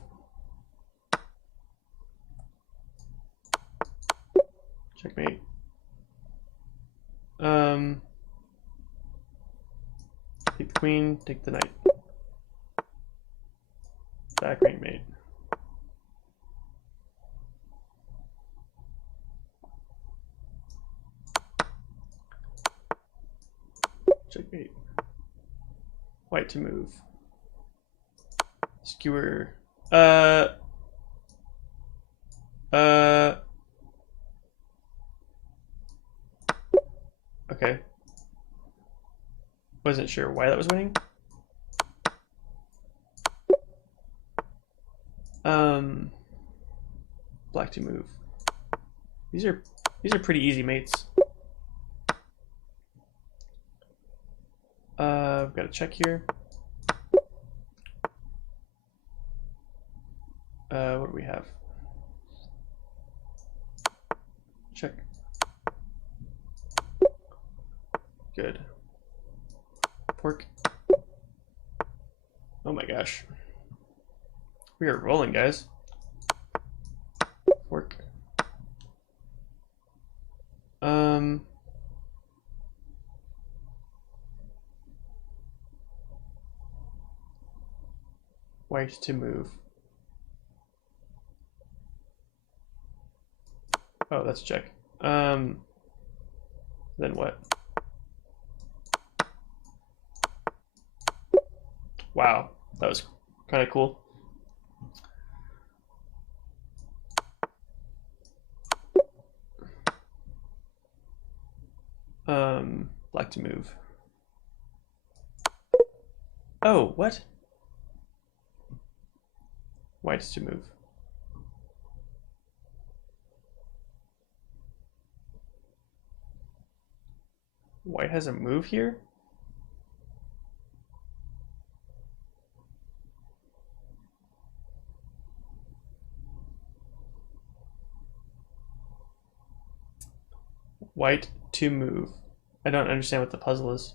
Checkmate. Take the queen, take the knight. Back rank mate. Checkmate. White to move. Skewer. Okay. Wasn't sure why that was winning. Black to move. These are pretty easy mates. I've got to check here. What do we have? Check. Good. Pork. Oh my gosh. We are rolling, guys. Fork. White to move. Oh, that's a check. Then what? Wow, that was kind of cool. Black to move. Oh, what? White's to move. White has a move here? White to move. I don't understand what the puzzle is.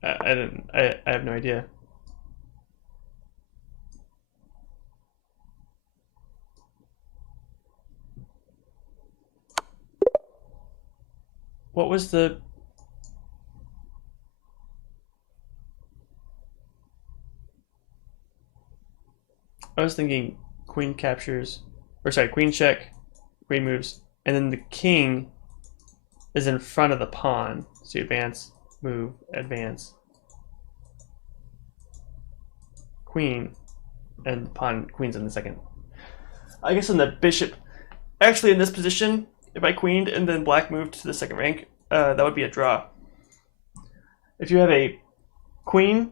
I have no idea. What was the... I was thinking queen captures, or sorry, queen check, queen moves, and then the king is in front of the pawn. So you advance, move, advance. Queen, and pawn, queen's in the second. I guess in the bishop, actually in this position, if I queened and then black moved to the second rank, that would be a draw. If you have a queen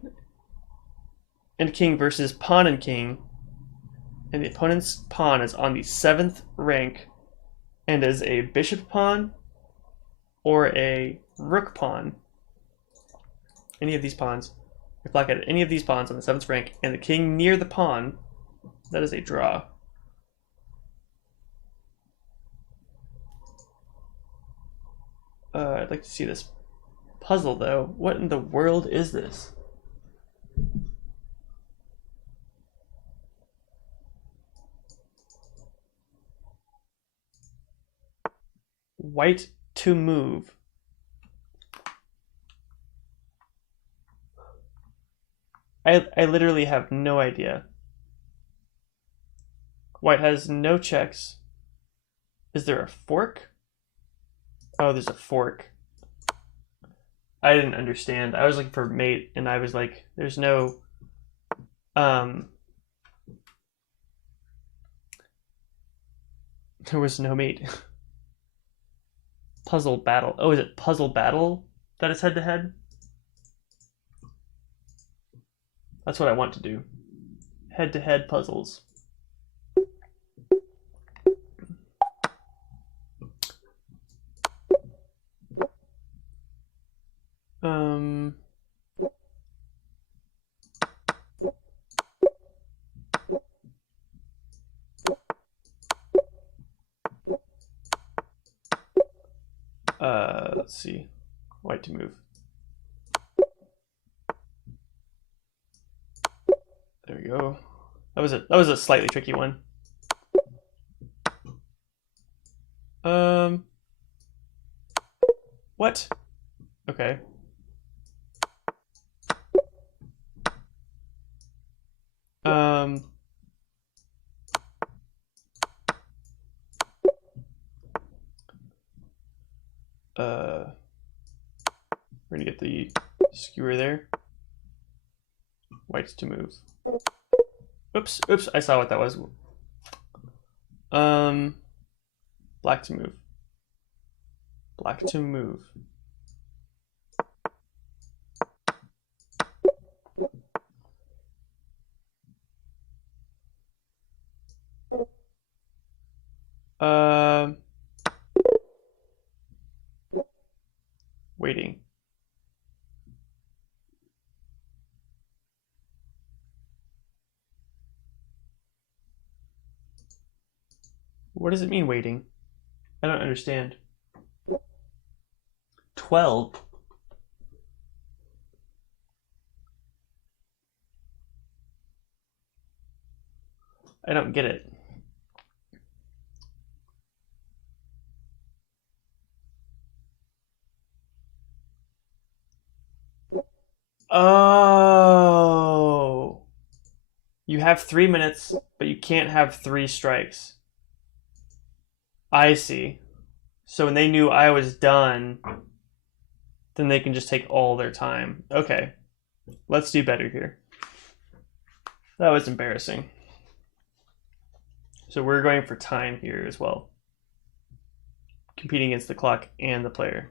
and king versus pawn and king, and the opponent's pawn is on the 7th rank and is a bishop pawn or a rook pawn, any of these pawns, if black had any of these pawns on the 7th rank and the king near the pawn, that is a draw. I'd like to see this puzzle though. What in the world is this? White to move. I literally have no idea. White has no checks. Is there a fork? Oh, there's a fork. I didn't understand. I was looking for mate, and I was like, there's no... There was no mate. Puzzle battle. Oh, is it puzzle battle that is head-to-head? That's what I want to do. Head-to-head puzzles. Let's see. White to move. There we go. That was a slightly tricky one. What? Okay. We're gonna get the skewer there. White's to move. Oops, oops, I saw what that was. Black to move. Black to move. Waiting. What does it mean, waiting? I don't understand. 12? I don't get it. Oh. You have 3 minutes, but you can't have 3 strikes. I see. So when they knew I was done, then they can just take all their time. Okay. Let's do better here. That was embarrassing. So we're going for time here as well. competing against the clock and the player.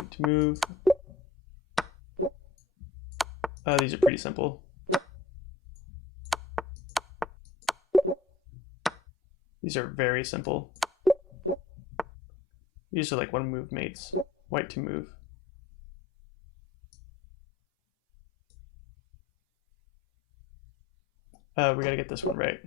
Wait to move. These are pretty simple. These are very simple. These are like one move mates. White to move. We gotta get this one right.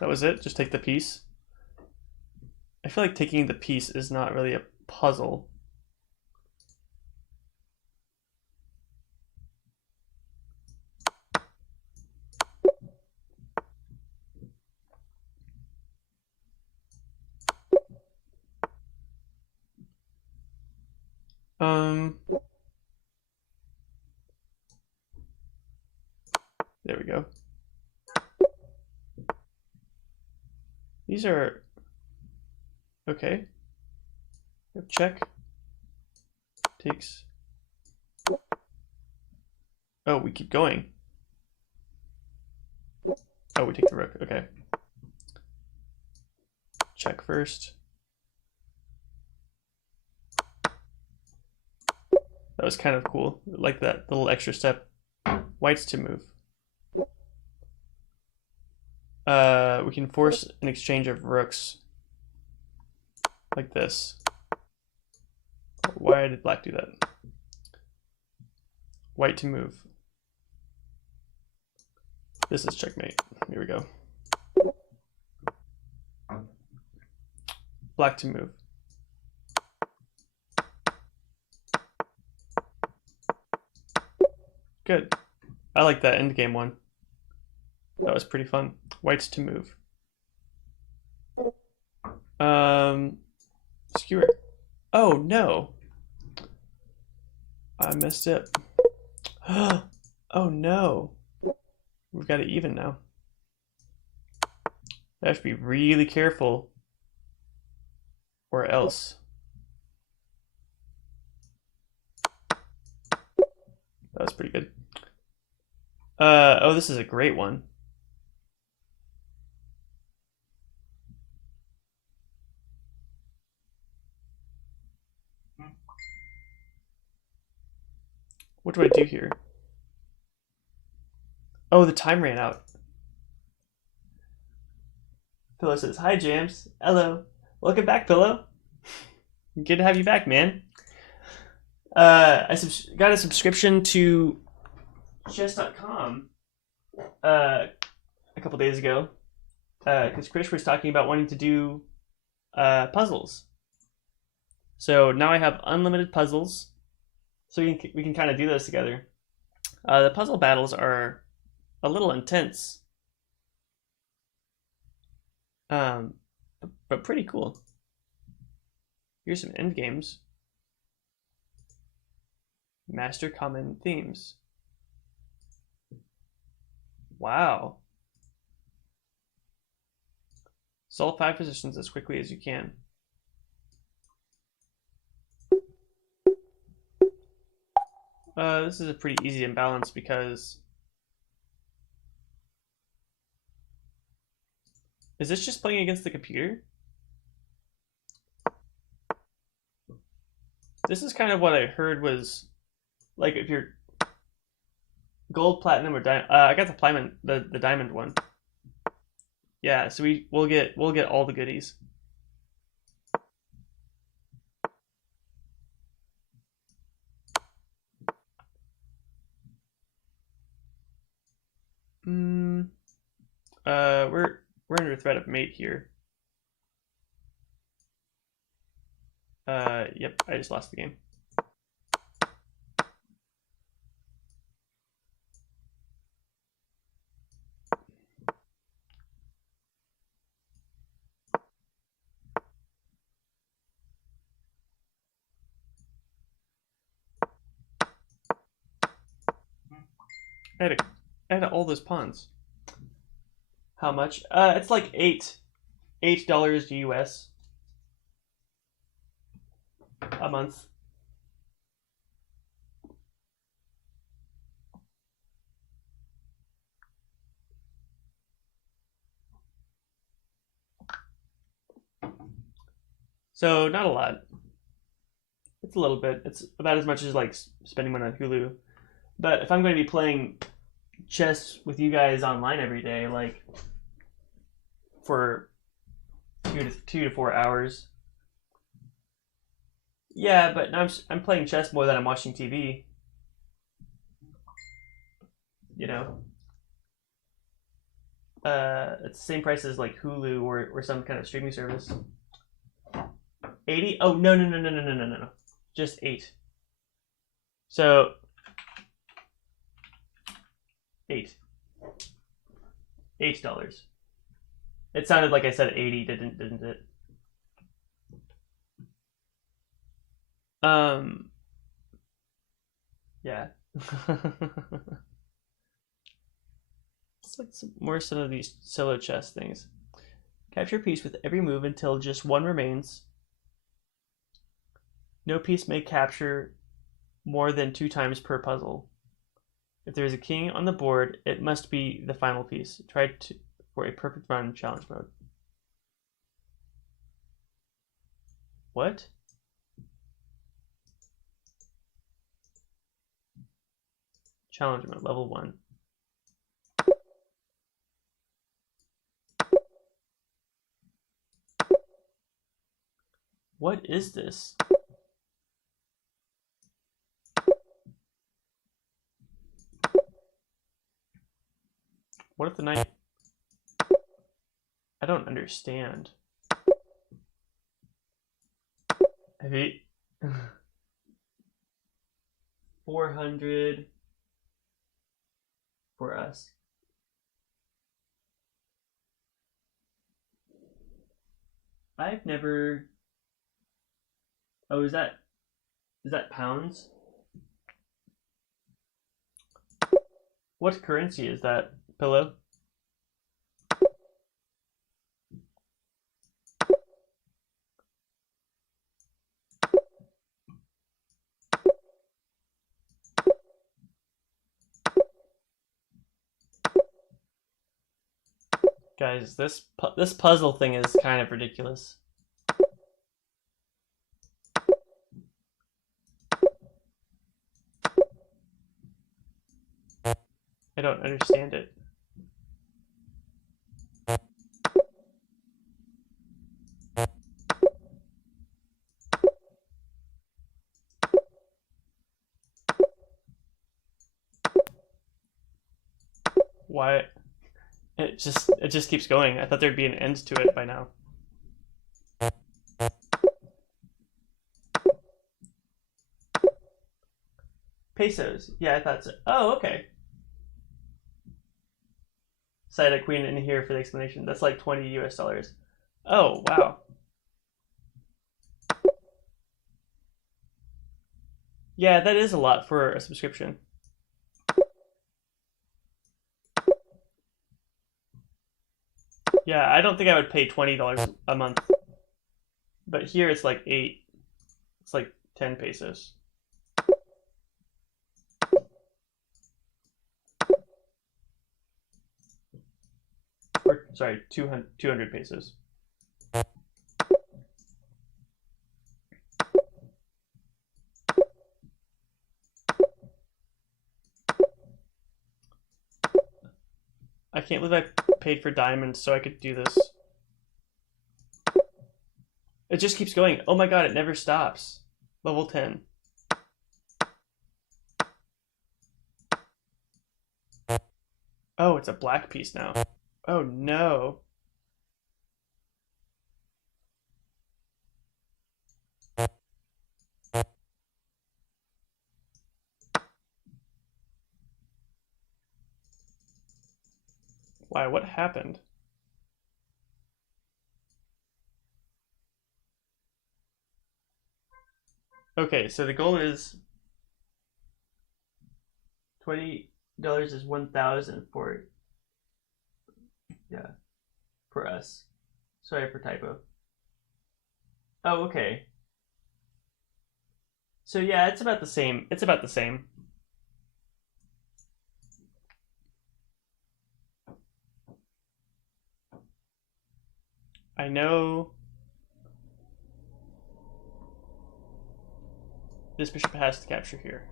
That was it, just take the piece. I feel like taking the piece is not really a puzzle. There we go. These are okay. Check. Takes. Oh, we keep going. Oh, we take the rook. Okay. Check first. That was kind of cool. I like that little extra step. Whites to move. We can force an exchange of rooks like this. Why did black do that? White to move. This is checkmate. Here we go. Black to move. Good. I like that endgame one. That was pretty fun. Whites to move. Skewer. Oh no. I messed up. Oh no. We've got it even now. I have to be really careful or else. That was pretty good. Oh, this is a great one. What do I do here? Oh, the time ran out. Pillow says, hi, Jams. Hello. Welcome back, Pillow. Good to have you back, man. I got a subscription to chess.com a couple days ago because Krish was talking about wanting to do puzzles. So now I have unlimited puzzles, so we can kind of do those together. The puzzle battles are a little intense, but pretty cool. Here's some end games. Master common themes. Wow. Solve 5 positions as quickly as you can. This is a pretty easy imbalance because... Is this just playing against the computer? This is kind of what I heard was... Like if you're gold, platinum, or diamond. I got the diamond one. Yeah, so we'll get all the goodies. We're under threat of mate here. Yep, I just lost the game. I had all those pawns. How much? It's like $8 US a month. So not a lot. It's a little bit. It's about as much as like spending money on Hulu. But if I'm going to be playing chess with you guys online every day, like for 2 to 4 hours, yeah. But now I'm playing chess more than I'm watching TV. You know, it's the same price as like Hulu or some kind of streaming service. 80? Oh no. Just 8. So 8. $8. It sounded like I said 80, didn't it? Yeah. It's like some of these solo chess things. Capture a piece with every move until just one remains. No piece may capture more than 2 times per puzzle. If there is a king on the board, it must be the final piece. Try for a perfect run challenge mode. What? Challenge mode, level 1. What is this? What if the knight... I don't understand. Have you... 400 for us. I've never... Oh, is that pounds? What currency is that, Pillow? Guys, this puzzle thing is kind of ridiculous. I don't understand it. Why? It just keeps going. I thought there'd be an end to it by now. Pesos. Yeah, I thought so. Oh, okay. Cite a queen in here for the explanation. That's like 20 US dollars. Oh, wow. Yeah, that is a lot for a subscription. Yeah, I don't think I would pay $20 a month. But here it's like 8. It's like 10 pesos. Or, sorry, 200 pesos. I can't believe I paid for diamonds so I could do this. It just keeps going. Oh my god, it never stops. Level 10. Oh, it's a black piece now. Oh no. Why, what happened? Okay, so the goal is 20 dollars is 1,000 for, yeah, for us. Sorry for typo. Oh, okay. So yeah, it's about the same. It's about the same. I know this bishop has to capture here.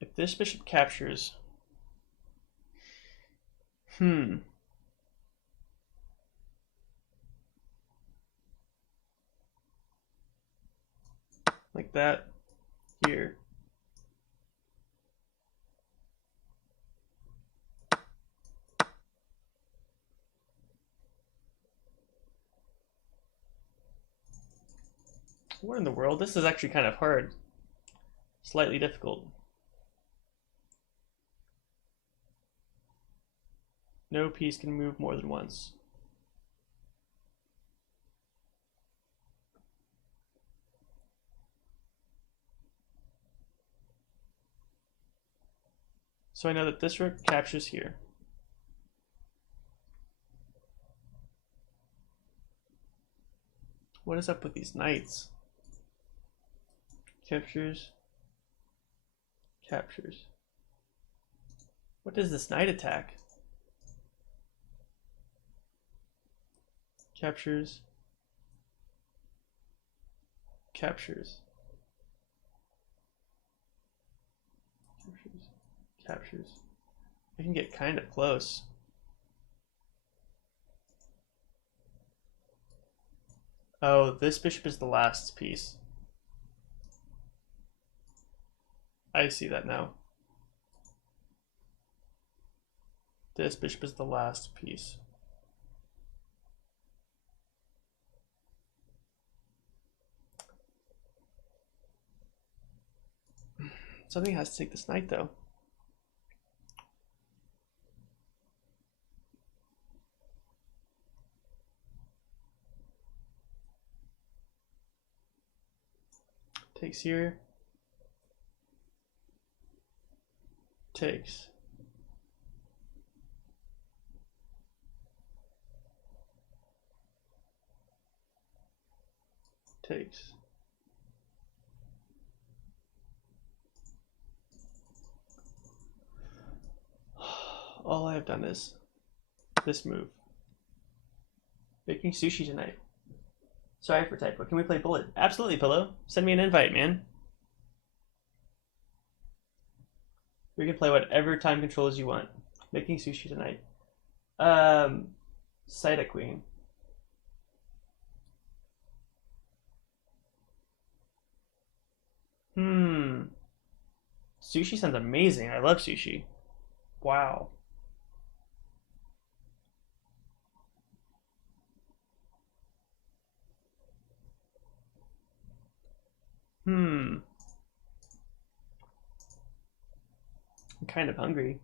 If this bishop captures, like that here. What in the world? This is actually kind of hard. Slightly difficult. No piece can move more than once. So I know that this rook captures here. What is up with these knights? Captures. Captures. What does this knight attack? Captures. Captures. Captures. Captures. I can get kind of close. Oh, this bishop is the last piece. I see that now. This bishop is the last piece. Something has to take this knight, though. Takes here. Takes. Takes. All I have done is this move. Making sushi tonight. Sorry for typo. Can we play Bullet? Absolutely, Pillow. Send me an invite, man. We can play whatever time controls you want. Making sushi tonight. Saida Queen. Sushi sounds amazing. I love sushi. Wow. I'm kind of hungry.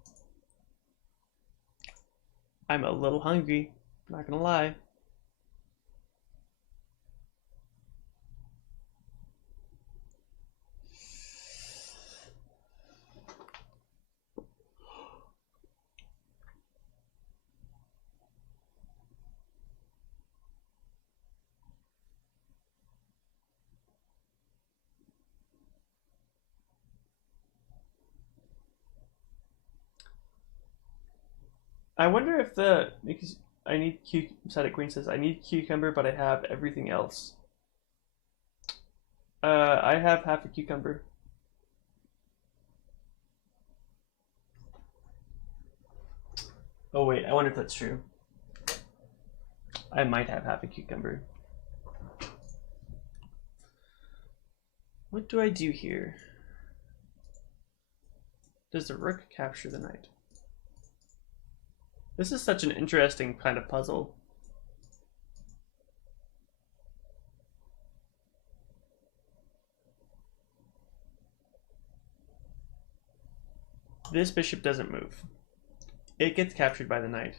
I'm a little hungry. Not gonna lie. I wonder if because I need Saida Queen says I need cucumber, but I have everything else. I have half a cucumber. Oh wait, I wonder if that's true. I might have half a cucumber. What do I do here? Does the rook capture the knight? This is such an interesting kind of puzzle. This bishop doesn't move. It gets captured by the knight.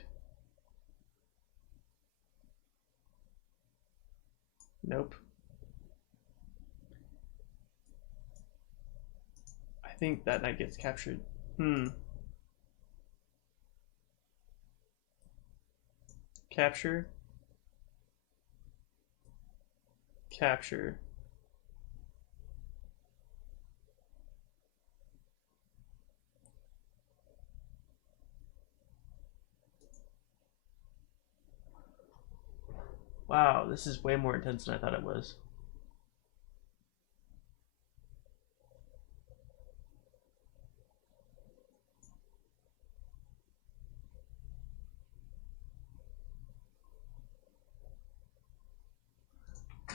Nope. think that knight gets captured. Capture. Capture. Wow, this is way more intense than I thought it was.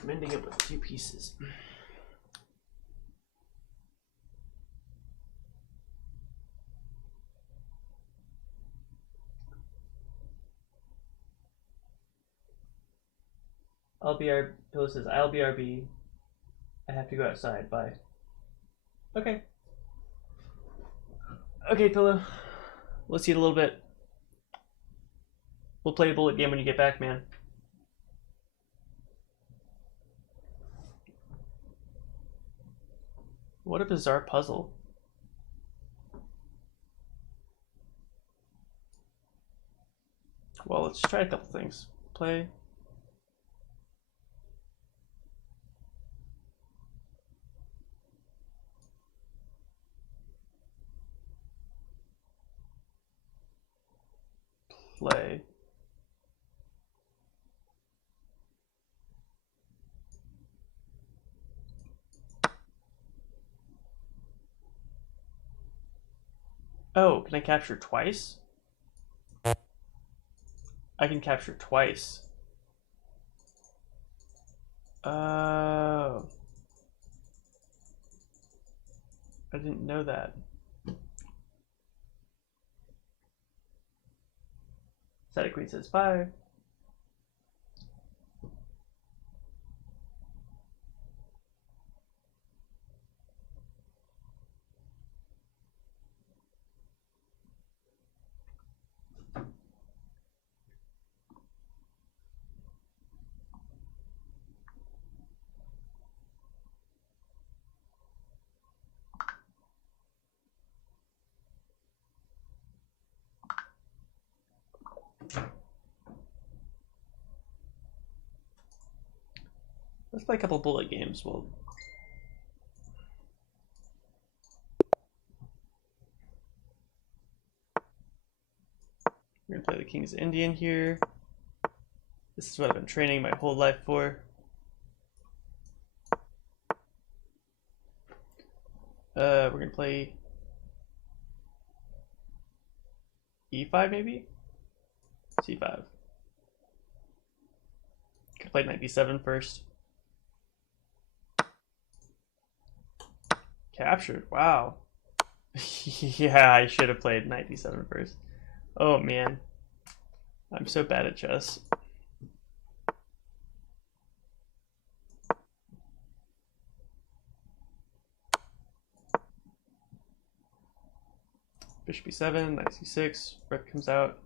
I'm ending up with 2 pieces. Pillow says, I'll be RB. I have to go outside. Bye. Okay. Okay, Pillow. Let's eat a little bit. We'll play a bullet game when you get back, man. What a bizarre puzzle. Well, let's try a couple things. Play. Play. Oh, can I capture twice? I can capture twice. Oh. I didn't know that. Static Queen says bye. Let's play a couple bullet games. We're gonna play the King's Indian here. This is what I've been training my whole life for. We're gonna play E5 maybe? C5. Could play knight D7 first. Captured, wow. Yeah, I should have played knight D7 first. Oh man, I'm so bad at chess. Bishop B7, knight C6, rook comes out.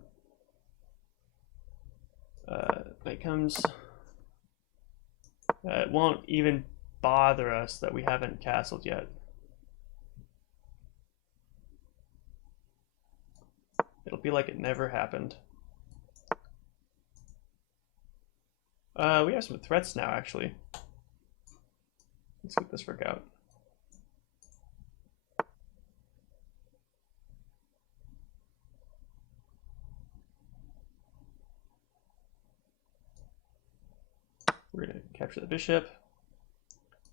Knight comes. It won't even bother us that we haven't castled yet. It'll be like it never happened. We have some threats now, actually. Let's get this rook out. We're gonna capture the bishop.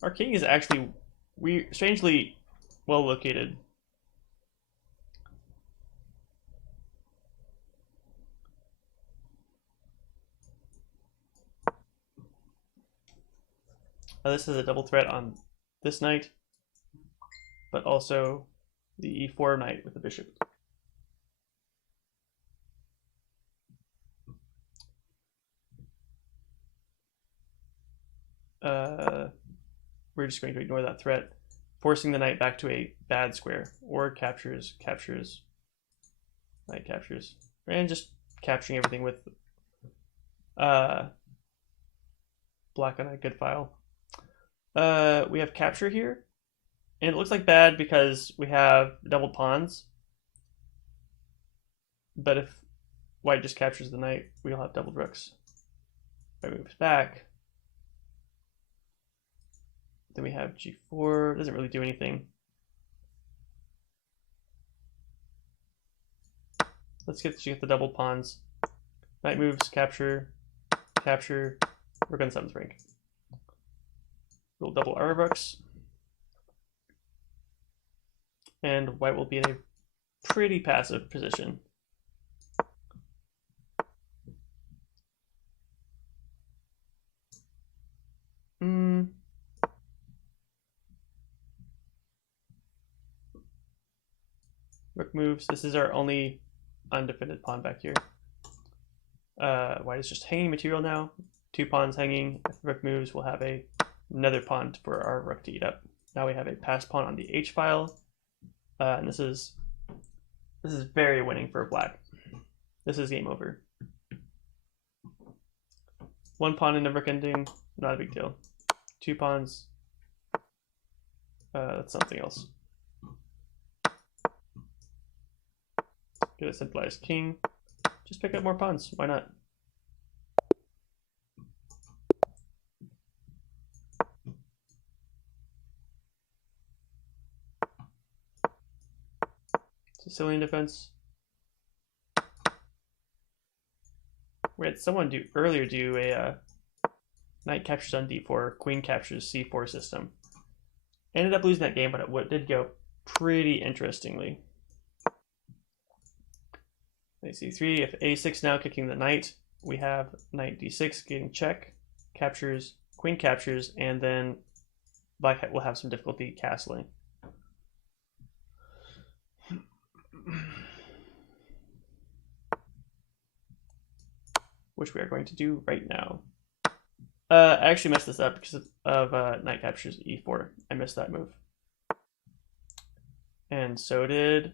Our king is actually strangely well located. This is a double threat on this knight, but also the E4 knight with the bishop. We're just going to ignore that threat, forcing the knight back to a bad square, or captures, knight captures, and just capturing everything with black on a good file. We have capture here. And it looks like bad because we have double pawns. But if white just captures the knight, we'll have double rooks. White moves back. Then we have g4. Doesn't really do anything. Let's get the double pawns. Knight moves, capture, capture. Rook on 7th rank. We'll double our rooks. And white will be in a pretty passive position. Rook moves. This is our only undefended pawn back here. White is just hanging material now. 2 pawns hanging. If rook moves, we'll have another pawn for our rook to eat up. Now we have a passed pawn on the H file, and this is very winning for black. This is game over. 1 pawn in the rook ending, not a big deal. 2 pawns. That's something else. Get a centralized king. Just pick up more pawns. Why not? Sicilian defense. We had someone earlier do a knight captures on d4, queen captures c4 system. Ended up losing that game, but it did go pretty interestingly. Knight c3. If a6 now kicking the knight, we have knight d6 getting check, captures, queen captures, and then black will have some difficulty castling. Which we are going to do right now. I actually messed this up because of knight captures e4. I missed that move. And so did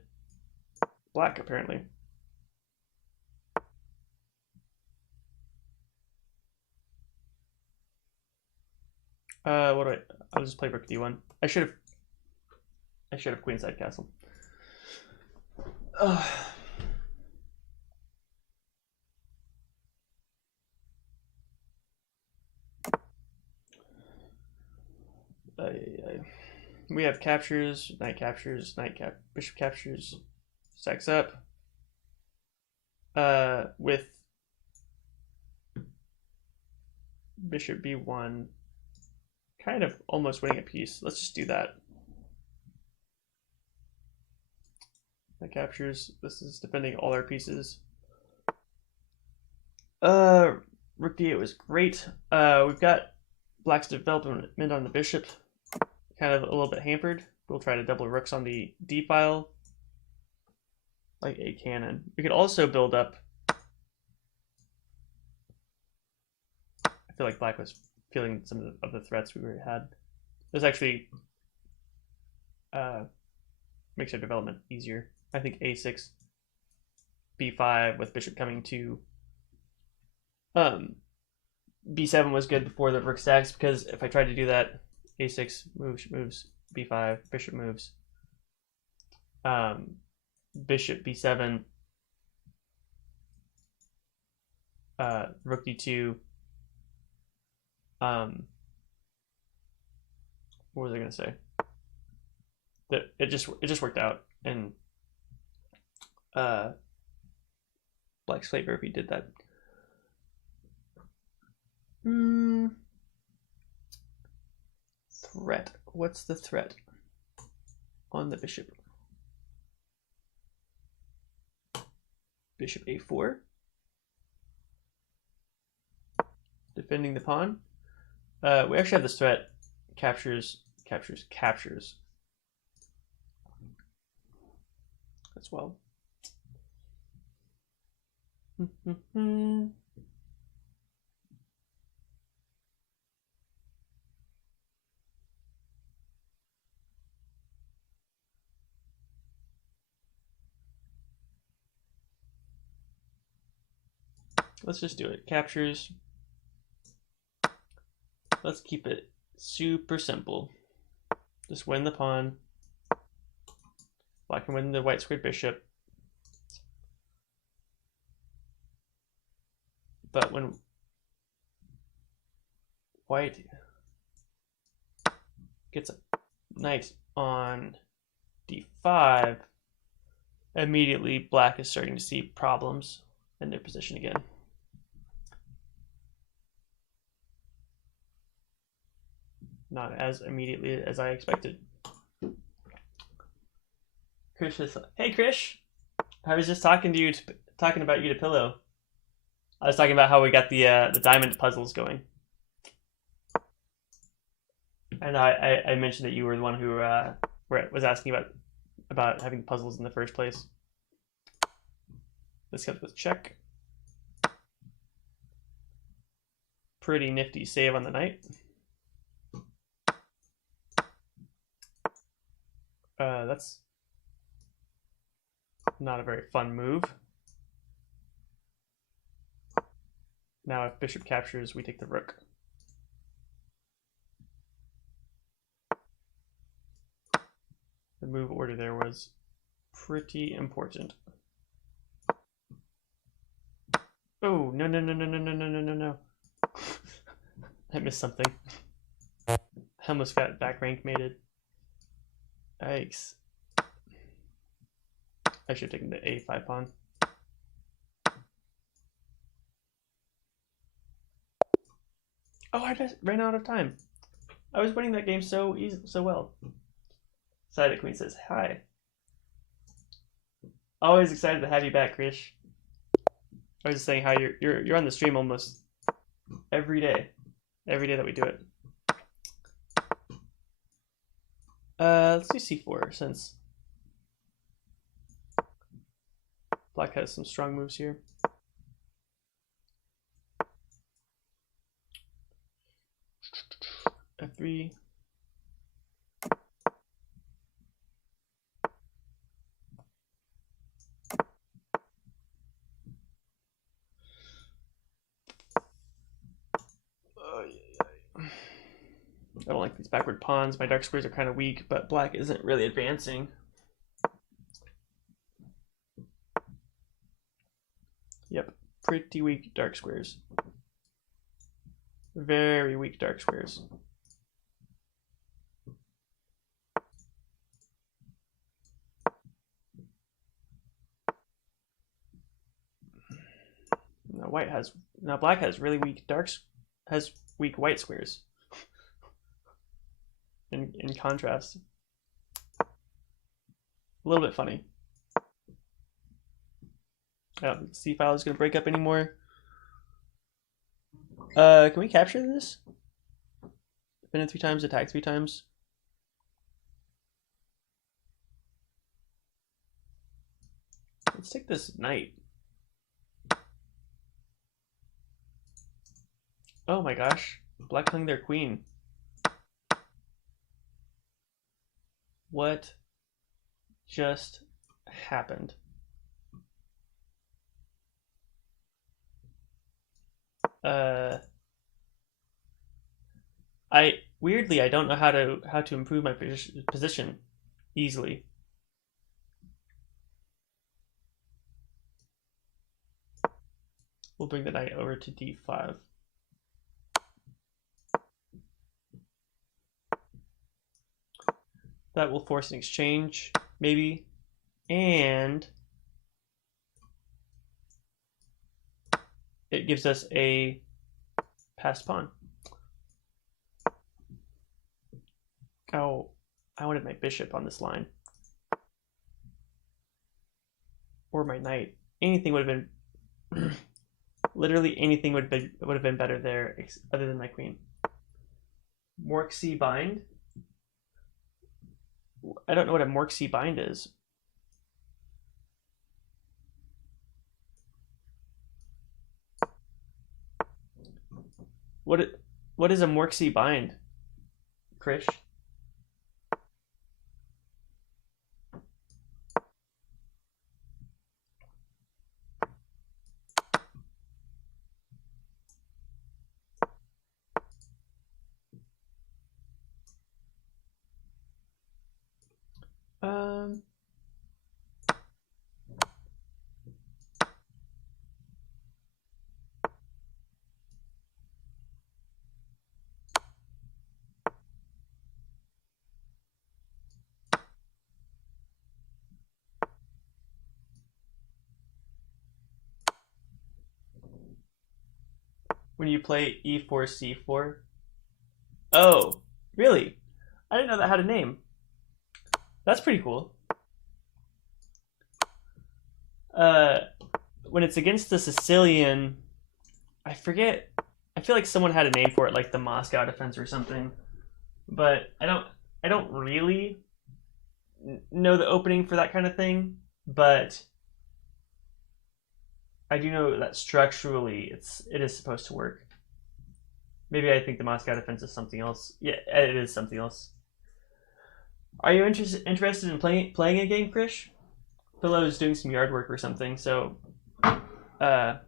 black, apparently. What do I'll just play rook d1. I should have queenside castle. We have captures, bishop captures, stacks up. With bishop b1, kind of almost winning a piece. Let's just do that. That captures. This is defending all our pieces. Rook d8 was great. We've got black's development on the bishop, kind of a little bit hampered. We'll try to double rooks on the d file, like a cannon. We could also build up. I feel like black was feeling some of the threats we had. This actually makes our development easier. I think a6, b5 with bishop coming to b7 was good before the rook stacks, because if I tried to do that, a6 moves b5, bishop moves, bishop b7, rook d2. What was I gonna say? That it just worked out, and black's favor if he did that. Threat. What's the threat on the bishop? Bishop a4. Defending the pawn. We actually have this threat. Captures, captures, captures. As well. Let's just do it. Captures. Let's keep it super simple. Just win the pawn. Black can win the white squared bishop. But when white gets a knight on d5, immediately black is starting to see problems in their position again. Not as immediately as I expected. Krish is, hey Krish, I was just talking to you, talking about you to Pillow. I was talking about how we got the diamond puzzles going, and I mentioned that you were the one who was asking about having puzzles in the first place. This comes with check. Pretty nifty save on the knight. That's not a very fun move. Now if bishop captures, we take the rook. The move order there was pretty important. Oh, no, no, no, no, no, no, no, no, no, no. I missed something. I almost got back rank mated. Yikes. I should have taken the a5 pawn. Oh, I just ran out of time. I was winning that game so well. Side Queen says hi. Always excited to have you back, Krish. I was just saying how you're on the stream almost every day that we do it. Let's do c4 since black has some strong moves here. f3. I don't like these backward pawns. My dark squares are kind of weak, but black isn't really advancing. Yep, pretty weak dark squares. Very weak dark squares. Now black has really weak weak white squares. In contrast, a little bit funny. I don't think the C file is going to break up anymore. Can we capture this? Defend 3 times, attack 3 times. Let's take this knight. Oh my gosh, black hung their queen. What just happened? I don't know how to improve my position easily. We'll bring the knight over to d5. That will force an exchange, maybe, and it gives us a passed pawn. Oh, I wanted my bishop on this line. Or my knight. Anything would have been... literally anything would have been better there other than my queen. Morxi bind? I don't know what a Morxi bind is. What is a Morxi bind, Krish? when you play e4 c4. Oh, really? I didn't know that had a name. That's pretty cool. When it's against the Sicilian, I forget. I feel like someone had a name for it, like the Moscow defense or something. But I don't really know the opening for that kind of thing. But I do know that structurally it is supposed to work. Maybe I think the Moscow defense is something else. Yeah, it is something else. Are you interested in playing a game, Krish? Pillow is doing some yard work or something, so I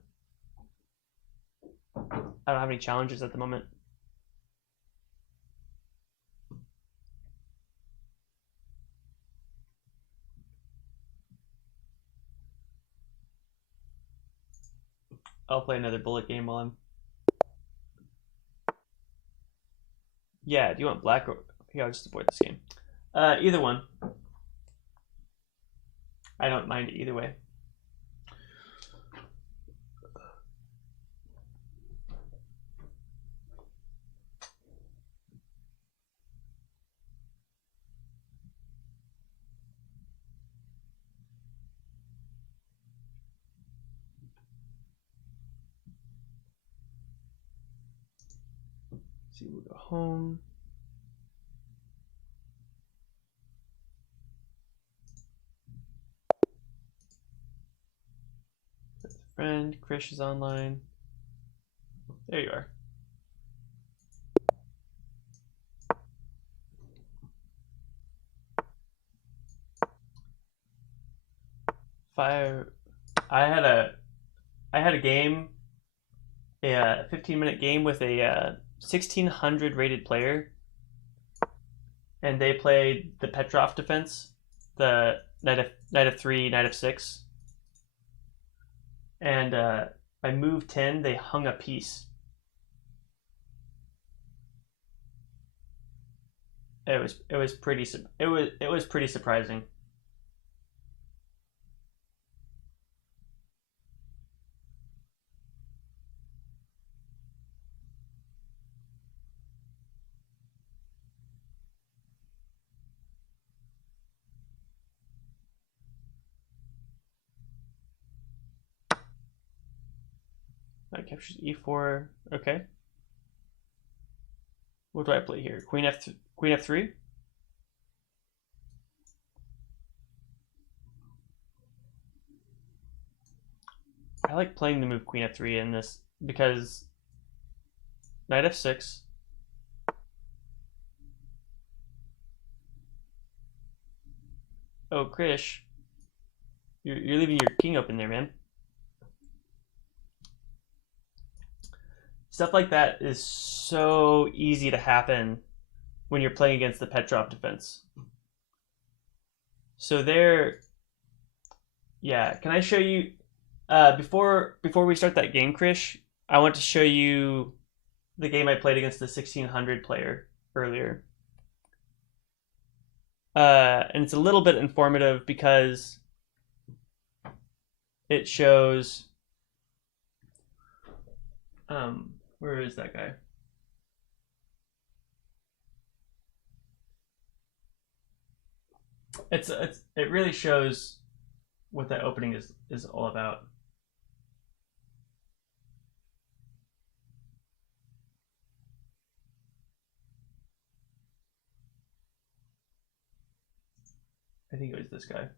don't have any challenges at the moment. I'll play another bullet game while I'm. Yeah, do you want black or? Yeah, I'll just avoid this game. Either one. I don't mind either way. Let's see, we'll go home. Friend, Krish is online. There you are. Fire. I had a game, a 15-minute game with a 1600 rated player, and they played the Petrov defense, the knight of 3, knight of 6, and by move 10 they hung a piece. It was pretty surprising. That captures e4. Okay. What do I play here? Queen f3. I like playing the move queen f3 in this because knight f6. Oh, Krish, you're leaving your king open there, man. Stuff like that is so easy to happen when you're playing against the Petrov defense. So there, yeah. Can I show you before we start that game, Krish? I want to show you the game I played against the 1600 player earlier. And it's a little bit informative because it shows where is that guy? It really shows what that opening is all about. I think it was this guy.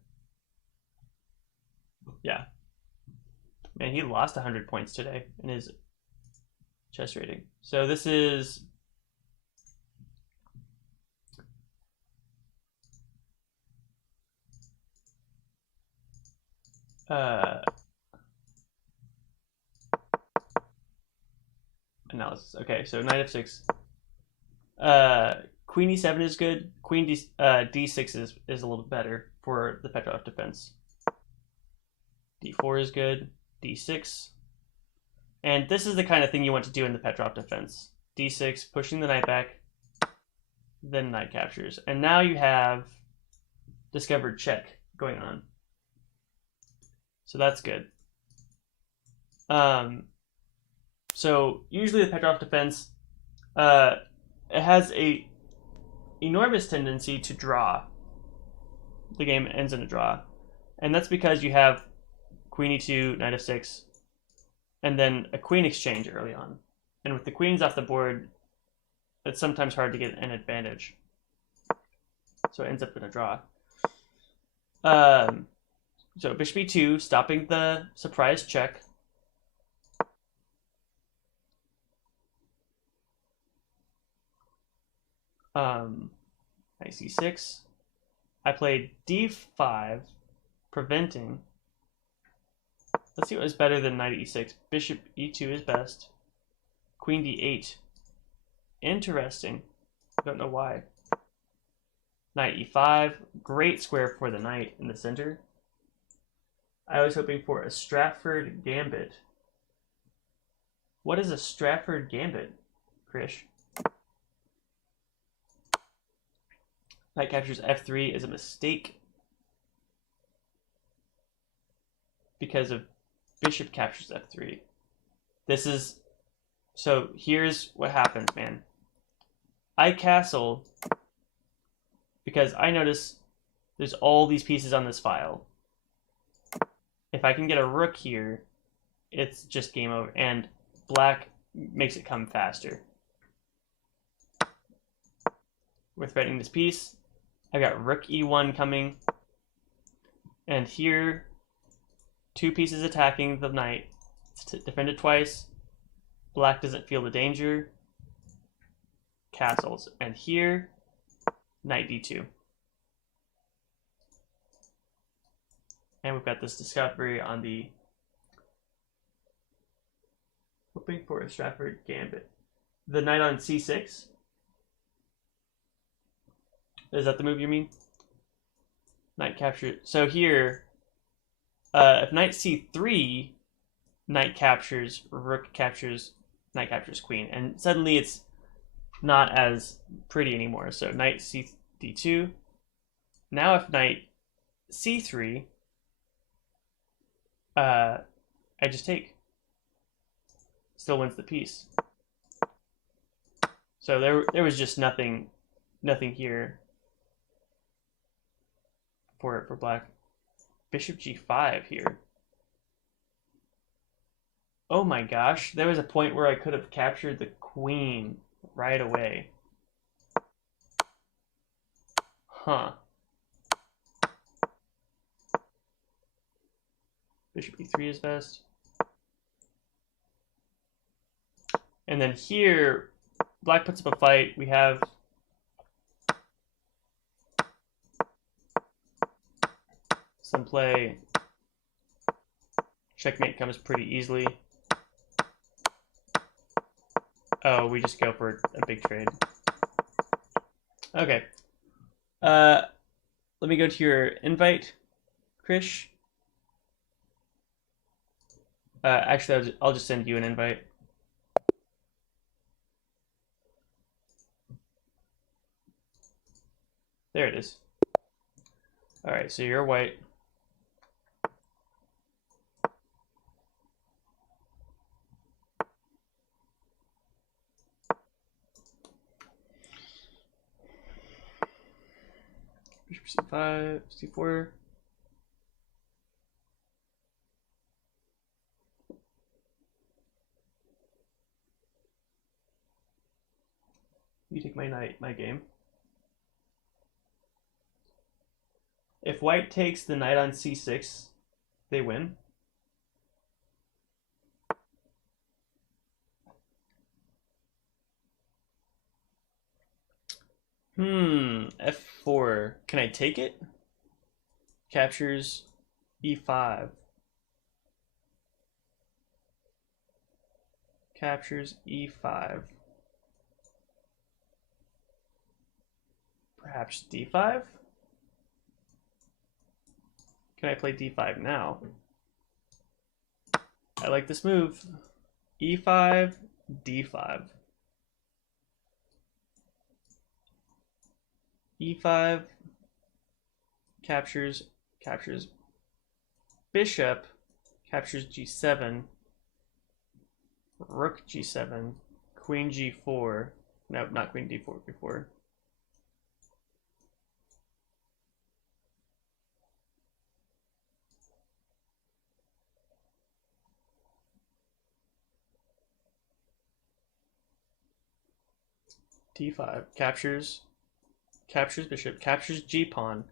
Yeah. Man, he lost 100 points today in his chess rating. So this is analysis. Okay, so knight f6. Queen e7 is good. Queen d6 is a little bit better for the Petrov defense. d4 is good. d6. And this is the kind of thing you want to do in the Petrov defense. d6, pushing the knight back, then knight captures. And now you have discovered check going on. So that's good. So usually the Petrov defense, uh, it has a enormous tendency to draw. The game ends in a draw, and that's because you have queen e2, knight f6, and then a queen exchange early on. And with the queens off the board, it's sometimes hard to get an advantage. So it ends up in a draw. So bishop e2, stopping the surprise check. Knight c6. I played d5, preventing. Let's see what is better than knight e6. Bishop e2 is best. Queen d8. Interesting. Don't know why. Knight e5. Great square for the knight in the center. I was hoping for a Stratford Gambit. What is a Stratford Gambit, Krish? Knight captures f3 is a mistake because of bishop captures f3. This is... So here's what happens, man. I castle because I notice there's all these pieces on this file. If I can get a rook here, it's just game over. And black makes it come faster. We're threatening this piece. I've got rook e1 coming. And here, two pieces attacking the knight. It's defended twice. Black doesn't feel the danger. Castles. And here, knight d2. And we've got this discovery on the... Hoping for a Stratford Gambit. The knight on c6. Is that the move you mean? Knight capture. So here, if knight c3, knight captures, rook captures, knight captures queen. And suddenly it's not as pretty anymore. So knight c d2. Now if knight c3, I just take. Still wins the piece. So there was just nothing here for black. Bishop g5 here. Oh my gosh, there was a point where I could have captured the queen right away. Huh. Bishop e3 is best. And then here, black puts up a fight. We have some play. Checkmate comes pretty easily. Oh, we just go for a big trade. Okay. Let me go to your invite, Krish. Actually, I'll just send you an invite. There it is. All right, so you're white. Bishop c5, c4. You take my knight, my game. If white takes the knight on c6, they win. F4. Can I take it? Captures e5. Captures e5. Perhaps d5? Can I play d5 now? I like this move. e5, d5. e5 captures bishop, captures g7. Rook g7, queen g4. No, not queen d4 before. d5 captures bishop, captures g-pawn,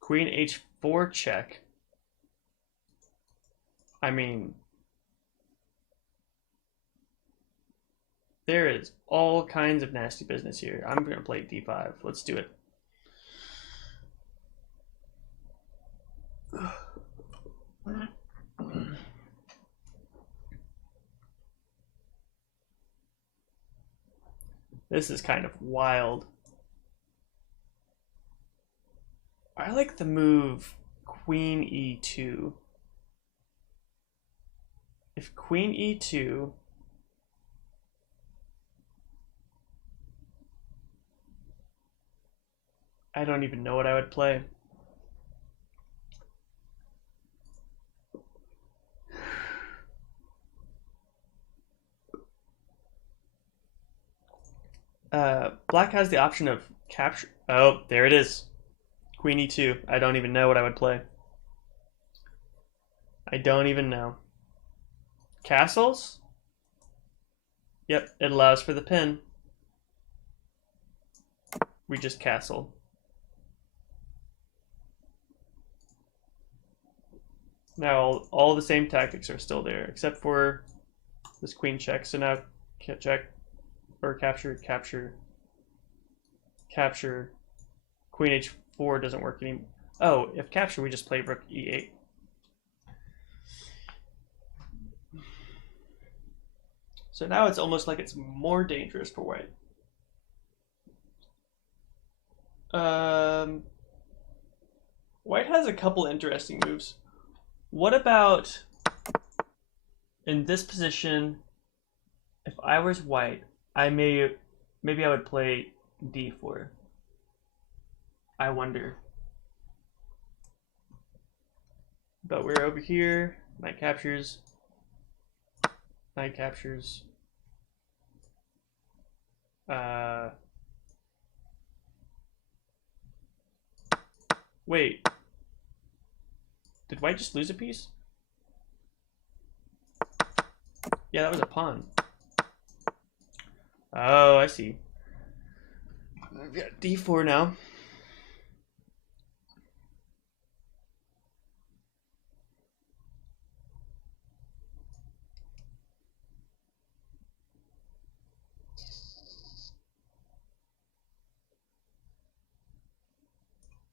queen h4 check. I mean, there is all kinds of nasty business here. I'm going to play d5. Let's do it. This is kind of wild. I like the move queen e2. If queen e2, I don't even know what I would play. Black has the option of capture. Oh, there it is. Queen e2. I don't even know what I would play. I don't even know. Castles? Yep, it allows for the pin. We just castle. Now all the same tactics are still there, except for this queen check. So now check, or capture, capture, capture. Queen h4 doesn't work anymore. Oh, if capture, we just play rook e8. So now it's almost like it's more dangerous for white. White has a couple interesting moves. What about in this position? If I was white, maybe I would play d4. I wonder. But we're over here. Knight captures. Knight captures. Wait. Did white just lose a piece? Yeah, that was a pawn. Oh, I see. I've got d4 now.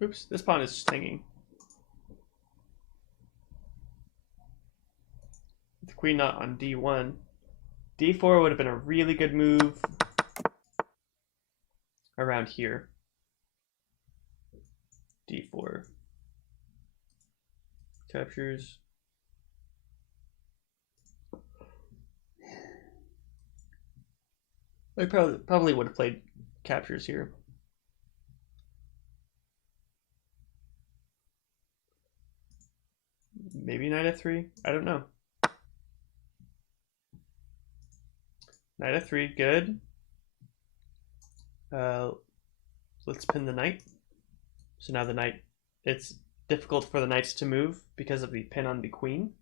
Oops, this pawn is just hanging. The queen not on d1. d4 would have been a really good move around here. d4 captures. I probably would have played captures here. Maybe knight f3. I don't know. Knight f3, good. Let's pin the knight. So now the knight, it's difficult for the knights to move because of the pin on the queen.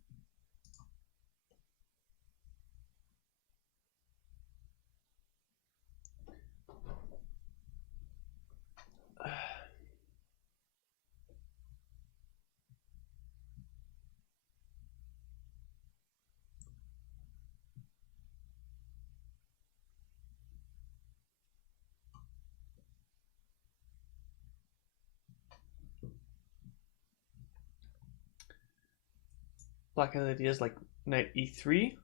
Black has ideas like knight e3,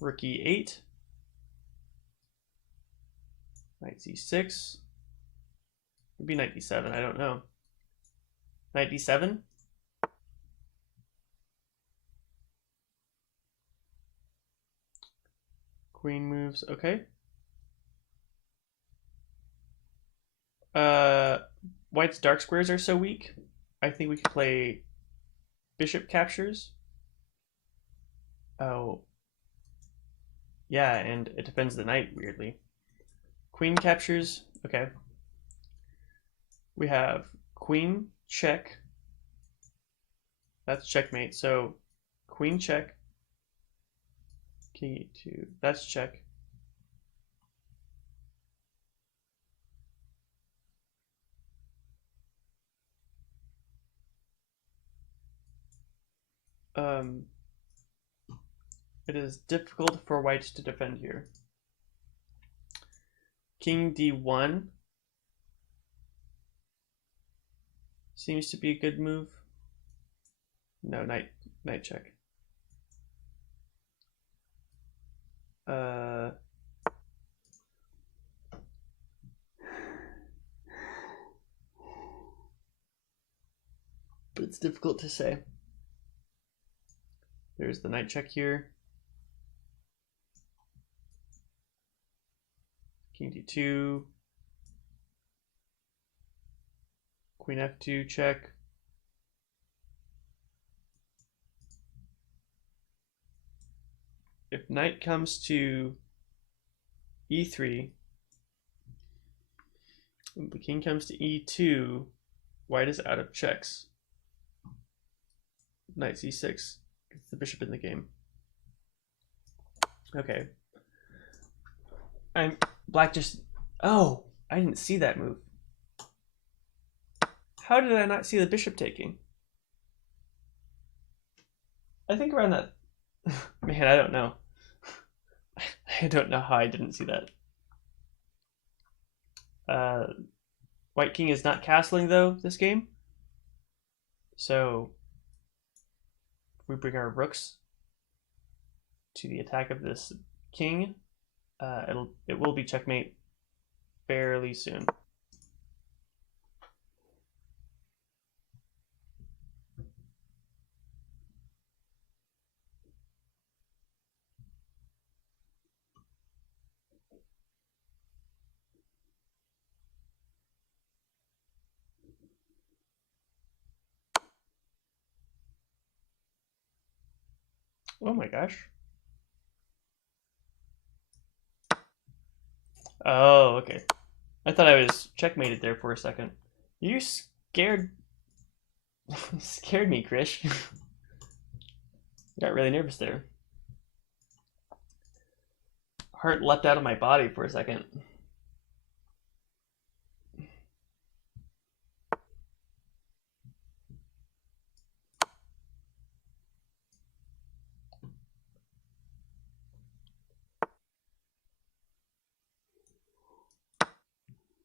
rook e8, knight c6, maybe knight d7, I don't know. Knight d7? Queen moves, okay. White's dark squares are so weak. I think we could play bishop captures. Oh. Yeah, and it defends the knight weirdly. Queen captures. Okay. We have queen check. That's checkmate. So queen check. King e2. That's check. It is difficult for white to defend here. King d1 seems to be a good move. No, knight check. But it's difficult to say. There's the knight check here. King d2. Queen f2 check. If knight comes to e3, the king comes to e2, white is out of checks. Knight c6 gets the bishop in the game. Okay. Black just... Oh, I didn't see that move. How did I not see the bishop taking? I think around that... Man, I don't know. I don't know how I didn't see that. White king is not castling, though, this game. So, if we bring our rooks to the attack of this king, it will be checkmate fairly soon. Oh my gosh. Oh, okay. I thought I was checkmated there for a second. You scared scared me, Krish. Got really nervous there. Heart leapt out of my body for a second.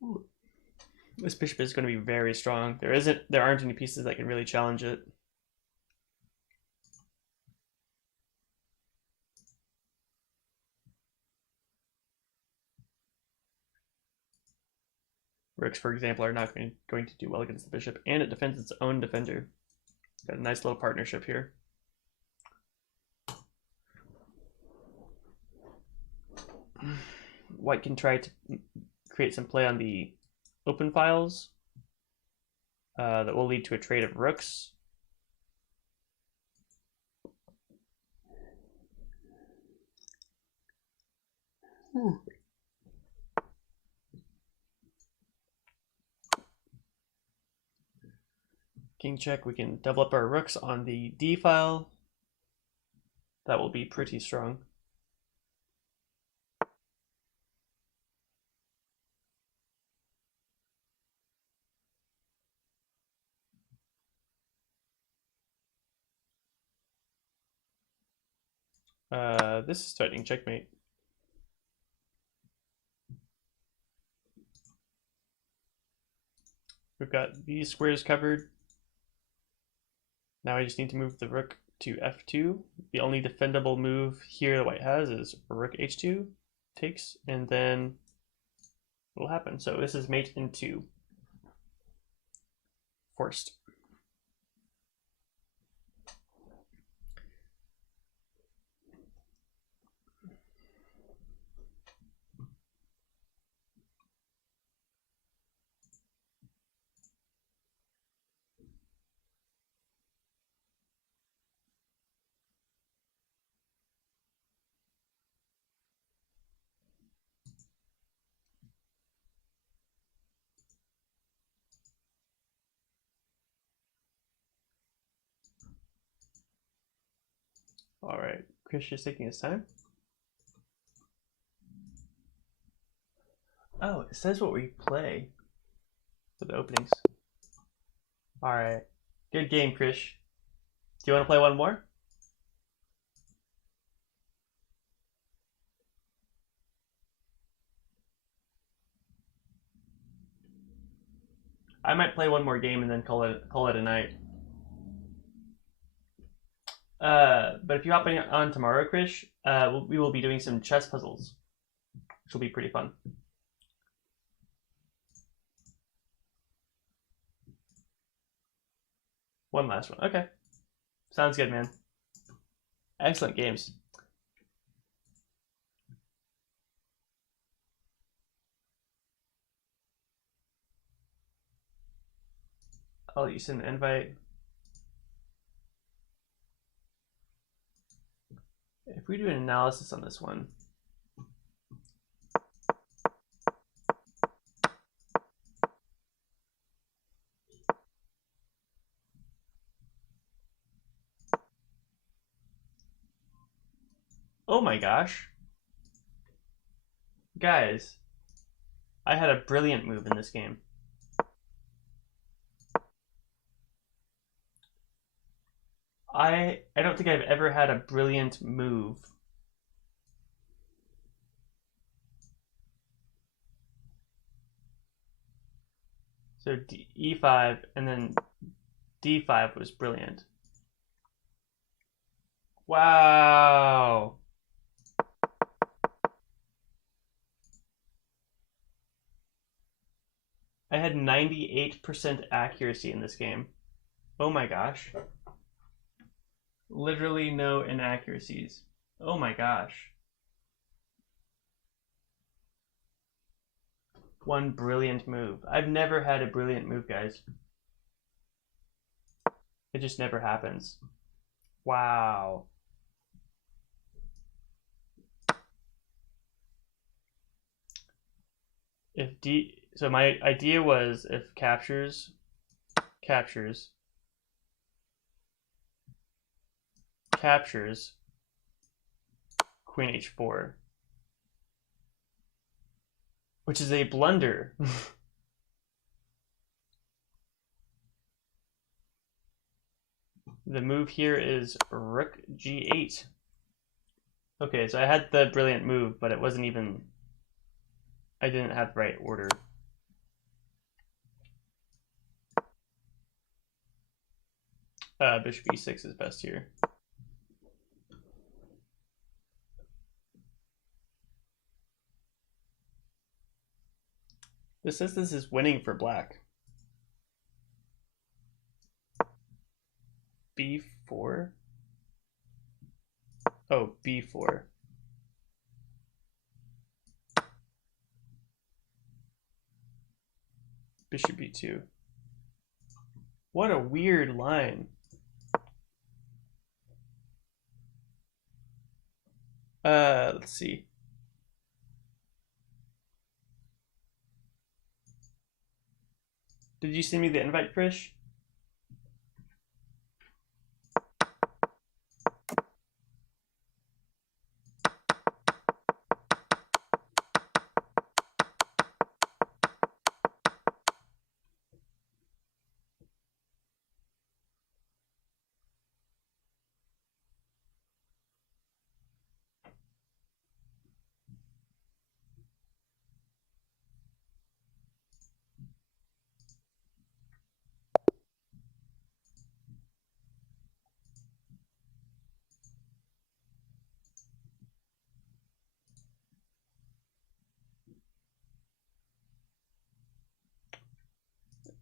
Ooh. This bishop is going to be very strong. There aren't any pieces that can really challenge it. Rooks, for example, are not going to do well against the bishop, and it defends its own defender. Got a nice little partnership here. White can try to create some play on the open files that will lead to a trade of rooks. King check, we can double up our rooks on the d file. That will be pretty strong. This is threatening checkmate. We've got these squares covered. Now I just need to move the rook to f2. The only defendable move here that white has is rook h2 takes, and then it will happen. So this is mate in 2. Forced. All right, Chris is taking his time. Oh, it says what we play for the openings. All right, good game, Chris. Do you want to play one more? I might play one more game and then call it a night. But if you hop on tomorrow, Chris, we will be doing some chess puzzles, which will be pretty fun. One last one. Okay. Sounds good, man. Excellent games. I'll let you send an invite. If we do an analysis on this one, oh my gosh. Guys, I had a brilliant move in this game. I don't think I've ever had a brilliant move. So E5 and then D5 was brilliant. Wow. I had 98% accuracy in this game. Oh my gosh. Literally no inaccuracies. Oh my gosh. One brilliant move. I've never had a brilliant move, guys. It just never happens. Wow. If D, so my idea was if captures, Queen H4, which is a blunder. The move here is Rook G8. Okay, so I had the brilliant move, but it wasn't even, I didn't have the right order. Bishop E6 is best here. This says this is winning for black. B4? Oh, B4. Bishop B2. What a weird line. Let's see. Did you send me the invite, Krish?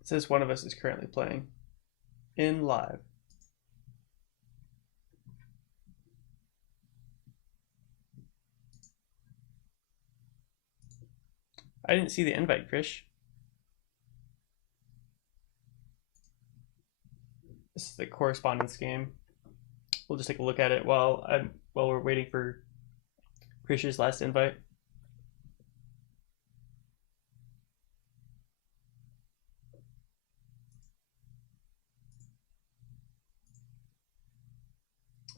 It says one of us is currently playing in live. I didn't see the invite, Krish. This is the correspondence game. We'll just take a look at it while we're waiting for Krish's last invite.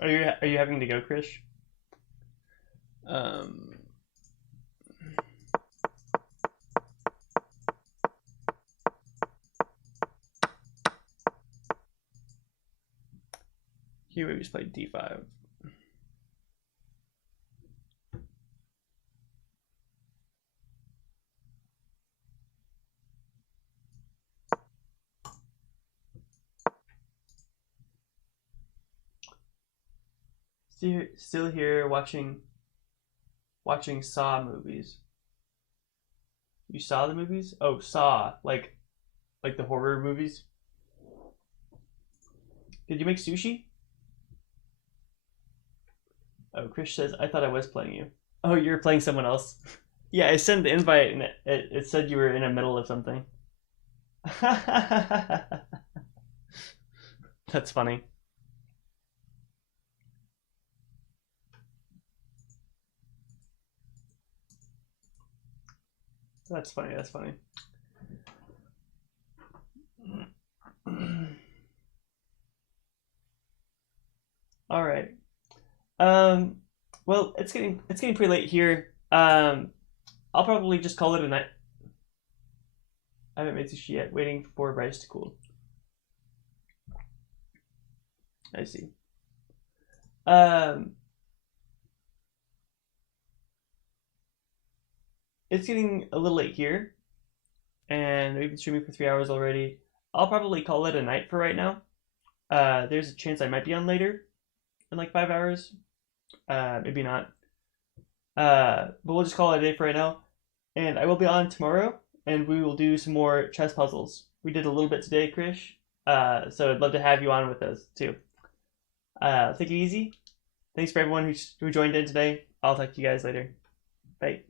Are you having to go, Krish? Here we just played d5. Still here watching Saw movies. You saw the movies? Oh, Saw, like the horror movies. Did you make sushi? Oh, Chris says I thought I was playing you. Oh, you're playing someone else. Yeah, I sent the invite and it said you were in the middle of something. That's funny. That's funny. That's funny. All right. Well, it's getting pretty late here. I'll probably just call it a night. I haven't made sushi yet. Waiting for rice to cool. I see. It's getting a little late here, and we've been streaming for 3 hours already. I'll probably call it a night for right now. There's a chance I might be on later, in like 5 hours. Maybe not. But we'll just call it a day for right now. And I will be on tomorrow, and we will do some more chess puzzles. We did a little bit today, Krish. So I'd love to have you on with us too. Take it easy. Thanks for everyone who joined in today. I'll talk to you guys later. Bye.